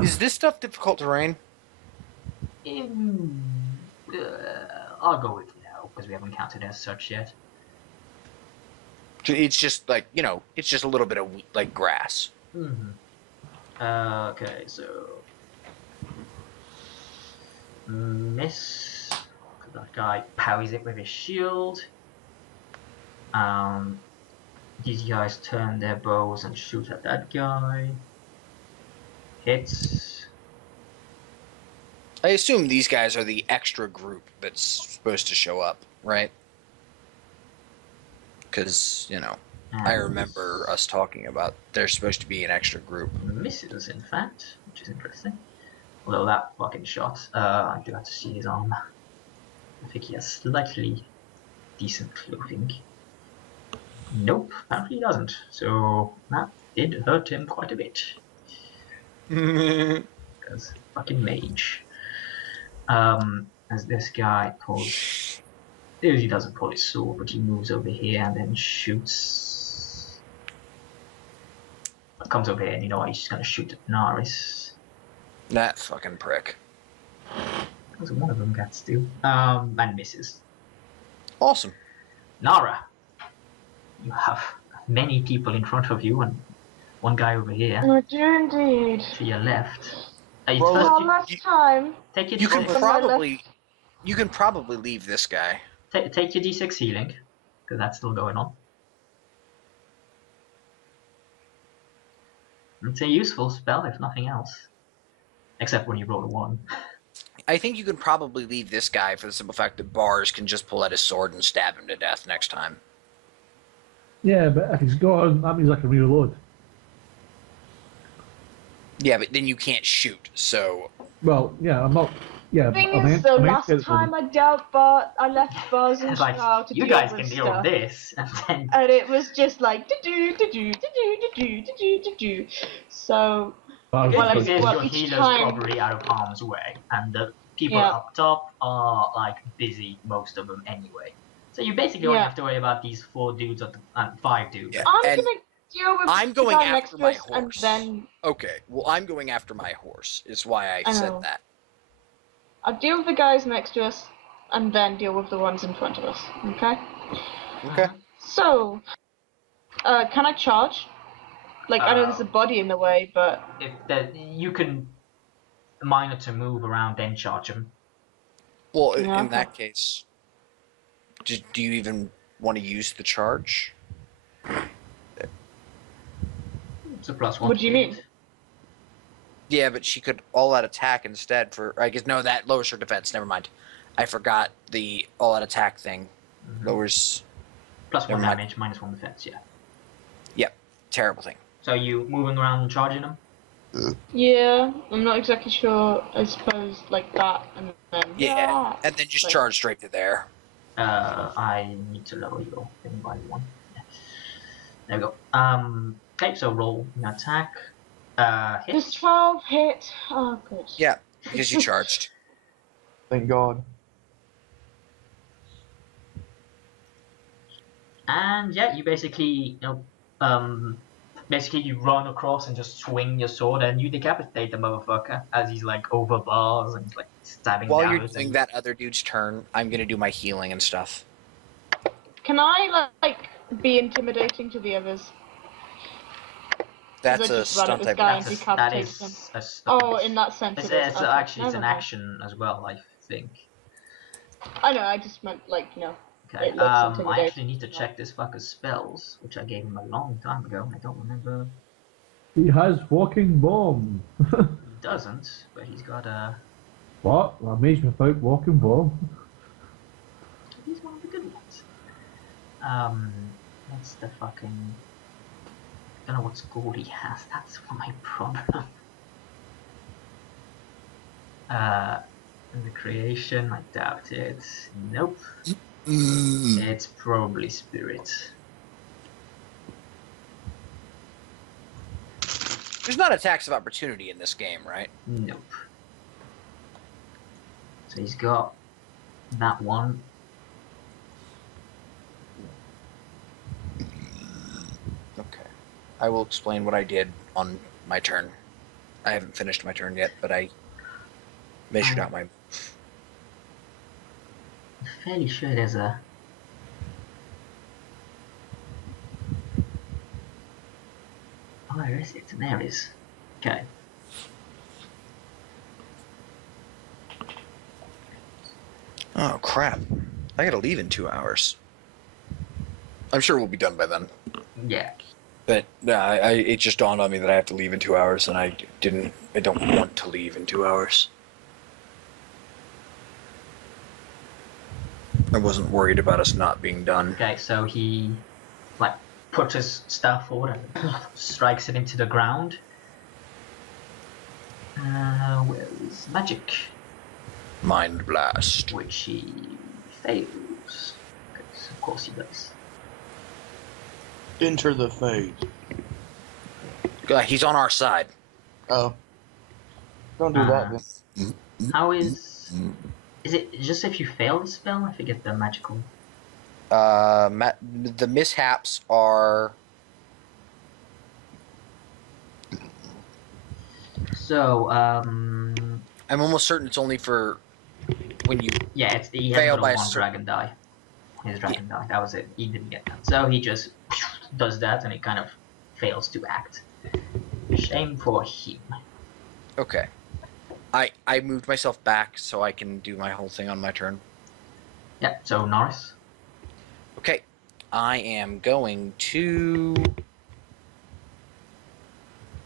Is this stuff difficult terrain? I'll go with no, because we haven't counted as such yet. It's just like, you know, it's just a little bit of like grass. Okay, so miss. That guy parries it with his shield. These guys turn their bows and shoot at that guy. Hits. I assume these guys are the extra group that's supposed to show up, right? Because, you know, I remember us talking about there's supposed to be an extra group. Misses, in fact, which is interesting. Although that fucking shot, I do have to see his armor. I think he has slightly decent clothing. Nope, apparently he doesn't. So that did hurt him quite a bit. Because fucking mage. As this guy pulls... He doesn't pull his sword, but he moves over here and then shoots. Comes over here and you know what, he's just gonna shoot at Naris. That fucking prick. So one of them gets to. And misses. Awesome. Nara, you have many people in front of you and one guy over here. I do indeed. To your left. One last time. Take your You can D6. probably leave this guy. Take your D6 healing, because that's still going on. It's a useful spell, if nothing else. Except when you roll a 1. I think you can probably leave this guy for the simple fact that Bars can just pull out his sword and stab him to death next time. Yeah, but if he's gone, that means I can reload. Yeah, but then you can't shoot, so... Well, yeah, I'm not... Yeah, The thing is, though, last time I left Bars and Like, Shroud to you deal guys with can deal stuff. with this, and then... And it was just like, do-do. So... Bars Well, is Because well, your each healer's time- probably out of harm's way, and the people Yeah. up top are, like, busy, most of them anyway. So you basically only have to worry about these 4 dudes, or 5 dudes. Yeah. I'm And gonna deal with I'm the going guy after next to my us, and horse. then Okay, well, I'm going after my horse, is why I I said know. that. I'll deal with the guys next to us, and then deal with the ones in front of us. Okay. Okay. So, can I charge? Like, I know there's a body in the way, but If that you can minor to move around, then charge him. Well, Yeah, in okay. that case, do you even want to use the charge? It's a +1. What do you mean? Yeah, but she could all-out attack instead for... I guess, no, that lowers her defense. Never mind. I forgot the all-out attack thing. Lowers... +1 Never mind. damage, -1 defense, yeah. Yep. Terrible thing. So you moving around and charging him? Yeah, I'm not exactly sure. I suppose like that, and then Yeah, and then just like- charge straight to there. I need to lower your thing by 1. Yeah. There we go. Okay, so roll an attack. Does Hit. 12 hit? Oh, good. Yeah, because you charged. Thank God. And yeah, you basically, basically you run across and just swing your sword and you decapitate the motherfucker as he's like over bars and he's like stabbing While down you're with doing him. that other dude's turn, I'm going to do my healing and stuff. Can I like be intimidating to the others? That's I a just run at stunt this type. guy and That decapitate is him. a stunt. Oh, in that sense, It's, it is. it's Okay, actually it's never an mind. action as well, I think. I know. I just meant like Okay. It looks I intimidating. actually need to check this fucker's spells, which I gave him a long time ago. I don't remember. He has walking bomb. He doesn't, but he's got a. What? A mage without walking bomb? He's one of the good ones. What's the fucking? I don't know what score he has. That's my problem. The creation, I doubt it. Nope. It's probably spirit. There's not attacks of opportunity in this game, right? Nope. So he's got that one. Okay. I will explain what I did on my turn. I haven't finished my turn yet, but I measured out my... I'm fairly sure there's a. Oh, where is it? There it is. Okay. Oh, crap. I gotta leave in 2 hours. I'm sure we'll be done by then. Yeah. But it just dawned on me that I have to leave in 2 hours, and I don't want to leave in 2 hours. I wasn't worried about us not being done. Okay, so he like puts his staff forward and strikes it into the ground. Where is magic? Mind blast. Which he fails. Because of course he does. Enter the fade. He's on our side. Oh. Don't do that then. How is it just if you fail the spell? I forget the magical. The mishaps are... So, I'm almost certain it's only for when you... yeah, it's he fail has by got a one certain- dragon die. His dragon die. That was it. He didn't get that. So he just does that, and it kind of fails to act. Shame for him. Okay. I moved myself back so I can do my whole thing on my turn. Yeah. So Norris. Okay. I am going to...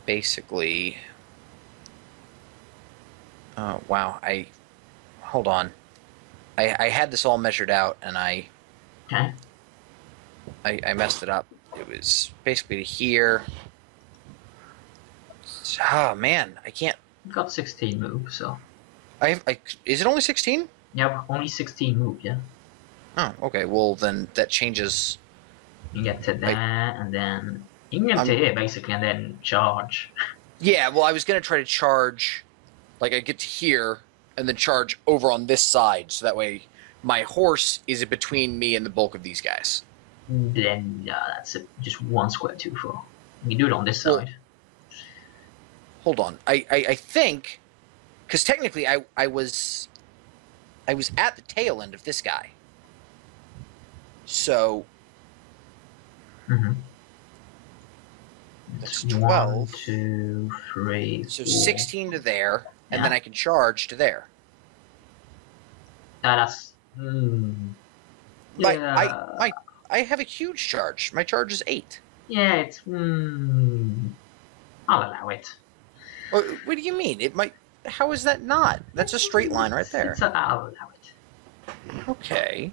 basically... Oh, wow. Hold on. I had this all measured out, and I messed it up. It was basically to here. Oh, man. I can't... You've got 16 moves, so. Is it only 16? Yeah, only 16 moves, yeah. Oh, okay. Well, then that changes... You get to there, and then you can get to here, basically, and then charge. Yeah, well, I was going to try to charge... Like, I get to here, and then charge over on this side, so that way My horse is between me and the bulk of these guys. Then that's just 1 square too far. You can do it on this Well, side. Hold on. I think, because technically I was at the tail end of this guy. So Mm-hmm. that's 1, 12. 2, 3, So 4. 16 to there, and Yeah. then I can charge to there. That's yeah. I have a huge charge. My charge is 8. Yeah, it's I'll allow it. What do you mean? It might. How is that not? That's a straight line right there. I'll allow it. Okay.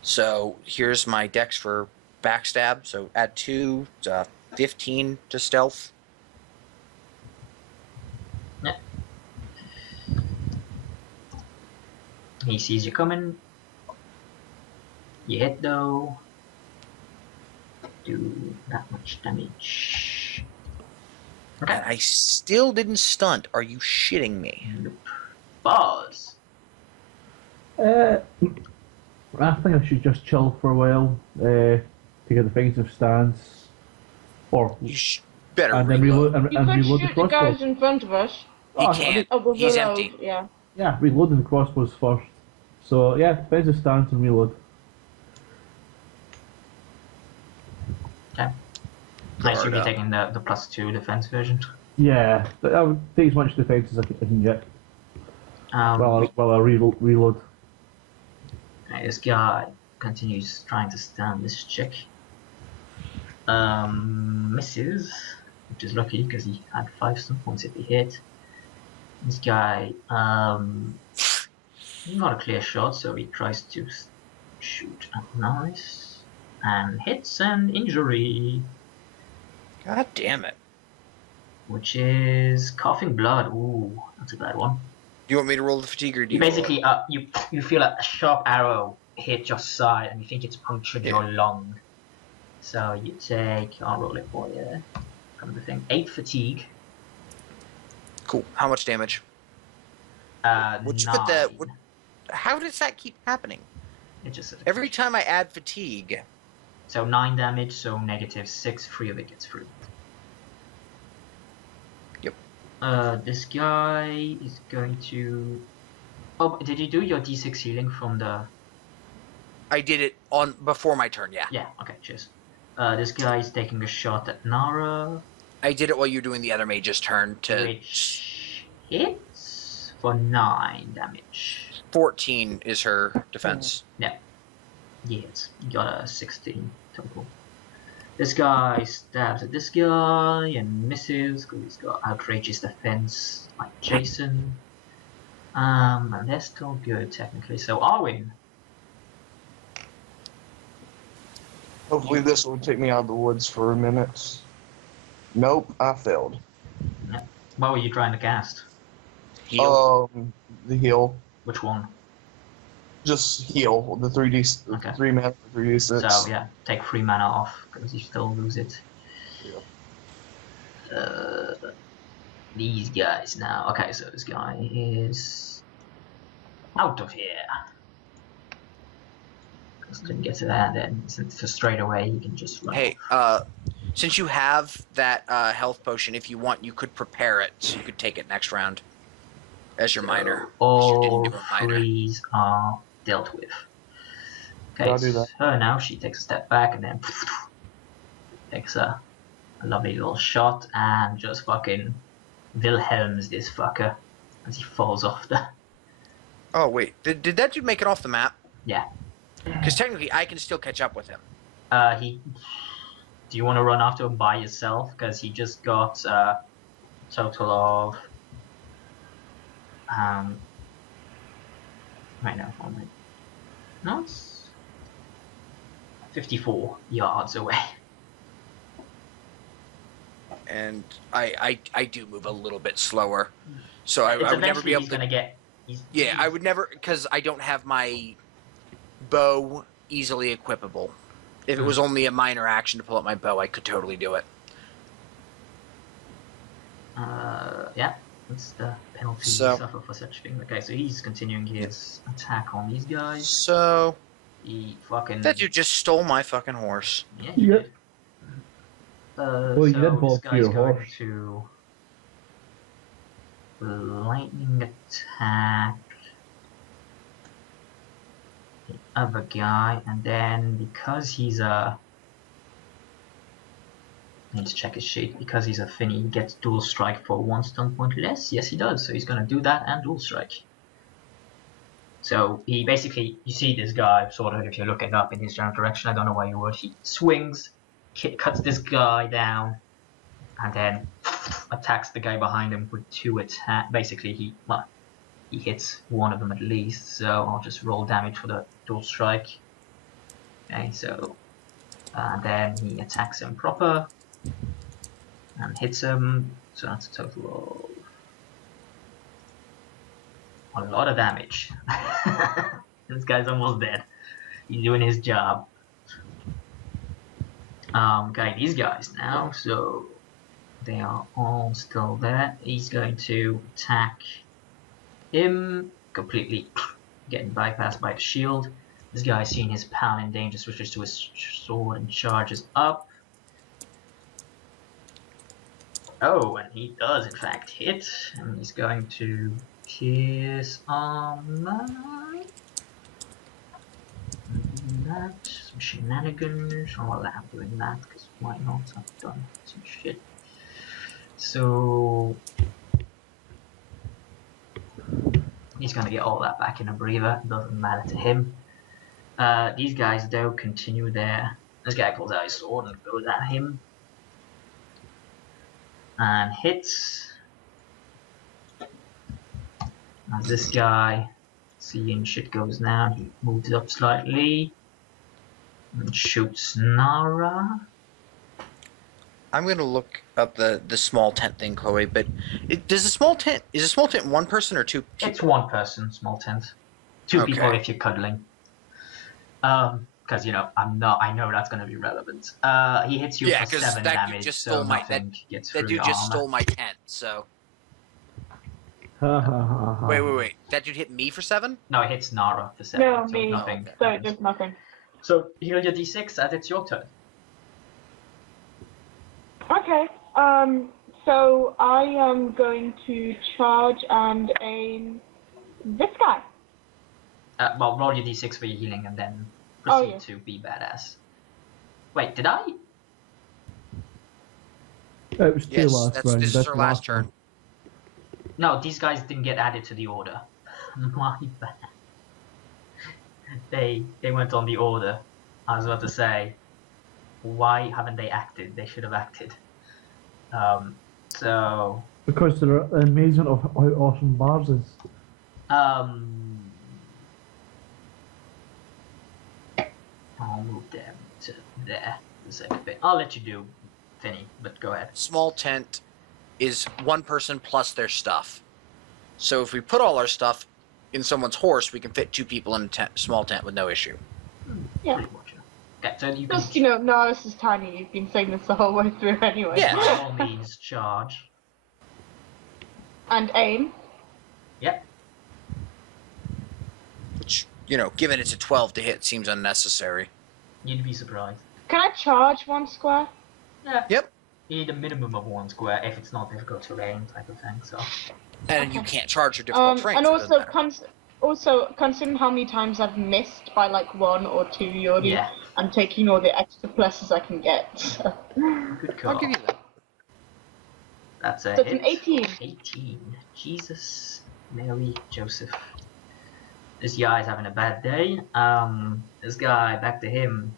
So here's my dex for backstab. So add 2, 15 to stealth. Yeah. He sees you coming. You hit though. Do that much damage. Okay. And I still didn't stunt. Are you shitting me? Nope. Balls. I think I should just chill for a while, take a defensive stance, or You better and then reload. reload and, You and could reload the shoot the guys crossbows. in front of us. He Oh, can't. Oh, He's below, empty. Yeah. Yeah, reloading the crossbows first. So yeah, defensive stance and reload. Okay. I assume Guard you're up. taking the +2 defense version. Yeah, but I would take as much defense as I can get while I reload. Okay, this guy continues trying to stand this chick. Misses, which is lucky because he had 5 stun points if he hit. This guy, not a clear shot, so he tries to shoot at nice and hits an injury, God damn it. which is coughing blood. Ooh, that's a bad one. Do you want me to roll the fatigue or do You you basically, you feel a sharp arrow hit your side, and you think it's punctured your lung. So you take, I'll roll it for you. Come to think, 8 fatigue. Cool. How much damage? Would you 9. put the? How does that keep happening? It just says Every time I add fatigue. so 9 damage, so -6. 3 of it gets through. Yep. This guy is going to. Oh, did you do your D6 healing from the? I did it on before my turn. Yeah. Yeah. Okay. Cheers. This guy is taking a shot at Nara, I did it while you were doing the other mage's turn to. which hits for 9 damage. 14 is her defense. Yeah, it's got a 16 total. This guy stabs at this guy and misses because he's got outrageous defense like Jason. And they're still good technically. So Arwen, Hopefully this will take me out of the woods for a minute. Nope, I failed. what were you trying to cast? Heal. The heal. Which one? Just heal. The 3D, Okay. 3 mana for 3d6. So yeah, take 3 mana off because you still lose it. These guys now. Okay, so this guy is out of here. Just didn't get to that. Then so straight away you can just run. Hey, off. since you have that health potion, if you want, you could prepare it so you could take it next round as your minor. 'cause you didn't All do a minor. 3s are dealt with. Okay, I'll do it's that. her now. She takes a step back and then takes a lovely little shot and just fucking Wilhelms this fucker as he falls off the. Oh wait, did that dude make it off the map? Yeah. Because technically, I can still catch up with him. He. Do you want to run after him by yourself? Because he just got a total of. Right now, no, it's 54 yards away. And I do move a little bit slower, so I would never be able He's to. gonna get. Yeah, I would never, because I don't have my bow easily equipable. If it was only a minor action to pull out my bow, I could totally do it. Yeah. What's the penalty you So- suffer for such thing? Okay, so he's continuing his attack on these guys. So He fucking... that dude just stole my fucking horse. Yeah, he Yep. did. Well, you did So this volunteer guy's your going horse. to lightning attack the other guy, and then because he's a... I need to check his sheet. Because he's a Finny, he gets dual strike for 1 stun point less. Yes, he does. So he's gonna do that and dual strike. So he basically, you see this guy sort of, if you're looking up in his general direction, I don't know why you would. He swings, cuts this guy down, and then attacks the guy behind him with 2 attack. Basically, he hits one of them at least. So I'll just roll damage for the dual strike. Okay, so then he attacks him proper and hits him. So that's a total of a lot of damage. This guy's almost dead. He's doing his job. Okay, these guys now, so they are all still there. He's going to attack him, completely getting bypassed by the shield. This guy's seeing his pal in danger, switches to his sword and charges up. Oh, and he does in fact hit, and he's going to kiss armor. That, some shenanigans. I'll allow doing that, because why not? I've done some shit. So he's gonna get all that back in a breather. Doesn't matter to him. These guys though continue their... This guy pulls out his sword and goes at him. And hits. As this guy, seeing shit goes down, he moves up slightly. And shoots Nara. I'm gonna look up the small tent thing, Chloe. But is a small tent 1 person or 2 people? It's 1 person, small tent. 2 Okay. people if you're cuddling. Because you know I know that's gonna be relevant. He hits you Yeah, for 'cause 7 that dude damage, just so stole my- nothing gets That through dude your just armor. stole my tent. So Ha ha ha ha. wait. That dude hit me for 7? No, it hits Nara for 7, No, so me. nothing. okay. So happens. just nothing. So heal your d6 as it's your turn. Okay. So I am going to charge and aim this guy. Well, roll your d6 for your healing and then Oh, proceed yeah. to be badass. Wait, did I? It was 2 Yes, last this round. is That's our the last turn. one. No, these guys didn't get added to the order. My bad. They went on the order. I was about to say, why haven't they acted? They should have acted. So Because they're amazing of how awesome Mars is. I'll move them to there. The second bit. I'll let you do, Finny, but go ahead. Small tent is 1 person plus their stuff. So if we put all our stuff in someone's horse, we can fit 2 people in a small tent with no issue. Yeah. Pretty much. Okay, so you can Just, you know, no, this is tiny. You've been saying this the whole way through anyway. Yeah. by all means charge. And aim. Yep. Which, given it's a 12 to hit, seems unnecessary. You'd be surprised. Can I charge 1 square? Yeah. Yep. You need a minimum of 1 square if it's not difficult terrain type of thing. So And you can't charge your difficult terrain. And so it doesn't matter. also considering how many times I've missed by like 1 or 2 Yori, yeah, I'm taking all the extra pluses I can get. So good call. I'll give you that. That's a it's hit. an 18. 18. Jesus, Mary, Joseph. This guy's having a bad day. This guy, back to him,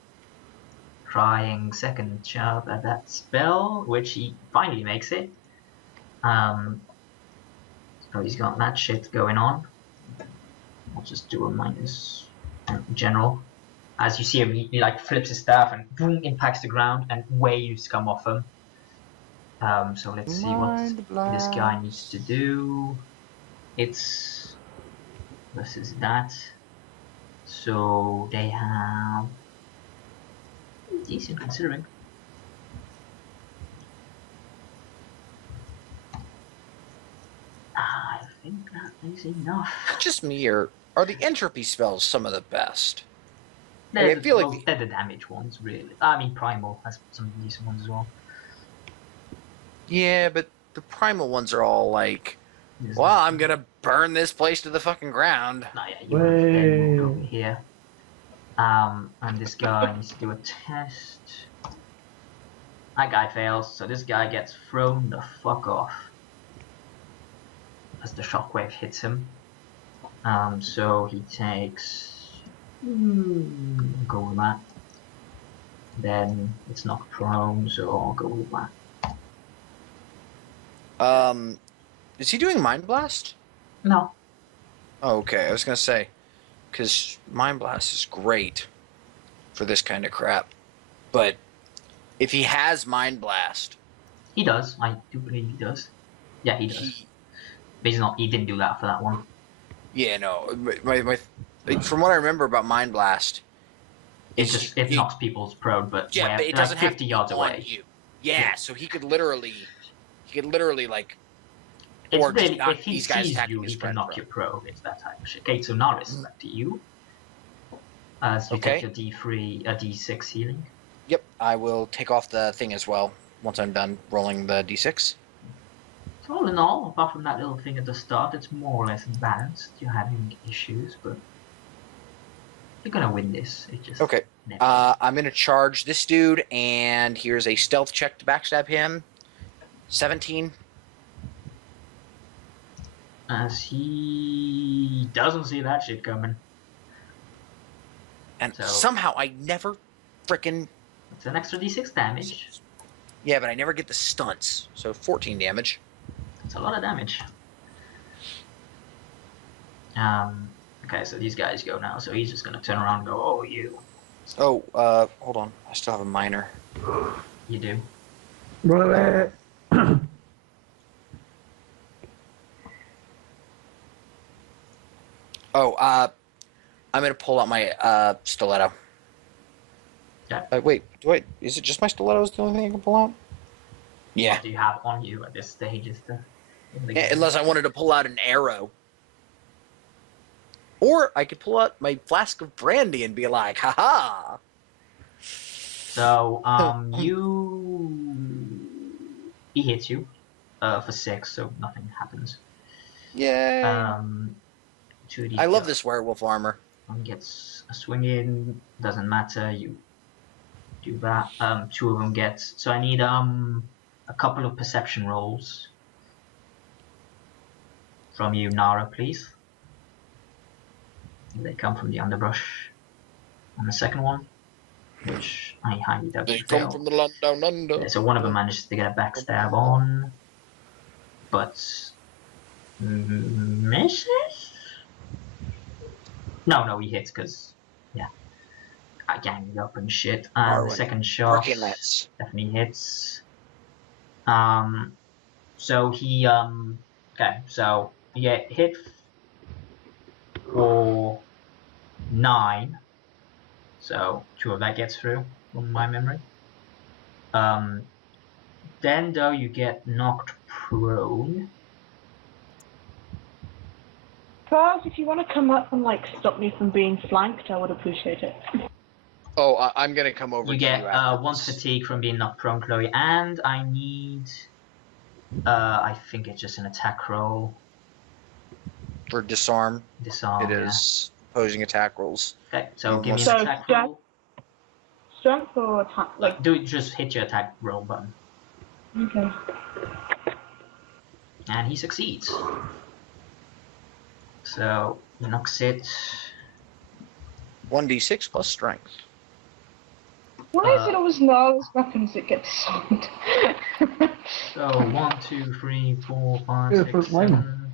trying second shot at that spell, which he finally makes it. So he's got that shit going on. I'll just do a minus in general. As you see him, he like flips his staff and boom, impacts the ground and waves come off him. So let's see what this guy needs to do. It's versus that. So they have decent considering. think that is enough. Just me, or are the entropy spells some of the best? They're, I feel like they're the damage ones, really. I mean, Primal has some decent ones as well. Yeah, but the primal ones are all like, well, I'm gonna burn this place to the fucking ground. No, yeah, you then go over here. And this guy needs to do a test. That guy fails, so this guy gets thrown the fuck off as the shockwave hits him. So he takes... go with that. Then it's knocked prone, so I'll go with that. Is he doing Mind Blast? No. Oh, okay, I was gonna say, because Mind Blast is great for this kind of crap, but if he has Mind Blast, He does. I do believe he does. Yeah, he does. But he's not. He didn't do that for that one. Yeah, no. From what I remember about Mind Blast, It knocks people's prone, but yeah, but it doesn't like 50 have to yards be away. on you. Yeah, so he could literally like. It's or just really, knock if he these guys sees attacking you, his he can friend knock prone. you prone. It's that type of shit. Okay, so now it's back to you. As you take your D6 healing. Yep, I will take off the thing as well once I'm done rolling the D6. So all in all, apart from that little thing at the start, it's more or less balanced. You're having issues, but you're gonna win this. It just Okay. I'm gonna charge this dude, and here's a stealth check to backstab him. 17. As he doesn't see that shit coming. And So- somehow I never frickin'... It's an extra D6 damage. Yeah, but I never get the stunts. So 14 damage. It's a lot of damage. Okay, so these guys go now, so he's just gonna turn around and go, oh, you. Oh, hold on. I still have a minor. You do. Right. Oh, I'm gonna pull out my stiletto. Yeah. Wait, is it just my stiletto is the only thing I can pull out? Yeah. What do you have on you at this stage? Is the Yeah, unless I wanted to pull out an arrow. Or I could pull out my flask of brandy and be like, haha! So, he hits you for 6, so nothing happens. Yay! 2 of these I love guys. this werewolf armor. One gets a swing in, doesn't matter, you do that. 2 of them get, so I need a couple of perception rolls from you, Nara, please. They come from the underbrush. And the second one, which I highly doubt They you come fail. from the land down under. Yeah, so one of them manages to get a backstab on, but misses? No, he hits because, yeah, I ganged up and shit. And the second shot Brecilians. definitely hits. So he, okay, so you get hit for 9. So 2 of that gets through, from my memory. Then though you get knocked prone. Charles, if you want to come up and like stop me from being flanked, I would appreciate it. Oh, I'm gonna come over You to get you after 1 this. fatigue from being knocked prone, Chloe, and I need I think it's just an attack roll. For disarm. Disarm. It is opposing attack rolls. Okay, so give me an So, attack yeah. roll. Strength or attack? Like, Do just hit your attack roll button. okay. And he succeeds. So he knocks it. 1d6 plus strength. Why is it always Nara's weapons that get disarmed? So 1, 2, 3, 4, 5, Yeah, 6, first line. 7.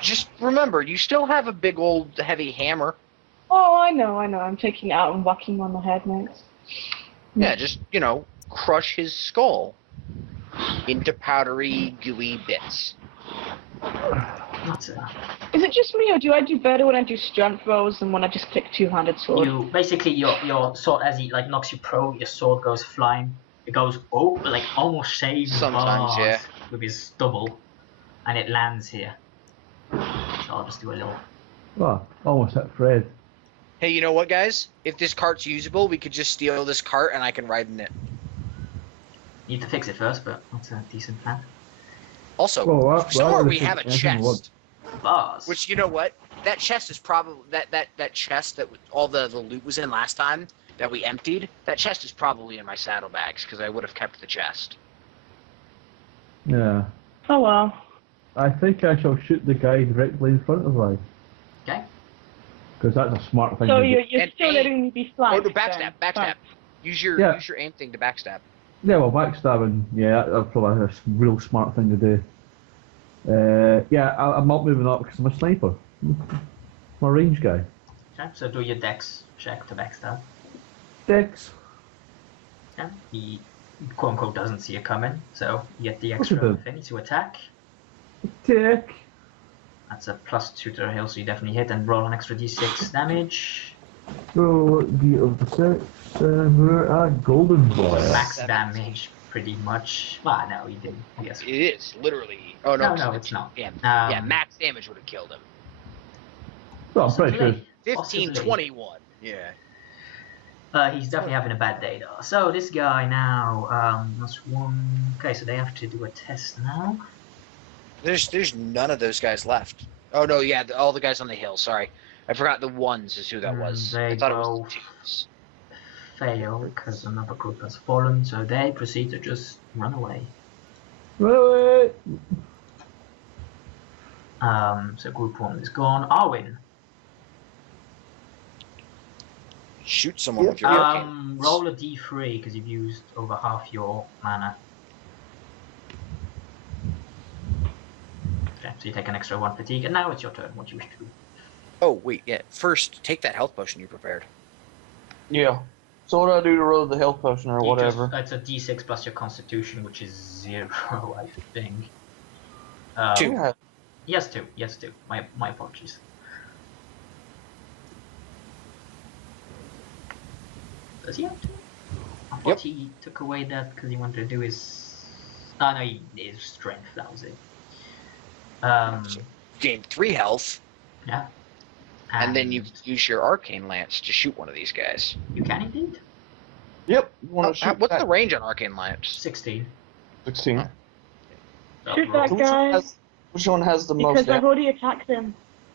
Just remember, you still have a big old heavy hammer. Oh, I know. I'm taking it out and whacking him on the head next. Yeah, just, crush his skull into powdery, gooey bits. That's it. Is it just me, or do I do better when I do strength rolls than when I just click two-handed sword? You basically your sword, as he like knocks you prone, your sword goes flying. It goes like almost shaves Sometimes, bars yeah. with his stubble, and it lands here. So I'll just do a little. Oh, almost hit Fred. Hey, you know what, guys? If this cart's usable, we could just steal this cart and I can ride in it. Need to fix it first, but that's a decent plan. Also, Well, somewhere we this is have a anything chest. Bars. Which, you know what? That chest is probably that chest that all the loot was in last time that we emptied. That chest is probably in my saddlebags because I would have kept the chest. Yeah. Oh well. I think I shall shoot the guy directly in front of me. Okay. Because that's a smart thing So to do. you're And still aim. letting me be Oh, flanked? no, backstab, then? backstab. Use your aim thing to backstab. Yeah, well, backstabbing, yeah, that's probably a real smart thing to do. Yeah, I'm not moving up because I'm a sniper. I'm a range guy. Okay, so do your dex check to backstab. Dex. Yeah. He quote unquote doesn't see it coming, so you get the What's it extra do? thing to attack. Tick. That's a +2 to the hill, so you definitely hit and roll an extra d6 damage. Roll D of the 6. Golden boy. Max 7. damage, pretty much. Well, no, he didn't. I guess. It is literally. Oh no, No, it's not. Yeah, Um, yeah, max damage would have killed him. Well, I'm pretty sure. 1521. Yeah. He's definitely having a bad day though. So this guy now, that's one. Okay, so they have to do a test now. There's none of those guys left. Oh no, yeah, all the guys on the hill. Sorry, I forgot the ones is who that was. They I thought it was both the twos. fail because another group has fallen, so they proceed to just run away. Wait. So group 1 is gone. Arwin, Shoot someone with your arcane. roll a d3 because you've used over half your mana. Okay, so you take an extra 1 fatigue, and now it's your turn. What do you wish to do? Oh wait, yeah. First, take that health potion you prepared. Yeah. So what do I do to roll the health potion or You whatever? It's a d6 plus your constitution, which is 0, I think. 2. Yeah. Yes, 2. Yes, 2. My apologies. Does he have 2? I thought Yep. he took away that because he wanted to do his... Oh, no, his strength, that was it. Gain 3 health, Yeah. and then you use your arcane lance to shoot one of these guys. You can indeed. Yep. You want to shoot What's that? the range on arcane lance? 16. 16. Shoot that So guy. which one has the most Because I've damage? already attacked him.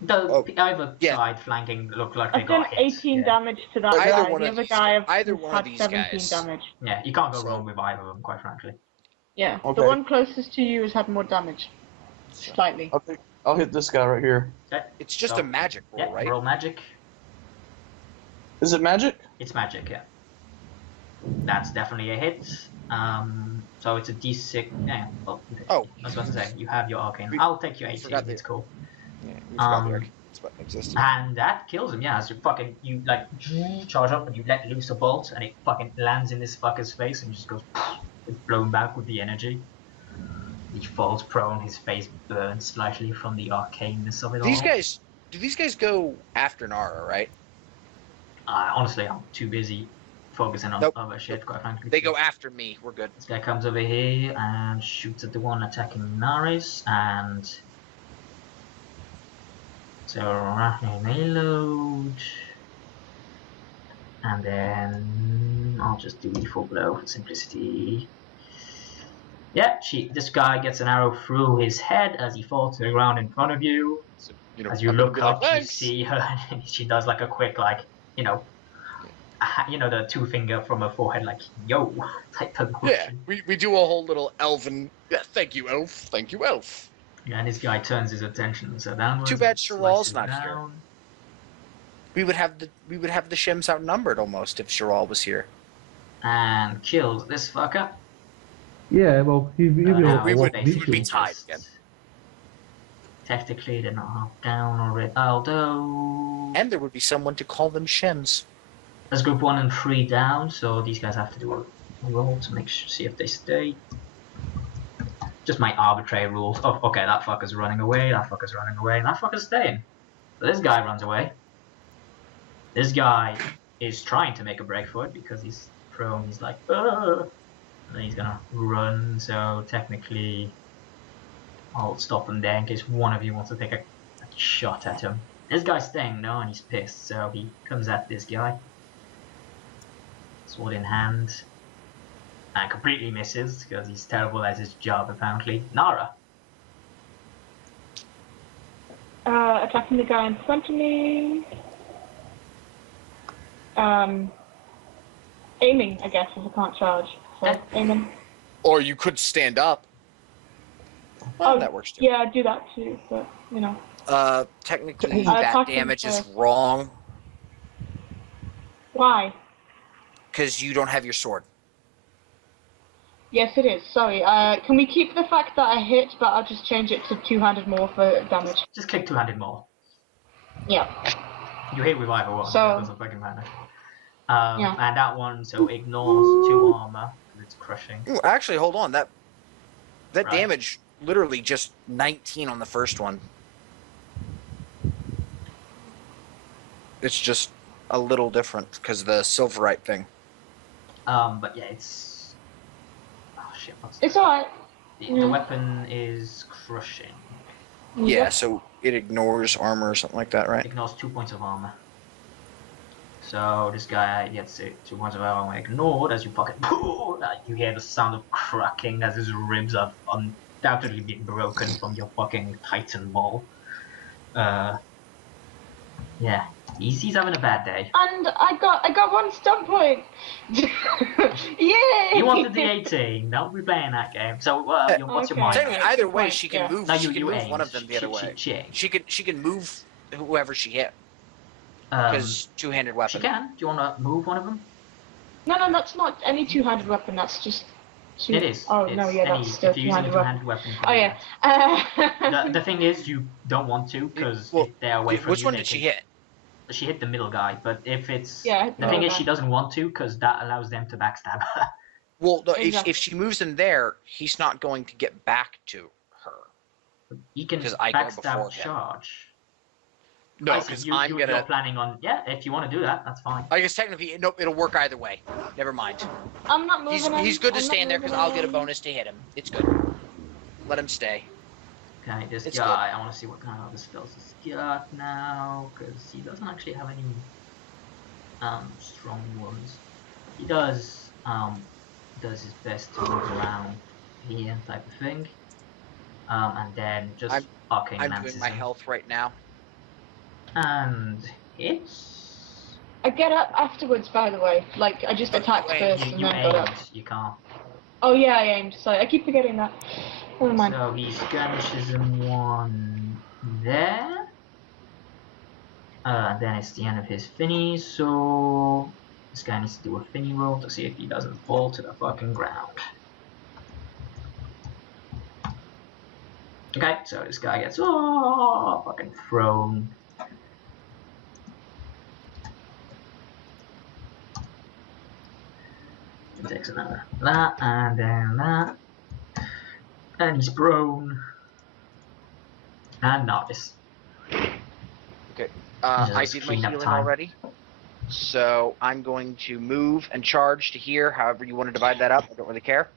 Either Yeah. side flanking look like they I've done got hit. 18 Yeah. damage to that Either guy. one The of other these guy guys- either has one of had these 17 guys. damage. Yeah, you can't go So- wrong with either of them, quite frankly. Yeah, Okay. the one closest to you has had more damage. Slightly. I'll hit this guy right here. Okay. It's just So- a magic roll, Yeah, right? roll magic. Is it magic? It's magic, yeah. That's definitely a hit. So it's a d6. Yeah, well, Oh. I was about to say, you have your arcane. We- I'll take your we 18, forgot it's cool. Yeah, we forgot Um, the arcane button existed. And that kills him, yeah. So you like charge up and you let loose a bolt and it fucking lands in this fucker's face and just goes it's blown back with the energy. He falls prone, his face burns slightly from the arcaneness of it These all. guys, do these guys go after Nara, right? Honestly, I'm too busy focusing on Nope. other shit, quite frankly. They go after me. We're good. This guy comes over here and shoots at the one attacking Naris, and so reload, and then I'll just do lethal blow for simplicity. Yeah, this guy gets an arrow through his head as he falls to the ground in front of you. So, As you I'm gonna look be up, like, you "Thanks." see her, and she does like a quick, like, the 2 finger from her forehead, like, yo, type of Yeah, motion. we do a whole little elven. Yeah, thank you, elf. Thank you, elf. Yeah, and this guy turns his attention so downwards. Too bad and Shiral's slices not here. down. We would have the shims outnumbered almost if Shiral was here. And kills this fucker. Yeah, well, he Now we it's would basically be tied just- again. Technically, they're not half down already. Although And there would be someone to call them shims. there's group 1 and 3 down, so these guys have to do a roll to see if they stay. Just my arbitrary rules. Oh, okay, that fucker's running away, that fucker's running away, and that fucker's staying. So this guy runs away. This guy is trying to make a break for it because he's prone, he's like, ugh! And then he's gonna run, so technically I'll stop him there in case one of you wants to take a shot at him. This guy's staying no, and he's pissed, so he comes at this guy. Sword in hand. And completely misses, because he's terrible at his job, apparently. Nara. Attacking the guy in front of me. Aiming, I guess, if I can't charge. So, aiming. Or you could stand up. Well, that works too. Yeah, I'd do that too, but, you know. Technically, that damage is wrong. Why? Because you don't have your sword. Yes, it is. Sorry. Can we keep the fact that I hit, but I'll just change it to two-handed more for damage? Just click two-handed more. Yeah. You hit with either one, So, it doesn't fucking matter. Yeah. And that one, so ignores 2 armor, because it's crushing. Ooh, actually, hold on. That Right. damage, literally just 19 on the first one. It's just a little different, because the silverite thing. But yeah, it's... Oh shit, what's It's alright. The weapon is crushing. Yeah, so it ignores armor or something like that, right? Ignores 2 points of armor. So this guy gets 2 points of armor ignored as you fucking... You hear the sound of cracking as his ribs are undoubtedly being broken from your fucking titan ball. Yeah, he's having a bad day. And I got 1 stun point. Yay! You wanted the 18. Don't be playing that game. So what's your mind? Technically, either way, she can move. No, she can move aimed. one of them the other way. She She can move whoever she hit. Because two-handed weapon. She can. Do you want to move one of them? No, that's not any two-handed weapon. That's just two. It is. Oh it's no, yeah, that's still if you're using a two-handed two-handed weapon. Oh yeah. The thing is, you don't want to because if they're away from you. Which one did she hit? She hit the middle guy, but if it's Yeah, the thing is, she doesn't want to because that allows them to backstab her. Well, no, Exactly. if she moves in there, he's not going to get back to her. You can I go before backstab him. charge. No, because you're planning on if you want to do that, that's fine. I guess technically, it'll work either way. Never mind. I'm not moving. He's good to stand there because I'll get a bonus to hit him. It's good. Let him stay. Okay, this It's guy, I want to see what kind of other spells he's got now, because he doesn't actually have any strong ones. He does his best to move around here type of thing. And then just arcane I'm lances doing my him. health right now. And hits. I get up afterwards, by the way. Like I just attacked first and You then got up. aimed, you can't. Oh yeah, I aimed. Sorry, I keep forgetting that. Never mind. So he skirmishes him one there. Then it's the end of his finny, so this guy needs to do a finny roll to see if he doesn't fall to the fucking ground. Okay, so this guy gets fucking thrown. He takes another that, and then that. And he's prone. And novice. Okay. I Just did my clean up healing time. already. So I'm going to move and charge to here. However you want to divide that up, I don't really care.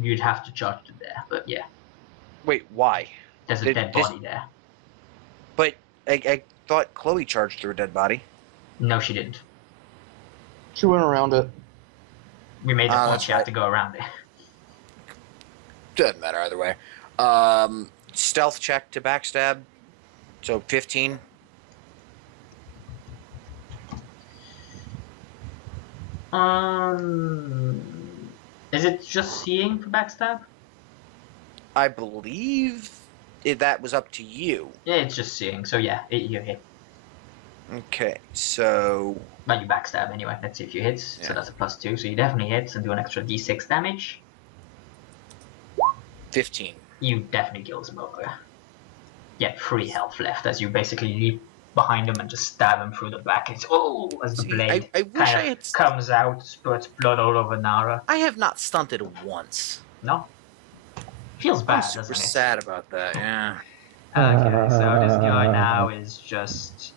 You'd have to charge to there, but yeah. Wait, why? There's a dead body there. But I thought Chloe charged through a dead body. No, she didn't. She went around it. We made the point that's she had right. to go around it. Doesn't matter either way. Stealth check to backstab. So 15. Is it just seeing for backstab? I believe that was up to you. Yeah, it's just seeing. So yeah, you hit. Okay, so But you backstab anyway. Let's see if you hit. Yeah. So that's a +2. So you definitely hit and do an extra d6 damage. 15. You definitely kill this motherfucker. Yeah, 3 health left as you basically leap behind him and just stab him through the back. It's as the See, blade I wish I had comes out, spurts blood all over Nara. I have not stunted once. No? Feels bad, I'm doesn't super it? sad about that, yeah. Okay, so this guy now is just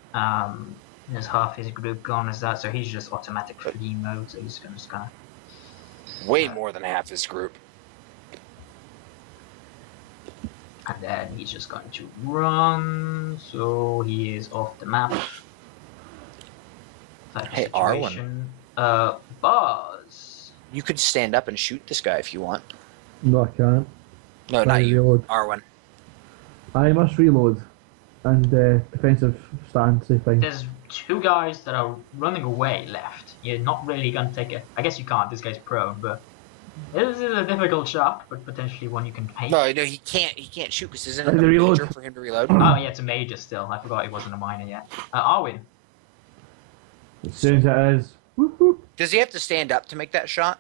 there's half his group gone as that, so he's just automatic flee mode, so he's just gonna Way more than half his group. And then he's just going to run, so he is off the map. Type of Hey, Arwen. situation. Buzz. You could stand up and shoot this guy if you want. No, I can't. No, I not you. reload. Arwen. I must reload. And defensive stance thing. There's two guys that are running away left. You're not really gonna take it. I guess you can't. This guy's prone, but this is a difficult shot, but potentially one you can paint. No, he can't. He can't shoot because isn't I it a can reload. major for him to reload? Oh yeah, it's a major still. I forgot it wasn't a minor yet. Arwen. As soon as it is. Whoop, whoop. Does he have to stand up to make that shot?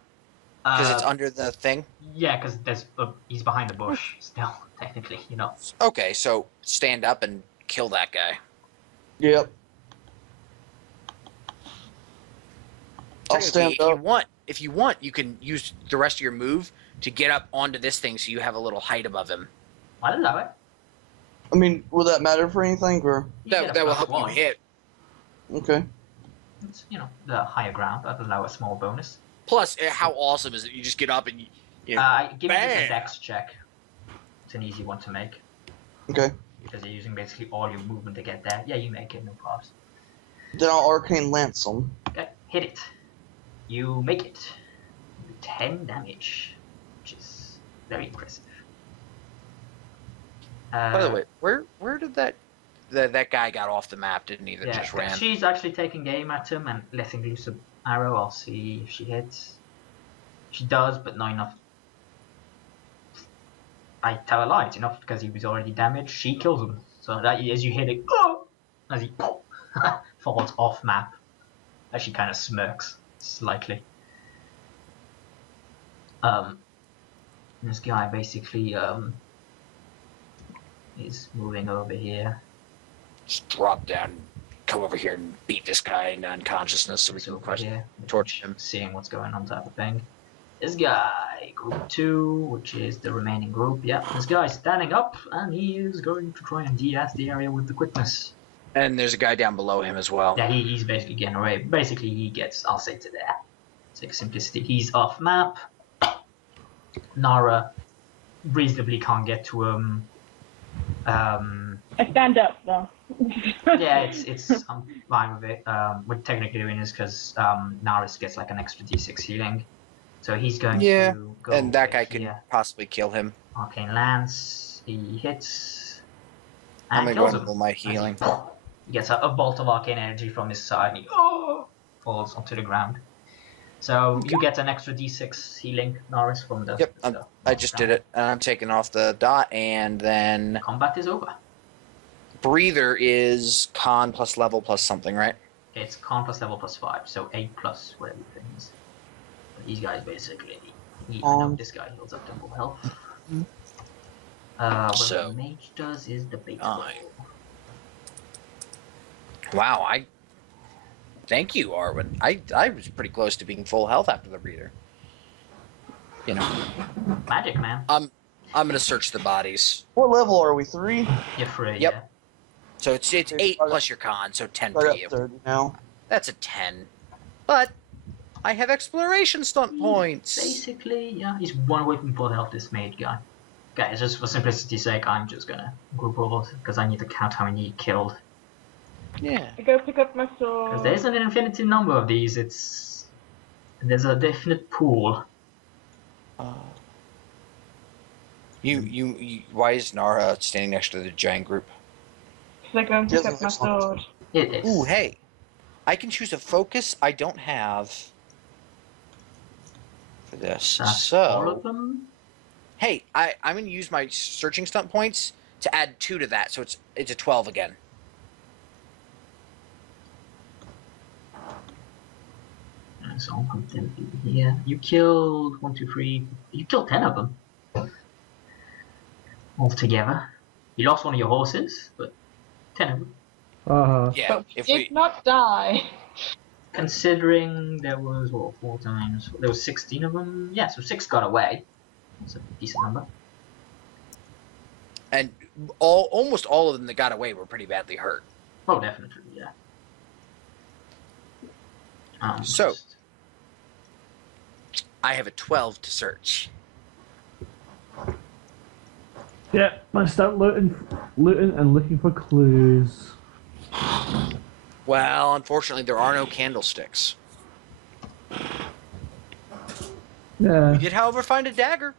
Because it's under the thing. Yeah, because there's he's behind the bush still. Technically, you know. Okay, so stand up and kill that guy. Yep. I'll stand Technically, up. if you want, you can use the rest of your move to get up onto this thing so you have a little height above him. I love it. I mean, will that matter for anything, or? You get a That will plus help you one. hit. Okay. It's, you know, the higher ground. That'll allow a small bonus. Plus, how awesome is it? You just get up and you know, Give me just a bam! dex check. It's an easy one to make. Okay. Because you're using basically all your movement to get there. Yeah, you make it, no problems. Then I'll arcane lance him. Okay, hit it. You make it. 10 damage, which is very impressive. By the way, where did that guy got off the map? Didn't he? That yeah, just ran. she's actually taking aim at him and letting loose an arrow. I'll see if she hits. She does, but not enough. I tell a lie, it's enough because he was already damaged. She kills him. So that as you hit it, as he falls off map, as she kind of smirks slightly. This guy basically is moving over here. Just drop down, come over here and beat this guy into unconsciousness so we He's can over here, torch him. seeing what's going on type of thing. This guy, group 2, which is the remaining group. Yeah, this guy's standing up and he is going to try and de-ass the area with the quickness. And there's a guy down below him as well. Yeah, he's basically getting away. Basically, he gets, I'll say to there. Sake of simplicity, he's off map. Nara reasonably can't get to him. I stand up though. Yeah, it's I'm fine with it. What technically doing is because Naris gets like an extra d6 healing, so he's going to go. And that guy could here. possibly kill him. Arcane Lance, he hits I'm and gonna go kills and him. roll my healing. He gets a bolt of arcane energy from his side and he falls onto the ground. So you get an extra d6 healing, Norris, from the. Yep, I just did it. And I'm taking off the dot, and then Combat is over. breather is con plus level plus something, right? It's con plus level plus 5, so 8 plus whatever things. But these guys basically. No, this guy heals up to full health. What So- the mage does is the big Nine. Wow, thank you, Arwen. I was pretty close to being full health after the breather. You know, magic, man. I'm gonna search the bodies. What level are we? 3? You're free. Yep. Yeah. So it's 8 plus your con, so 10 for Right you. at 30 now. That's a 10. But I have exploration stunt points. Basically, yeah, he's one away from full health. This mage guy. Guys, just for simplicity's sake, I'm just gonna group roll because I need to count how many he killed. Yeah. I go pick up my Because sword. there isn't an infinity number of these. There's a definite pool. You why is Nara standing next to the giant group? So I go and pick Yes, up my that's not- sword. It is. Ooh, hey. I can choose a focus I don't have for this. That's all of So, them. hey, I'm going to use my searching stunt points to add 2 to that, so it's a 12 again. So I'll put them here. You killed 1, 2, 3. You killed 10 of them altogether. You lost one of your horses, but 10 of them. Yeah, But if did not die. Considering there was 4 times, there was 16 of them. Yeah, so 6 got away. That's a decent number. and almost all of them that got away were pretty badly hurt. Oh, definitely, yeah. So- just- I have a 12 to search. Yeah, I start looting and looking for clues. Well, unfortunately, there are no candlesticks. Yeah, We did, however, find a dagger.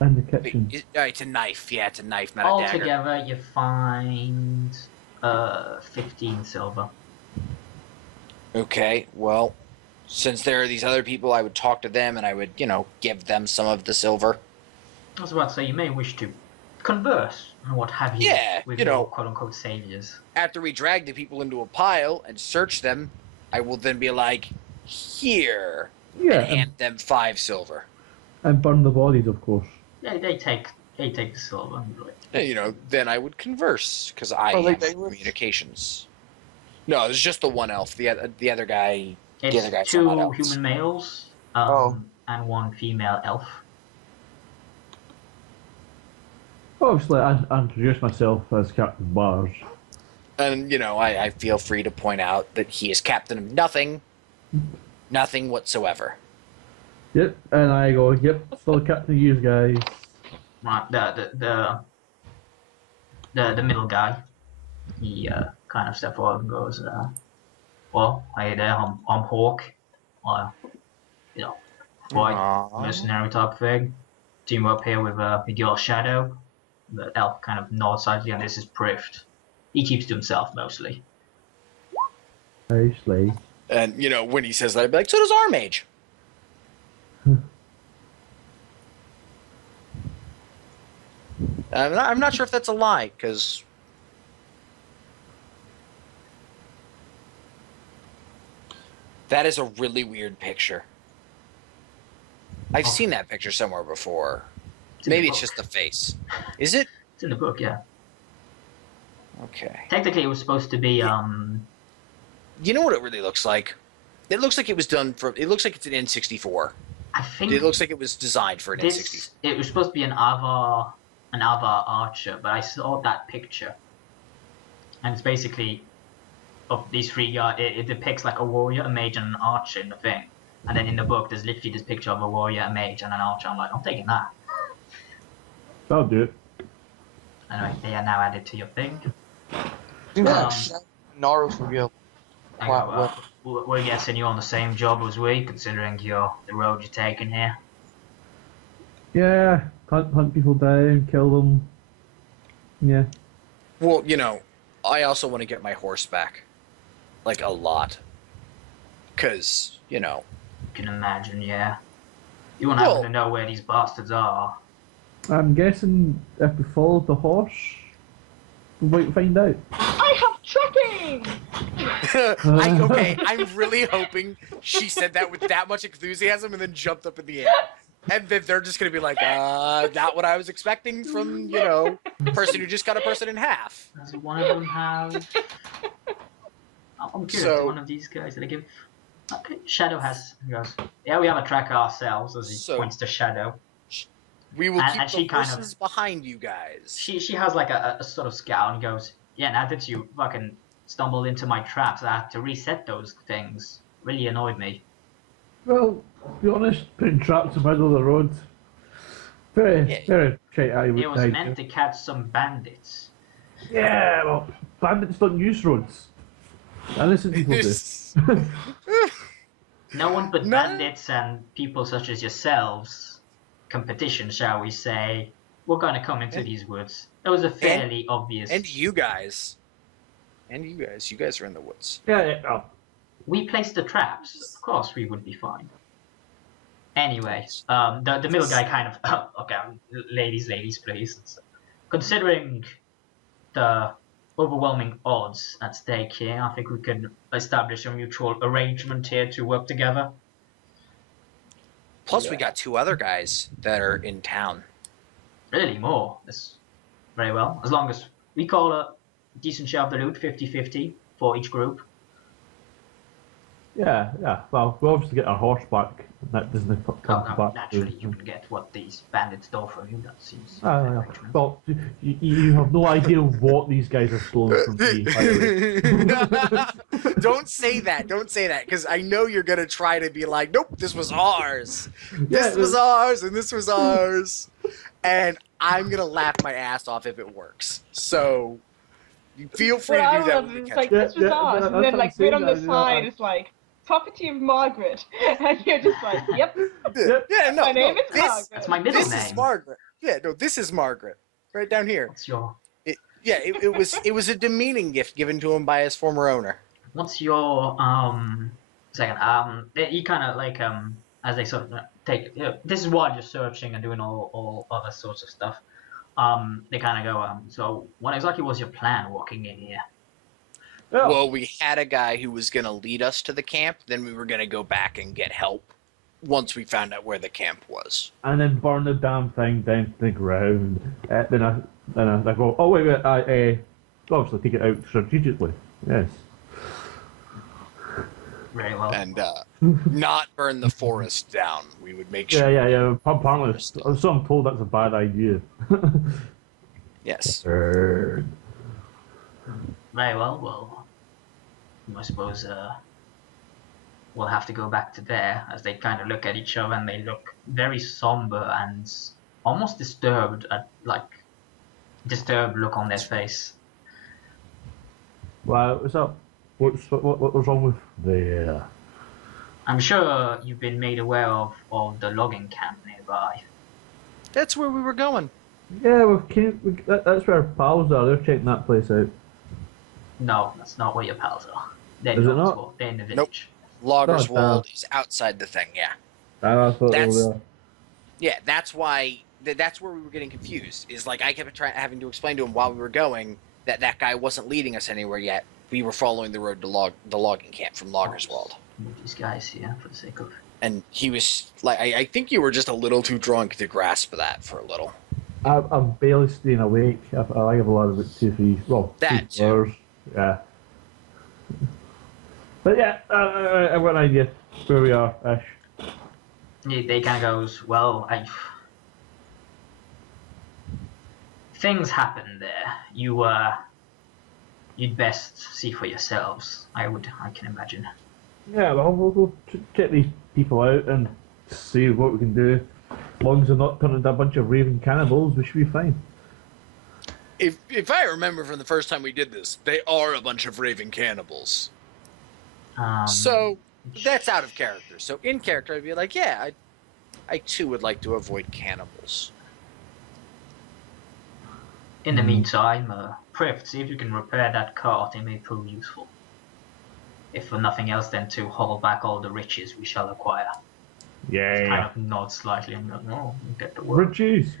in the kitchen. It's a knife. Yeah, it's a knife, not a dagger. Altogether, you find 15 silver. Okay, well, since there are these other people, I would talk to them and I would, give them some of the silver. I was about to say, you may wish to converse and what have you Yeah, with your quote-unquote saviors. After we drag the people into a pile and search them, I will then be like, here, Yeah, and hand them 5 silver. and burn the bodies, of course. Yeah, they take the silver. And like, And, then I would converse, because I Are they have dangerous? communications. No, it's just the one elf. The other guy... it's the other guy's 2 not elves. human males and 1 female elf. Obviously, I introduced myself as Captain Bars. And, I feel free to point out that he is captain of nothing. Nothing whatsoever. Yep, and I go, yep, still captain of you guys. Right, the middle guy, he kind of steps forward and goes, well, hey there, I'm Hawk. White Aww. mercenary type thing. Team up here with your Shadow. The elf kind of nods slightly, and this is Prift. He keeps to himself mostly. Nicely. And, when he says that, I'd be like, so does our mage. I'm not sure if that's a lie, because... That is a really weird picture. I've seen that picture somewhere before. Maybe it's just the face. Is it? It's in the book, yeah. Okay. Technically, it was supposed to be You know what it really looks like? It looks like it was done for... It looks like it's an N64. I think It looks like it was designed for an N64. it was supposed to be an Avar archer, but I saw that picture, and it's basically of these 3 guys. It depicts like a warrior, a mage, and an archer in the thing. And then in the book, there's literally this picture of a warrior, a mage, and an archer. I'm like, I'm taking that. That'll do it. Anyway, they are now added to your thing. Do that. Naros will go. Anyway, we're guessing you're on the same job as we, considering the road you're taking here. Yeah, hunt people down, kill them. Yeah. Well, I also want to get my horse back. Like, a lot. Because, You can imagine, yeah. You won't happen to know where these bastards are. I'm guessing if we followed the horse, we might find out. I have tracking! I'm really hoping she said that with that much enthusiasm and then jumped up in the air. And then they're just going to be like, not what I was expecting from, person who just cut a person in half. Does one of them have... I'm curious, one of these guys, did I give... Okay, Shadow has... He goes, yeah, we have a tracker ourselves, as he points to Shadow. We will And keep she the kind horses behind you guys. She has like a sort of scowl and goes, yeah, now that you fucking stumbled into my traps, I had to reset those things. Really annoyed me. Well, to be honest, putting traps in the middle of the road, very shite. It was meant to catch some bandits. Yeah, well, bandits don't use roads. Innocent people do. No one but bandits and people such as yourselves, competition, shall we say, were going to come into these woods. It was a fairly obvious... And you guys. You guys are in the woods. Yeah. We placed the traps. Of course we would be fine. Anyway, the middle guy kind of... okay, ladies, please. Considering the overwhelming odds at stake here, I think we can establish a mutual arrangement here to work together. Plus, we got 2 other guys that are in town. Really, more. That's very well. As long as we call a decent share of the loot 50-50 for each group. Yeah. Well, we obviously get our horse back. And that doesn't come Oh, no, back. naturally you can get what these bandits stole from you. That seems Ah, fair yeah. arrangement. Well, you have no idea what these guys are stealing from me, by the way. Don't say that. Don't say that, because I know you're gonna try to be like, nope, this was ours. This was ours, and this was ours. And I'm gonna laugh my ass off if it works. So you feel free What to I do that love when we is catch like, up. this was ours, and then like right on the saying, side is like, property of Margaret. And you're just like, yep, Yeah, no, my name is this, Margaret. That's my middle this name. is Margaret. Yeah, no, this is Margaret. Right down here. What's your It was a demeaning gift given to him by his former owner. What's your second he kind of like as they sort of take this is while you're searching and doing all other sorts of stuff. They kind of go so what exactly was your plan walking in here? Yeah. Well, we had a guy who was going to lead us to the camp. Then we were going to go back and get help once we found out where the camp was. And then burn the damn thing down to the ground. Then I go, oh wait, I obviously take it out strategically. Yes. Very well. And not burn the forest down. We would make sure. Yeah. Apparently, so I'm told that's a bad idea. Yes. Very well. Well, I suppose we'll have to go back to there as they kind of look at each other and they look very somber and almost disturbed disturbed look on their face. Well, what's up? What was wrong with there? I'm sure you've been made aware of the logging camp nearby. That's where we were going. Yeah, that's where our pals are. They're checking that place out. No, that's not where your pals are. They're Is it not? not? They're in the Nope. village. Logerswold is outside the thing, yeah. I thought they were there. Yeah, that's why. That's where we were getting confused. Is like I kept having to explain to him while we were going that guy wasn't leading us anywhere yet. We were following the road to the logging camp from Logerswold. Move these guys here for the sake of. And he was like, I think you were just a little too drunk to grasp that for a little. I'm barely staying awake. I have a lot of it 2 That hours. Yeah. But yeah, I've got an idea where we are, Ash. They kind of goes, well, things happen there. You'd best see for yourselves. I can imagine. Yeah, well, we'll go check these people out and see what we can do. As long as they're not turning into a bunch of raving cannibals, we should be fine. If I remember from the first time we did this, they are a bunch of raving cannibals. So that's out of character. So in character, I'd be like, yeah, I too would like to avoid cannibals. In the meantime, Prift, see if you can repair that cart. It may prove useful. If for nothing else, then to haul back all the riches we shall acquire. Yeah. Kind of nod slightly and go, no, get the word. Riches.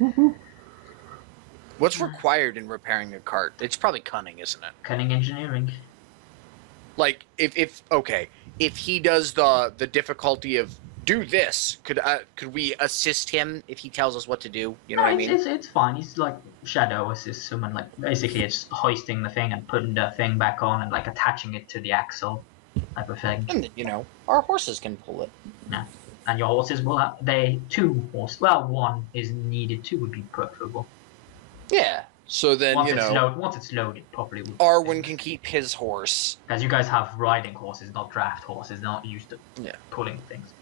What's required in repairing a cart? It's probably cunning, isn't it? Cunning engineering. Like if he does the difficulty of do this, could we assist him if he tells us what to do? You know what I mean? It's fine. He's like shadow assist someone. Like basically, it's hoisting the thing and putting the thing back on and like attaching it to the axle, type of thing. And our horses can pull it. Yeah. And your horses will have 2 horses. Well, 1 is needed. 2 would be preferable. Yeah. So then once it's loaded properly. Arwen can keep his horse. Because you guys have riding horses, not draft horses. They're not used to pulling things.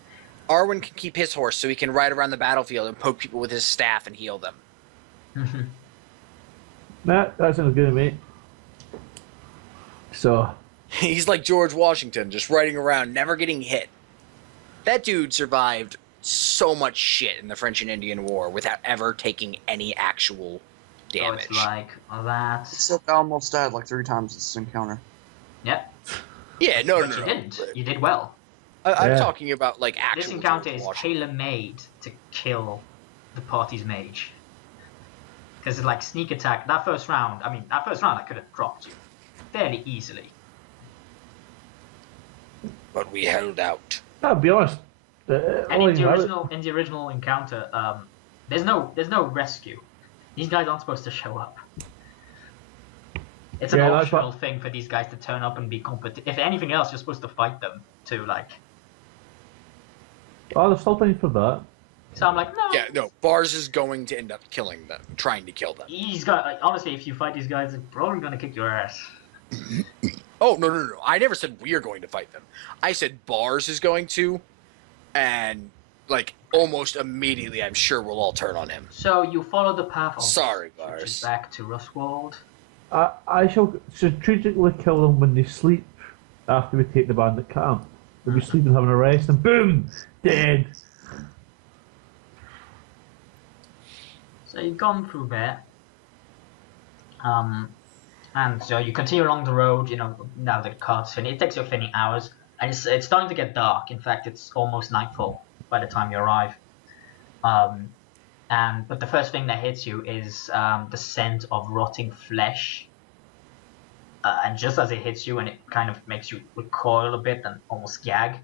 Arwen can keep his horse so he can ride around the battlefield and poke people with his staff and heal them. That sounds good to me. So He's like George Washington, just riding around, never getting hit. That dude survived so much shit in the French and Indian War without ever taking any actual damage. So it's like that. Except I almost died like 3 times this encounter. Yep. Yeah, no. You didn't. You did well. I'm talking about like actual. This encounter George is Washington. tailor-made to kill the party's mage. Because it's like sneak attack. That first round I could have dropped you fairly easily. But we held out. I'll be honest. And in the original encounter, there's no rescue. These guys aren't supposed to show up. It's an Yeah, that's optional what- thing for these guys to turn up and be competent. If anything else, you're supposed to fight them too, like. Oh, there's still time for that. So I'm like, no. Yeah, no. Bars is going to end up killing them, trying to kill them. He's got. Like, honestly, if you fight these guys, they're probably gonna kick your ass. Oh, no. I never said we are going to fight them. I said Bars is going to, and, like, almost immediately, I'm sure we'll all turn on him. So you follow the path of Sorry, which is Bars. back to Logerswold. I shall strategically kill them when they sleep after we take the bandit camp. They'll be sleeping, having a rest, and boom! Dead! So you've gone through there. And so you continue along the road, now the cart's finished. It takes you 20 hours, and it's starting to get dark. In fact, it's almost nightfall by the time you arrive. But the first thing that hits you is the scent of rotting flesh. And just as it hits you, and it kind of makes you recoil a bit and almost gag.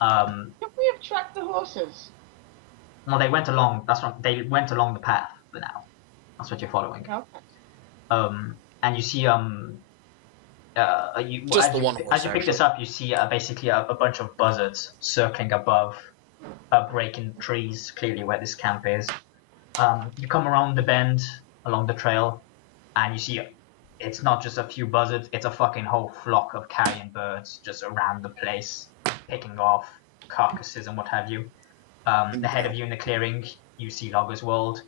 Could we have tracked the horses? Well, they went along. They went along the path for now. That's what you're following. Okay. And you see as you pick this up, you see basically a bunch of buzzards circling above, breaking trees. Clearly, where this camp is. You come around the bend along the trail, and you see it's not just a few buzzards; it's a fucking whole flock of carrion birds just around the place, picking off carcasses and what have you. Ahead of you in the clearing, you see Logerswold.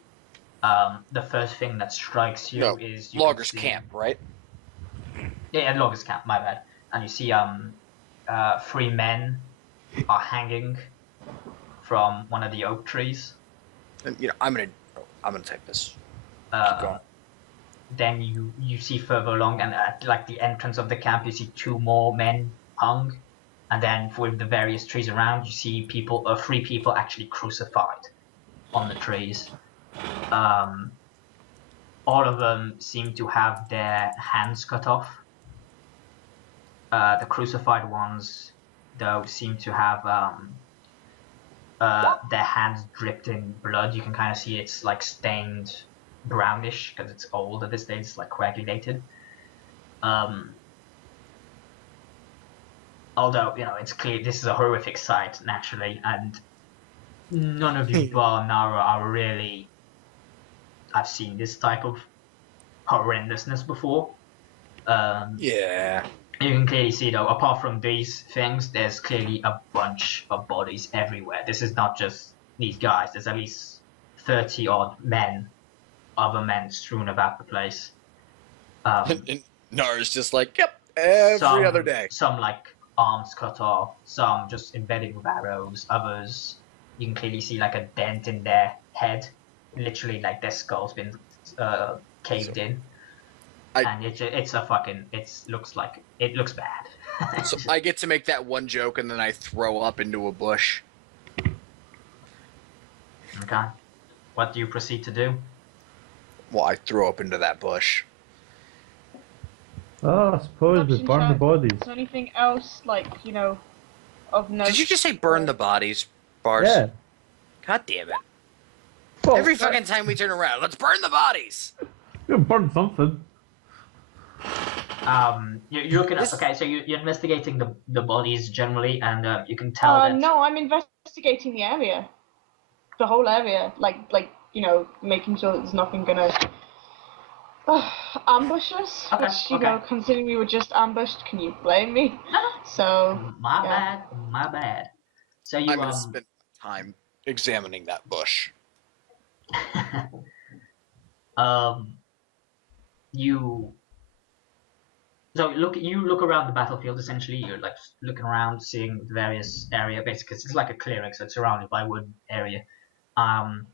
The first thing that strikes you is Loggers Camp, right? Yeah, Loggers Camp. My bad. And you see 3 men are hanging from one of the oak trees. And, I'm gonna type this. Uh, going. Then you see further along, and at like the entrance of the camp, you see 2 more men hung, and then with the various trees around, you see 3 people actually crucified on the trees. All of them seem to have their hands cut off. The crucified ones, though, seem to have their hands dripped in blood. You can kind of see it's like stained brownish because it's old at this stage. It's like coagulated. Although it's clear this is a horrific sight naturally, and none of you bar Nara are really. I've seen this type of horrendousness before. Yeah. You can clearly see, though, apart from these things, there's clearly a bunch of bodies everywhere. This is not just these guys. There's at least 30-odd other men strewn about the place. And Nara's just like, yep, every other day. Some, like, arms cut off. Some just embedded with arrows. Others, you can clearly see, like, a dent in their head. Literally, like, their skull's been caved in. And it looks bad. So I get to make that one joke, and then I throw up into a bush. Okay. What do you proceed to do? Well, I throw up into that bush. Oh, I suppose we burn the bodies. Is there anything else, like, of note? Did you just say burn the bodies, Bars? Yeah. God damn it. Well, Every fucking time we turn around, let's burn the bodies! you burn something. You're looking at, okay, so you're investigating the bodies generally, and you can tell that. No, I'm investigating the area. The whole area. Like, making sure that there's nothing gonna ambush us. Okay, Which, considering we were just ambushed, can you blame me? So, My bad. So you I'm gonna spend time examining that bush. You look around the battlefield. Essentially, you're like looking around, seeing the various area. Basically, it's like a clearing, so it's surrounded by wood area. And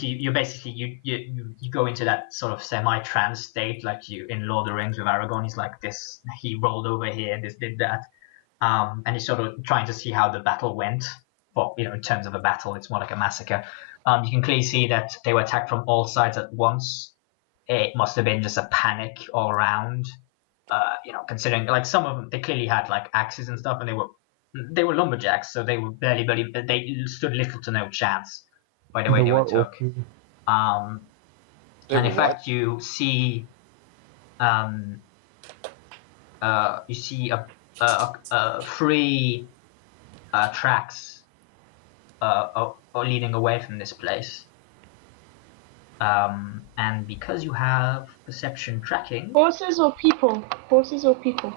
you basically you go into that sort of semi-trance state, like you in Lord of the Rings with Aragorn. He's like this. He rolled over here. This did that. And you're sort of trying to see how the battle went. Well, in terms of a battle, it's more like a massacre. You can clearly see that they were attacked from all sides at once. It must have been just a panic all around. Considering like some of them, they clearly had like axes and stuff, and they were lumberjacks, so they were barely, they stood little to no chance by the way they were took. Okay. And in fact, you see you see three tracks leading away from this place. And because you have perception tracking, Horses or people? Horses or people?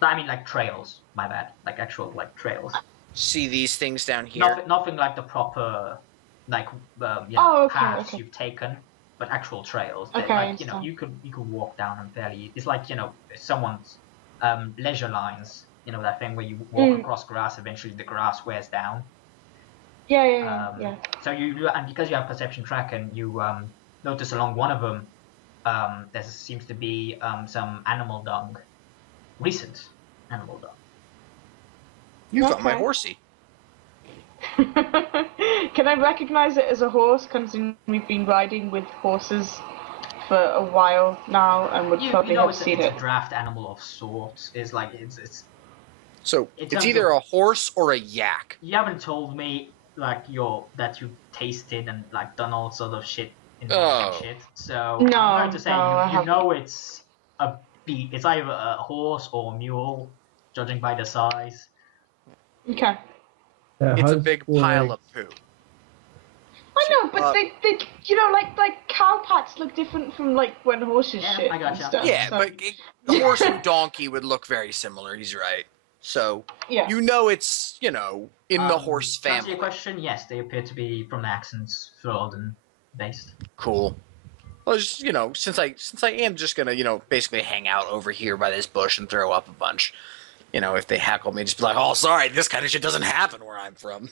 I mean like trails. My bad, like actual like trails. See these things down here? Nothing like the proper, like paths you've taken, but actual trails. That, Okay, like you could walk down them fairly. It's like someone's leisure lines. You know that thing where you walk across grass. Eventually, the grass wears down. Yeah. So and because you have perception track, and you notice along one of them, there seems to be some animal dung, recent animal dung. You got my horsey. Can I recognize it as a horse, considering we've been riding with horses for a while now, and would probably have seen it? It's a draft animal of sorts. It's like it's. So it's either a horse or a yak. You haven't told me like that you tasted and like done all sort of shit in shit. So no, I'm going to say you know it's a beast. It's either a horse or a mule, judging by the size. Okay. It's a big pile of poo. I know, but they like cow pats look different from like when horses shit. I gotcha. Stuff, yeah, so. But a horse and donkey would look very similar. He's right. So you know it's in the horse family. To answer your question, yes, they appear to be from the accents Floridan based. Cool. Well, just, since I am just gonna basically hang out over here by this bush and throw up a bunch. If they heckle me, just be like, "Oh, sorry, this kind of shit doesn't happen where I'm from.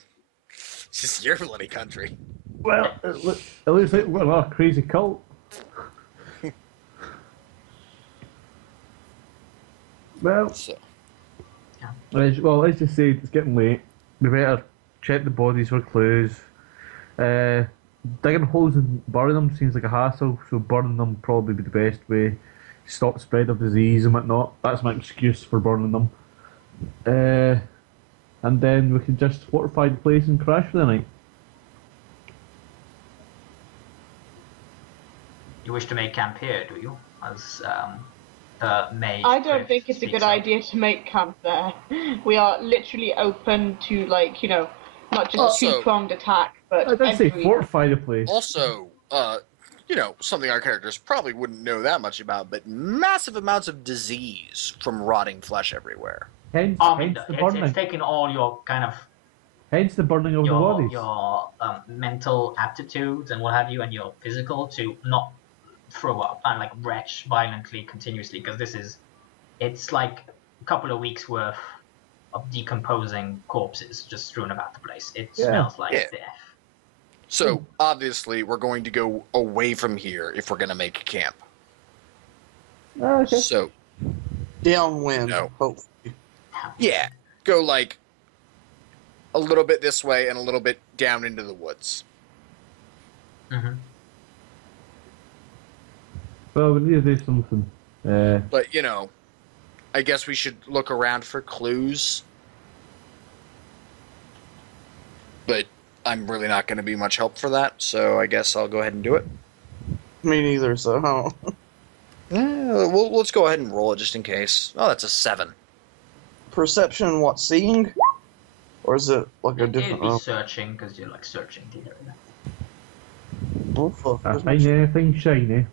It's just your bloody country." Well, it looks like we're a crazy cult. Well, let's just say it's getting late. We better check the bodies for clues. Digging holes and burying them seems like a hassle, so burning them probably be the best way to stop spread of disease and whatnot. That's my excuse for burning them. And then we can just fortify the place and crash for the night. You wish to make camp here, do you? As the mage. I don't think it's a good idea to make camp there. We are literally open to not just a two-pronged attack, but I didn't say fortify the place. Also, something our characters probably wouldn't know that much about, but massive amounts of disease from rotting flesh everywhere. Hence the burning. It's taken all your kind of. Hence the burning of the bodies. Your mental aptitudes and what have you, and your physical to not throw up and like retch violently continuously, because it's like a couple of weeks worth of decomposing corpses just strewn about the place. It smells like death. So obviously we're going to go away from here if we're going to make a camp. Okay. So downwind. No. Hopefully. Yeah, go like a little bit this way and a little bit down into the woods. Mm-hmm. Well, we need to do something. But I guess we should look around for clues. But I'm really not going to be much help for that, so I guess I'll go ahead and do it. Me neither, so let's go ahead and roll it just in case. Oh, that's a 7. Perception, what, seeing? Or is it like a different It'd be roll? searching, because you're like searching the area. Oh, fuck. I find anything shiny.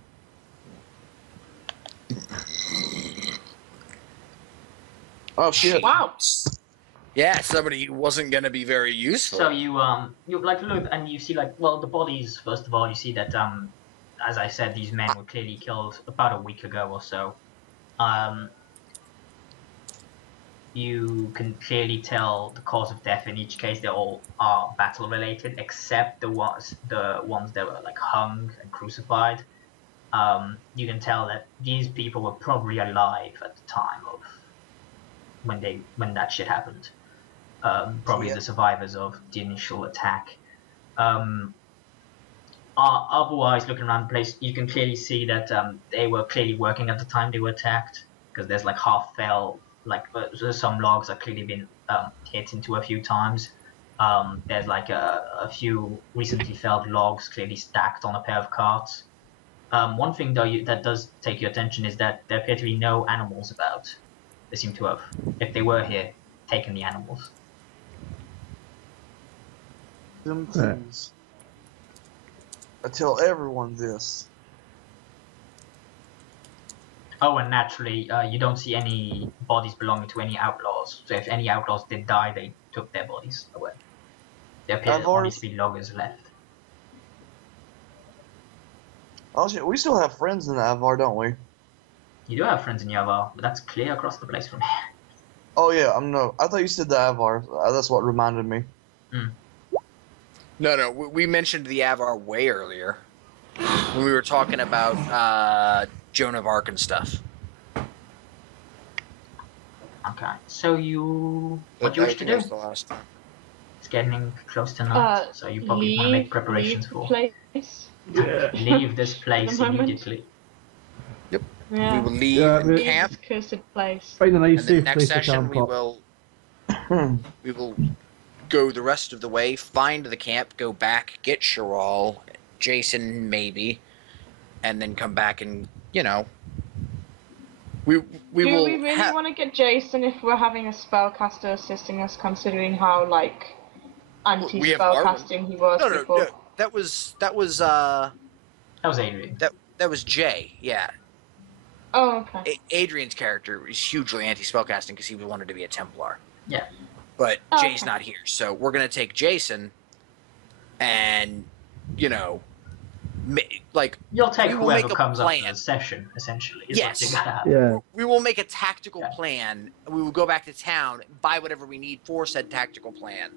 Oh, shit. Wow. Yeah, somebody who wasn't going to be very useful. So you like look and you see the bodies. First of all, you see that as I said, these men were clearly killed about a week ago or so. You can clearly tell the cause of death in each case. They all are battle related, except the ones that were like hung and crucified. You can tell that these people were probably alive at the time of when that shit happened. Probably the survivors of the initial attack. Otherwise, looking around the place, you can clearly see that they were clearly working at the time they were attacked, because there's like half fell, some logs have clearly been hit into a few times. There's like a few recently felled logs clearly stacked on a pair of carts. One thing though that does take your attention is that there appear to be no animals about. They seem to have, if they were here, taken the animals. Them things. I tell everyone this. Oh, and naturally, you don't see any bodies belonging to any outlaws. So if any outlaws did die, they took their bodies away. There appear only to be loggers left. Oh shit, we still have friends in Avar, don't we? You do have friends in Yavar, but that's clear across the place from here. Oh yeah, I thought you said the Avar. That's what reminded me. No, we mentioned the Avar way earlier when we were talking about Joan of Arc and stuff. Okay, so what do you wish to do? The last time. It's getting close to night, so you probably want to make preparations for. Place. Yeah. Leave this place immediately. Yep. Yeah. We will leave Leave camp. this cursed place. Find a nice And the safe next place to session camp we up. will go the rest of the way, find the camp, go back, get Chiral, Jason maybe, and then come back and we Do will we really want to get Jason if we're having a spellcaster assisting us, considering how like We have Arwen. anti-spellcasting he was before? No. That was That was Adrian. that was Jay. Yeah, Oh, okay. Adrian's character is hugely anti-spellcasting because he wanted to be a Templar. Yeah. But Oh, Jay's okay. not here, so we're gonna take Jason, and You'll take we will whoever make a comes up plan. to the session, essentially. Is Yes. what you gotta have. Yeah. we will make a tactical Yeah. plan. We will go back to town, buy whatever we need for said tactical plan.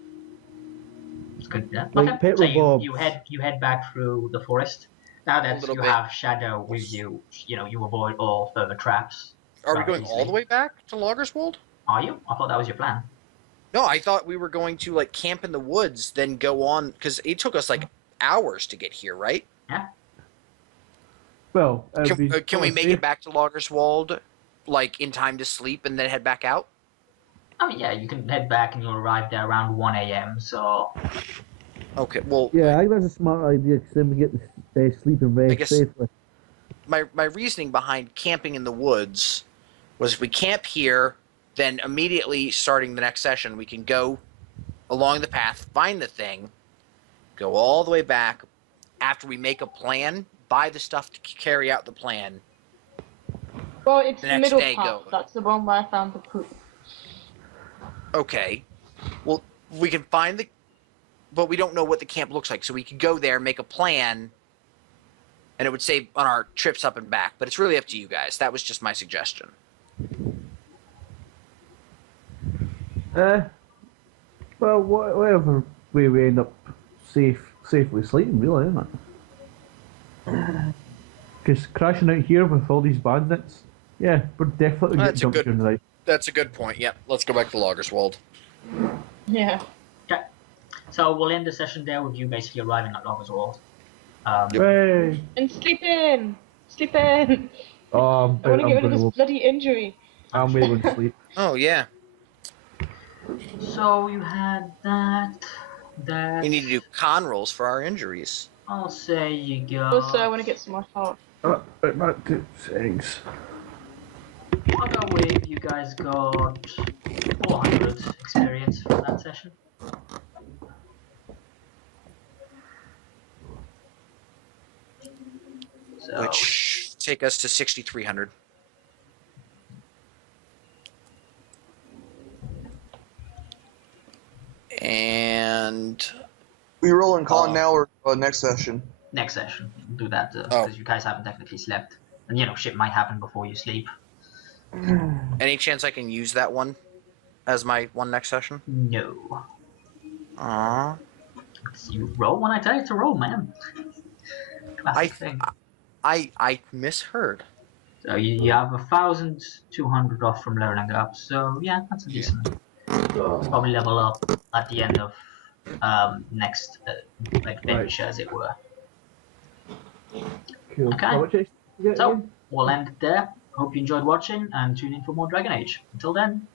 It's good. Yeah. Like Okay. petrol So bombs. you head back through the forest. Now that little you bit. have Shadow with you, you avoid all further traps. Are we Right, going all easily. the way back to Logerswold? Are you? I thought that was your plan. No, I thought we were going to camp in the woods, then go on because it took us hours to get here, right? Well, Can we make it back to Logerswold in time to sleep and then head back out? Oh yeah, you can head back and you'll arrive there around 1 a.m. So Okay, well, Yeah, I think that's a smart idea because then we get the sleep and I rest guess- safely. my reasoning behind camping in the woods was if we camp here, then immediately starting the next session, we can go along the path, find the thing, go all the way back. After we make a plan, buy the stuff to carry out the plan. Well, it's The the next middle day, part. go. That's the one where I found the poop. Okay. Well, we can find but we don't know what the camp looks like, so we could go there, make a plan, and it would save on our trips up and back. But it's really up to you guys. That was just my suggestion. Well, whatever way we end up safely sleeping, really, isn't it? Because crashing out here with all these bandits, yeah, we're definitely getting That's a jumped good- during the night. That's a good point. Yep. Let's go back to Logerswold. Yeah. okay. So we'll end the session there with you basically arriving at Logerswold. Hey! And sleep in! Sleep in! Oh, I want to get rid of I'm this bloody injury. way going to sleep. Oh yeah. So you had that. We need to do con rolls for our injuries. I'll say you go. Also, I want to get some more health. Right back to settings. I'll go with you guys got 400 experience from that session. So, Which take us to 6,300. And We roll and call now or next session? next session, we'll do that because Oh. you guys haven't technically slept. And shit might happen before you sleep. any chance I can use that one as my one next session? No. Aww. You roll when I tell you to roll, man. Classic thing. I misheard. So you have 1,200 off from leveling up, so yeah, that's a decent. Probably level up at the end of next venture, as it were. Cool. Okay. How much extra you get So again? we'll end it there. Hope you enjoyed watching and tune in for more Dragon Age. Until then.